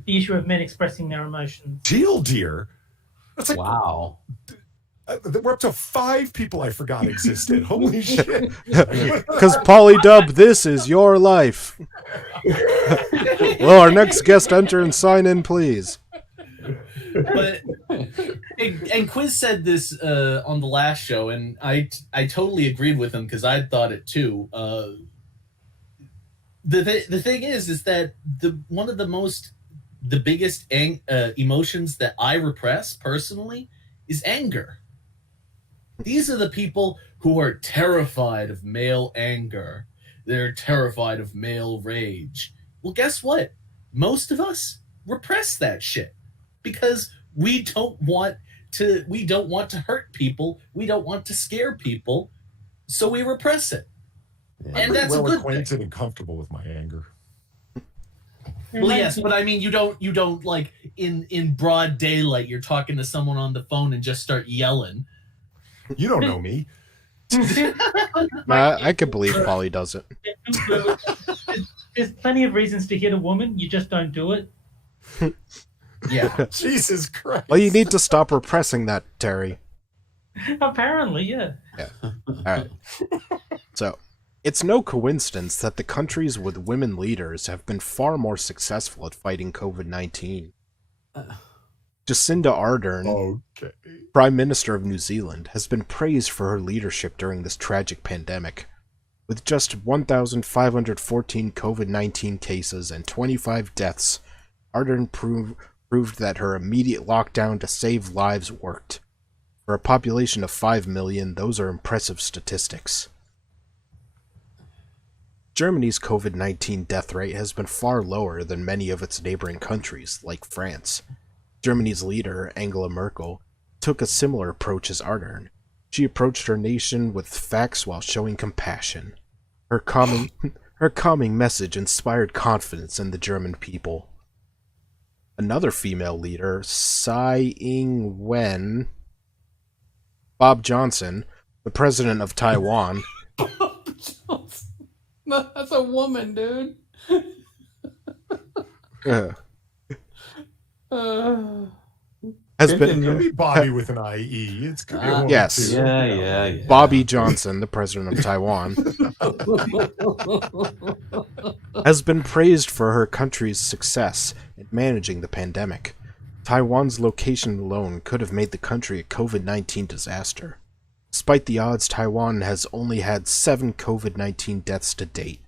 the issue of men expressing their emotions. Teal deer. That's like, wow. We're up to 5 people I forgot existed. Holy shit. Because Polly Dub, this is your life. Well, our next guest enter and sign in, please. But and Quiz said this on the last show, and I totally agreed with him because I thought it too. The thing is that one of the biggest emotions that I repress personally is anger. These are the people who are terrified of male anger. They're terrified of male rage. Well, guess what? Most of us repress that shit because we don't want to hurt people. We don't want to scare people. So we repress it. I'm And that's well a good acquainted thing. and comfortable with my anger. Well, yes, but I mean, you don't like in broad daylight. You're talking to someone on the phone and just start yelling. You don't know me. I could believe Polly does it. There's plenty of reasons to hit a woman. You just don't do it. Yeah. Jesus Christ. Well, you need to stop repressing that, Terry. Apparently, yeah. All right. So, it's no coincidence that the countries with women leaders have been far more successful at fighting COVID-19. Jacinda Ardern, Okay. Prime Minister of New Zealand, has been praised for her leadership during this tragic pandemic. With just 1,514 COVID-19 cases and 25 deaths, Ardern proved that her immediate lockdown to save lives worked. For a population of 5 million, those are impressive statistics. Germany's COVID-19 death rate has been far lower than many of its neighboring countries, like France. Germany's leader, Angela Merkel, took a similar approach as Ardern. She approached her nation with facts while showing compassion. Her calming message inspired confidence in the German people. Another female leader, Tsai Ing-wen, Bob Johnson, the president of Taiwan. No, that's a woman, dude. Has It been could be Bobby with an IE. It's could be a woman yes. too. Yeah. Bobby Johnson, the president of Taiwan, has been praised for her country's success in managing the pandemic. Taiwan's location alone could have made the country a COVID-19 disaster. Despite the odds, Taiwan has only had 7 COVID-19 deaths to date.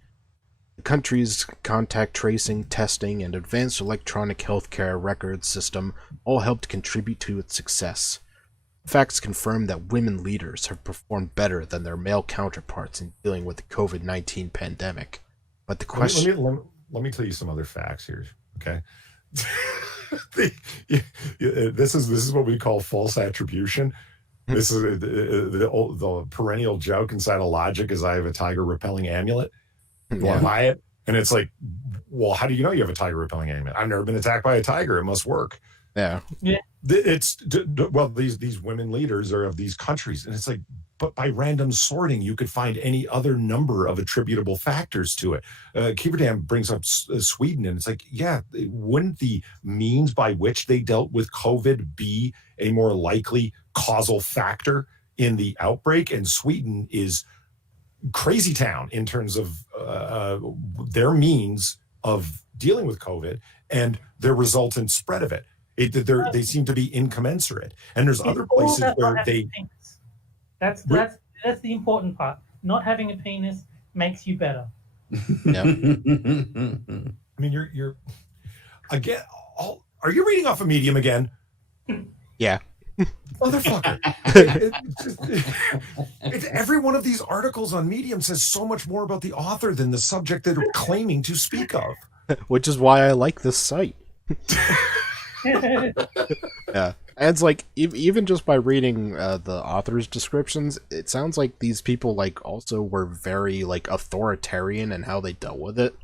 The country's contact tracing, testing, and advanced electronic healthcare records system all helped contribute to its success. Facts confirm that women leaders have performed better than their male counterparts in dealing with the COVID-19 pandemic. But the question... Let me tell you some other facts here, okay? This is what we call false attribution. This is the perennial joke inside of Logic is I have a tiger repelling amulet. You want to buy it? And it's like, well, how do you know you have a tiger repelling amulet? I've never been attacked by a tiger. It must work. Yeah. It's well, these women leaders are of these countries, and it's like, but by random sorting, you could find any other number of attributable factors to it. Kieverdam brings up Sweden, and it's like, yeah, wouldn't the means by which they dealt with COVID be a more likely causal factor in the outbreak? And Sweden is crazy town in terms of their means of dealing with COVID and their resultant spread of it. They seem to be incommensurate, and there's other places where they. That's the important part. Not having a penis makes you better. Yeah. I mean, you're again. Are you reading off a Medium again? Yeah. Motherfucker. Every one of these articles on Medium says so much more about the author than the subject that they're claiming to speak of. Which is why I like this site. Yeah. And it's like, even just by reading the author's descriptions, it sounds like these people, like, also were very, like, authoritarian in how they dealt with it.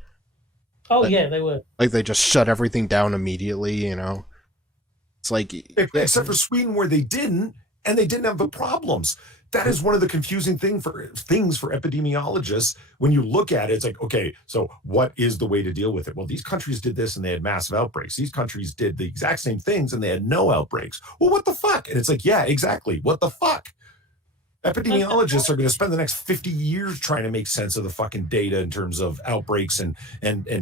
Oh, like, yeah, they were. Like, they just shut everything down immediately, you know? It's like... Except for Sweden, where they didn't, and they didn't have the problems. That is one of the confusing things for epidemiologists. When you look at it, it's like, okay, so what is the way to deal with it? Well, these countries did this and they had massive outbreaks. These countries did the exact same things and they had no outbreaks. Well, what the fuck? And it's like, yeah, exactly. What the fuck? Epidemiologists are going to spend the next 50 years trying to make sense of the fucking data in terms of outbreaks and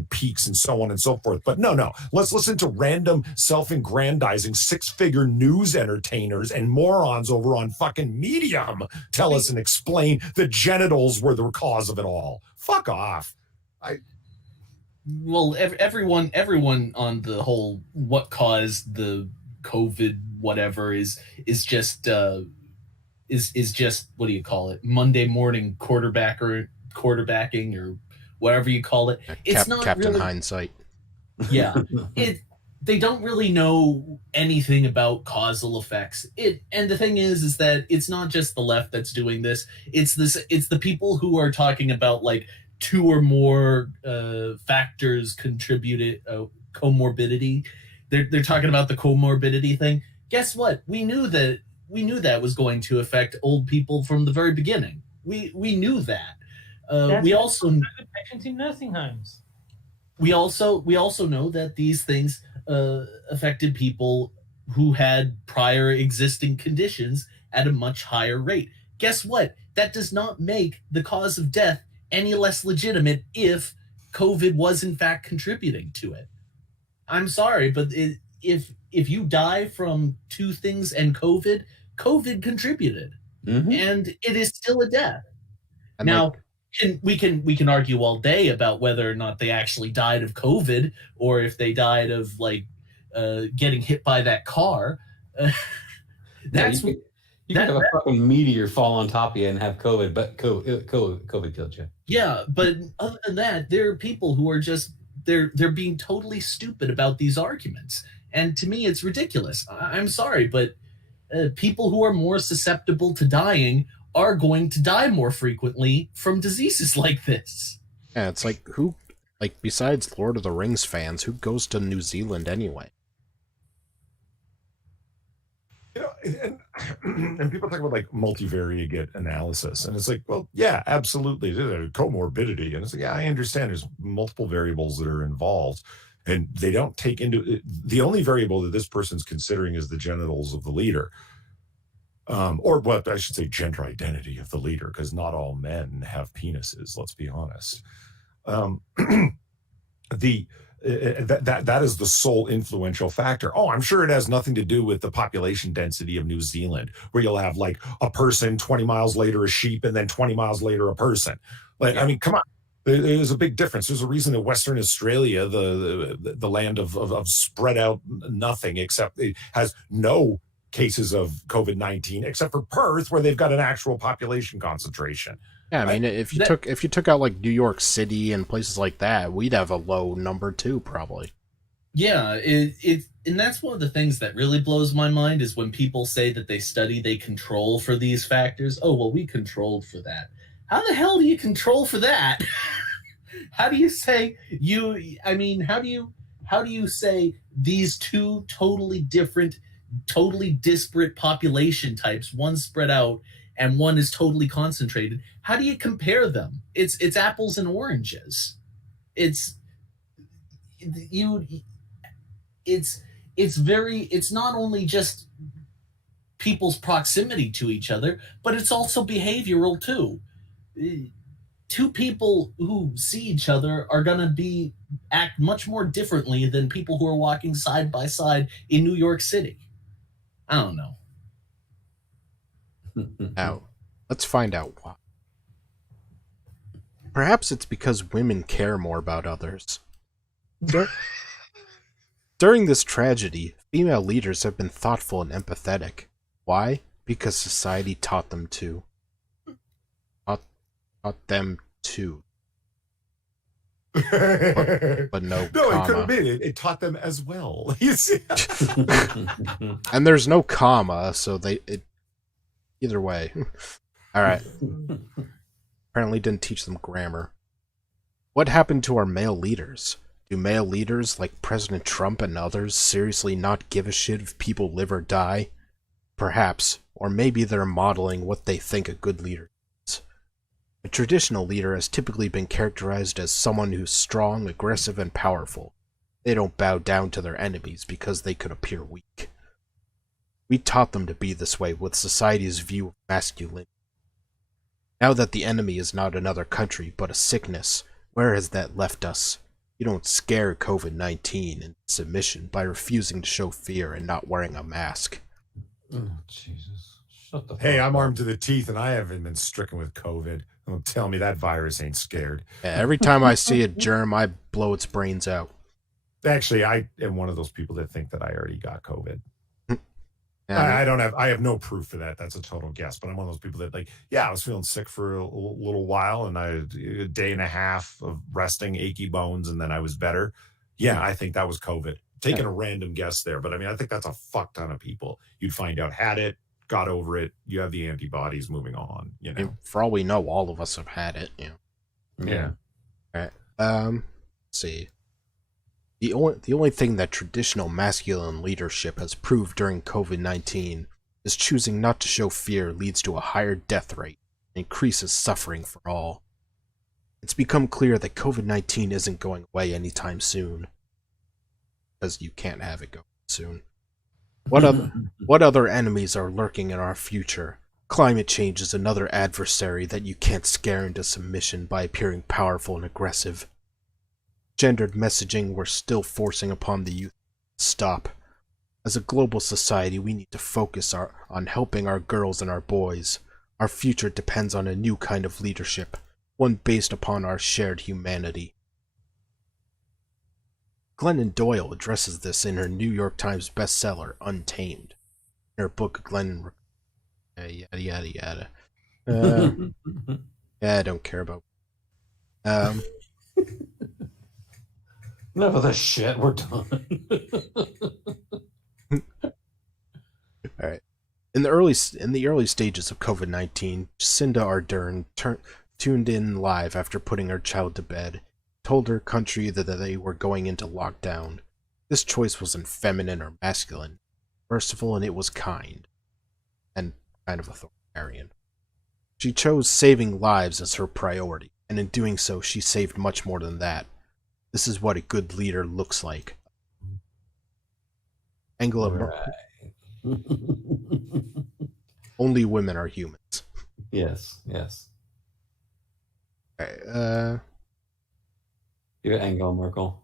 peaks and so on and so forth. But no, let's listen to random self-aggrandizing 6-figure news entertainers and morons over on fucking Medium tell us and explain the genitals were the cause of it all. Fuck off. Well, everyone on the whole what caused the COVID whatever is just is just, what do you call it, Monday morning quarterbacking or whatever you call it. It's not Captain really, Hindsight. Yeah, they don't really know anything about causal effects. And the thing is that it's not just the left that's doing this. It's the people who are talking about, like, two or more factors contributed comorbidity. They're talking about the comorbidity thing. Guess what? We knew that was going to affect old people from the very beginning. We knew that. We also patients in nursing homes. We also know that these things affected people who had prior existing conditions at a much higher rate. Guess what? That does not make the cause of death any less legitimate if COVID was in fact contributing to it. I'm sorry, but if you die from two things and COVID contributed, and it is still a death. And now, we can argue all day about whether or not they actually died of COVID or if they died of getting hit by that car. That's you could have a fucking meteor fall on top of you and have COVID, but COVID killed you. Yeah, but other than that, there are people who are just they're being totally stupid about these arguments, and to me, it's ridiculous. I'm sorry, but people who are more susceptible to dying are going to die more frequently from diseases like this. Yeah, it's like besides Lord of the Rings fans, who goes to New Zealand anyway? You know, and people talk about like multivariate analysis, and it's like, well, yeah, absolutely, there's comorbidity, and it's like, yeah, I understand there's multiple variables that are involved, and they don't take into the only variable that this person's considering is the genitals of the leader. Or what I should say, gender identity of the leader, because not all men have penises. Let's be honest. That is the sole influential factor. Oh, I'm sure it has nothing to do with the population density of New Zealand, where you'll have like a person 20 miles later, a sheep, and then 20 miles later, a person. Like, I mean, come on. There's a big difference. There's a reason that Western Australia, the land of spread out nothing, except it has no cases of COVID-19 except for Perth, where they've got an actual population concentration. Yeah, I mean, if you took out like New York City and places like that, we'd have a low number too, probably. Yeah, and that's one of the things that really blows my mind is when people say that they control for these factors. Oh, well, we controlled for that. How the hell do you control for that? How do you say how do you say these two totally different, totally disparate population types, one spread out and one is totally concentrated? How do you compare them? It's apples and oranges. It's not only just people's proximity to each other, but it's also behavioral too. Two people who see each other are going to act much more differently than people who are walking side by side in New York City. I don't know. Now, let's find out why. Perhaps it's because women care more about others. During this tragedy, female leaders have been thoughtful and empathetic. Why? Because society taught them to. Taught them to. But no, it could have been. It taught them as well. You see, and there's no comma, so either way. All right. Apparently didn't teach them grammar. What happened to our male leaders? Do male leaders like President Trump and others seriously not give a shit if people live or die? Perhaps, or maybe they're modeling what they think a good leader is. A traditional leader has typically been characterized as someone who's strong, aggressive, and powerful. They don't bow down to their enemies because they could appear weak. We taught them to be this way with society's view of masculinity. Now that the enemy is not another country, but a sickness, where has that left us? You don't scare COVID-19 into submission by refusing to show fear and not wearing a mask. Oh, Jesus. Shut the fuck Hey, I'm up. armed to the teeth, and I haven't been stricken with COVID. Don't tell me that virus ain't scared. Yeah, every time I see a germ, I blow its brains out. Actually, I am one of those people that think that I already got COVID. Yeah, I have no proof for that. That's a total guess. But I'm one of those people that I was feeling sick for a little while, and a day and a half of resting, achy bones, and then I was better. Yeah, I think that was COVID. Taking a random guess there, but I mean, I think that's a fuck ton of people. You'd find out, had it, got over it, you have the antibodies, moving on. I mean, for all we know, all of us have had it. Yeah. Let's see. The only thing that traditional masculine leadership has proved during COVID-19 is choosing not to show fear leads to a higher death rate and increases suffering for all. It's become clear that COVID-19 isn't going away anytime soon. Because you can't have it go soon. What other enemies are lurking in our future? Climate change is another adversary that you can't scare into submission by appearing powerful and aggressive. Gendered messaging we're still forcing upon the youth to stop. As a global society, we need to focus on helping our girls and our boys. Our future depends on a new kind of leadership, one based upon our shared humanity. Glennon Doyle addresses this in her New York Times bestseller, Untamed. In her book, Glennon... yada yada yada. Yeah, I don't care about... Enough of this shit, we're done. Alright. In the early stages of COVID-19, Jacinda Ardern tuned in live after putting her child to bed, told her country that they were going into lockdown. This choice wasn't feminine or masculine, merciful, and it was kind. And kind of authoritarian. She chose saving lives as her priority, and in doing so, she saved much more than that. This is what a good leader looks like. Angela Merkel. Only women are humans. Yes, yes. Right, You're Angela Merkel.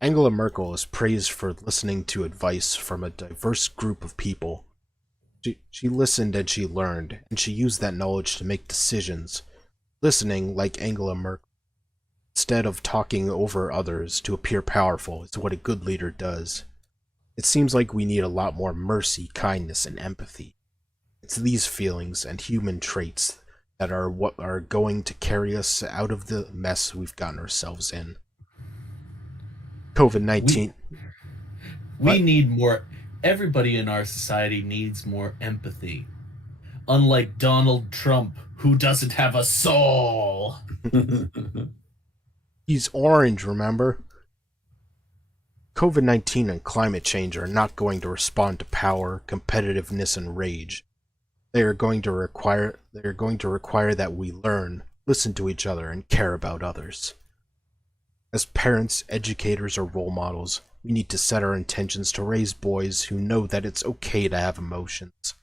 Angela Merkel is praised for listening to advice from a diverse group of people. She listened and she learned, and she used that knowledge to make decisions. Listening, like Angela Merkel, instead of talking over others to appear powerful, is what a good leader does. It seems like we need a lot more mercy, kindness, and empathy. It's these feelings and human traits that are what are going to carry us out of the mess we've gotten ourselves in. COVID-19. We need more. Everybody in our society needs more empathy. Unlike Donald Trump, who doesn't have a soul. He's orange, remember? COVID-19 and climate change are not going to respond to power, competitiveness, and rage. They are going to require that we learn, listen to each other, and care about others. As parents, educators, or role models, we need to set our intentions to raise boys who know that it's okay to have emotions.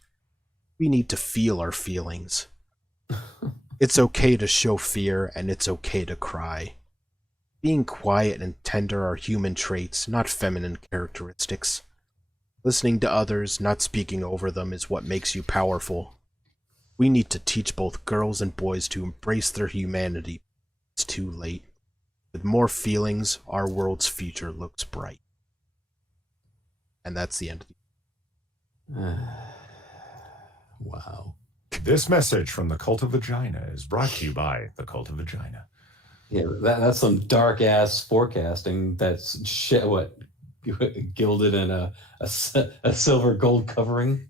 We need to feel our feelings. It's okay to show fear, and it's okay to cry. Being quiet and tender are human traits, not feminine characteristics. Listening to others, not speaking over them, is what makes you powerful. We need to teach both girls and boys to embrace their humanity. It's too late. With more feelings, our world's future looks bright. And that's the end of the... Wow. This message from the Cult of Vagina is brought to you by the Cult of Vagina. Yeah, that's some dark ass forecasting. That's shit. What, gilded in a silver gold covering?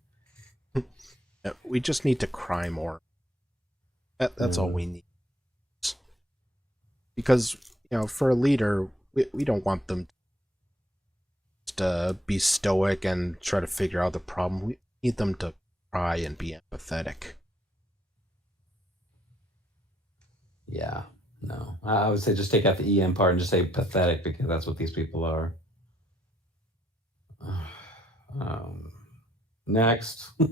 We just need to cry more. That's all we need. Because, for a leader, we don't want them to be stoic and try to figure out the problem. We need them to cry and be empathetic. Yeah, no. I would say just take out the EM part and just say pathetic, because that's what these people are. Next. Is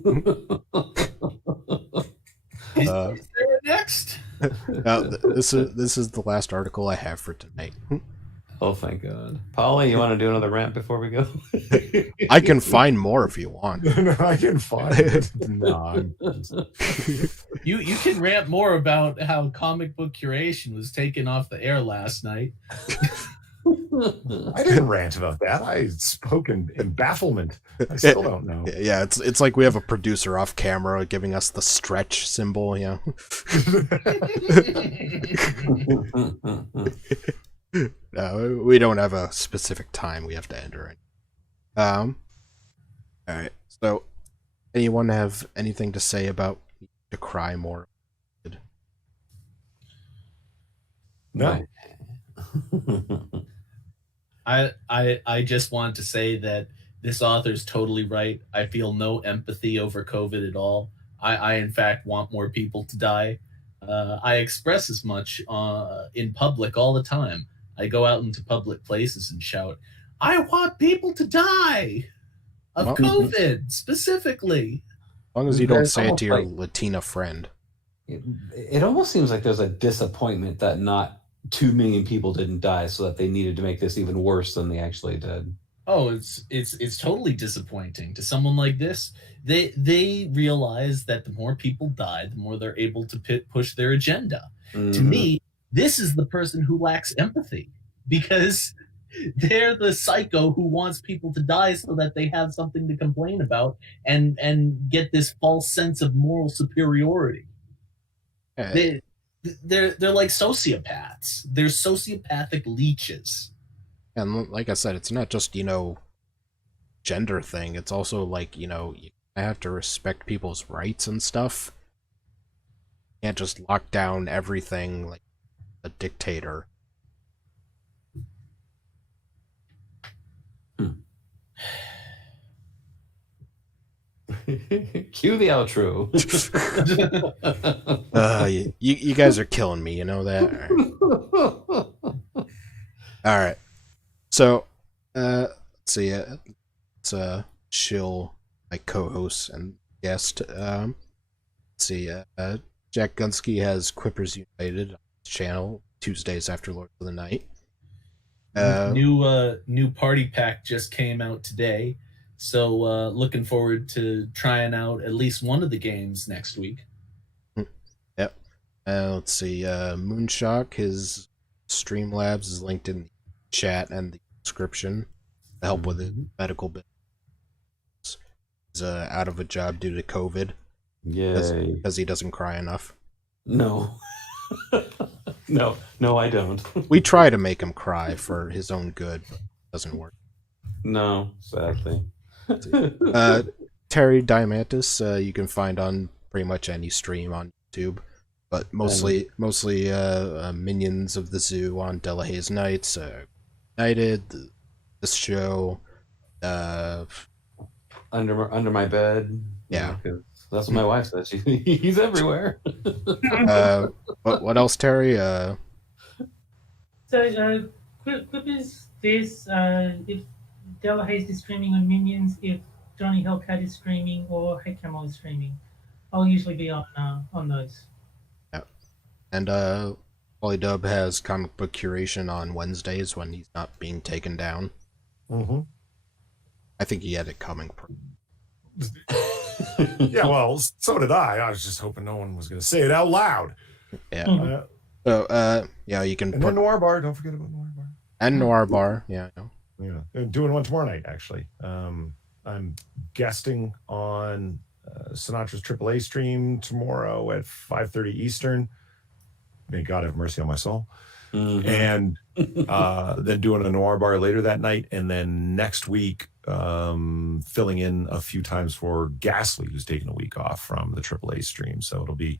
there a next? This is the last article I have for tonight. Oh, thank God. Polly, you want to do another rant before we go? I can find more if you want. No, I can find it. No, You can rant more about how comic book curation was taken off the air last night. I didn't rant about that. I spoke in bafflement. I still don't know. Yeah, it's like we have a producer off camera giving us the stretch symbol, No, we don't have a specific time we have to enter it. Alright, so anyone have anything to say about to cry more? No. I just want to say that this author's totally right. I feel no empathy over COVID at all. I in fact want more people to die. I express as much in public all the time. I go out into public places and shout, "I want people to die of Well, COVID specifically." As long as you don't It's say it to your almost Latina friend. It almost seems like there's a disappointment that not 2 million people didn't die, so that they needed to make this even worse than they actually did. Oh, it's totally disappointing to someone like this. They realize that the more people die, the more they're able to push their agenda. To me, this is the person who lacks empathy, because they're the psycho who wants people to die so that they have something to complain about and get this false sense of moral superiority. Yeah, They're like sociopaths. They're sociopathic leeches. and like I said, it's not just, gender thing. It's also like, you have to respect people's rights and stuff. You can't just lock down everything like a dictator. Cue the outro. You guys are killing me, you know that? Alright. So, let's see. It's Shill, my co-host and guest. Let's see. Jack Gunsky has Quippers United on his channel Tuesdays after Lord of the Night. New party pack just came out today, so looking forward to trying out at least one of the games next week. Yep. Let's see. Moonshock, his Streamlabs is linked in the chat and the description to help with the medical business. He's out of a job due to COVID. Yay. Because he doesn't cry enough. No. No, I don't. We try to make him cry for his own good, but it doesn't work. No, sadly. Terry Diamantis, you can find on pretty much any stream on YouTube, but mostly Minions of the Zoo on Delahaye's Nights, United, this show, Under my bed. Yeah. That's what my wife says. He's everywhere. What else, Terry? So, Quip is this, if Delahaye is streaming on Minions, if Johnny Hellcat is streaming, or Hey Camel is streaming. I'll usually be on those. Yeah. And Polydub has comic book curation on Wednesdays when he's not being taken down. Mm-hmm. I think he had it coming. Yeah, well, so did I. I was just hoping no one was going to say it out loud. Yeah. So, yeah, you can and then Noir Bar. Don't forget about Noir Bar. And Noir Bar. Yeah, I know. Yeah, doing one tomorrow night, actually. I'm guesting on Sinatra's AAA stream tomorrow at 5:30 Eastern. May God have mercy on my soul. Mm-hmm. And then doing a Noir Bar later that night. And then next week, filling in a few times for Ghastly, who's taking a week off from the AAA stream. So it'll be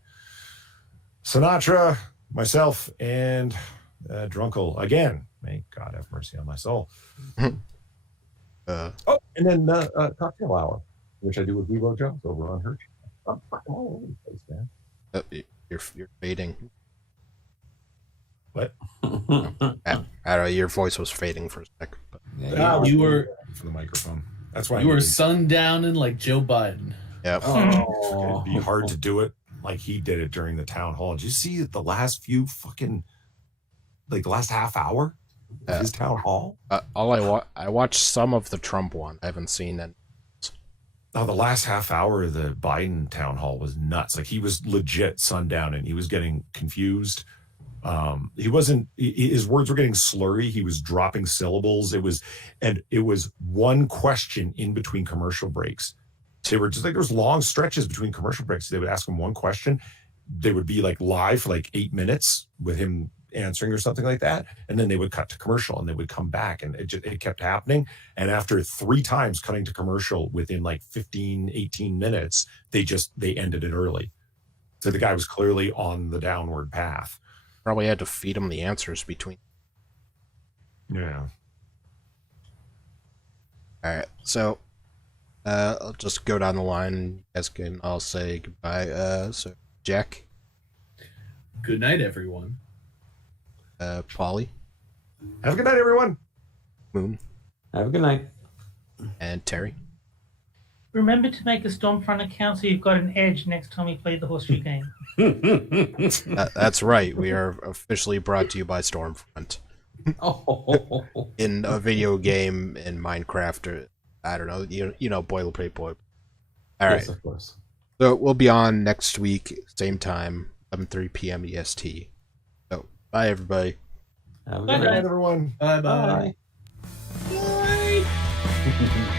Sinatra, myself, and Drunkle again. May God have mercy on my soul. And then Cocktail Hour, which I do with Revo Jones over on her channel. I'm all over the place, man. You're fading. What? I don't know. Your voice was fading for a sec. But... Yeah, you were for the microphone. That's why you were sundowning like Joe Biden. Yep. It'd be hard to do it like he did it during the town hall. Did you see the last few the last half hour of his town hall? I watched some of the Trump one. I haven't seen it. Oh, the last half hour of the Biden town hall was nuts. Like, he was legit sundown and he was getting confused. His words were getting slurry. He was dropping syllables. It was one question in between commercial breaks. They were just like, there was long stretches between commercial breaks. They would ask him one question. They would be like live for like 8 minutes with him answering or something like that. And then they would cut to commercial and they would come back, and it kept happening. And after 3 times cutting to commercial within like 15, 18 minutes, they ended it early. So the guy was clearly on the downward path. Probably had to feed him the answers between. Yeah. All right, so I'll just go down the line. And you guys can all say goodbye. So Jack, Good night, everyone. Polly, Have a good night, everyone. Moon, Have a good night. and Terry. Remember to make a Stormfront account so you've got an edge next time you play the horseshoe game. That's right. We are officially brought to you by Stormfront. Oh. In a video game in Minecraft, or I don't know, you know, boilerplate boy. All right, Yes, of course. so we'll be on next week, same time, 11:03 p.m. EST. So bye, everybody. Have a Bye, good Good night. night, everyone. Bye-bye. Bye. Bye.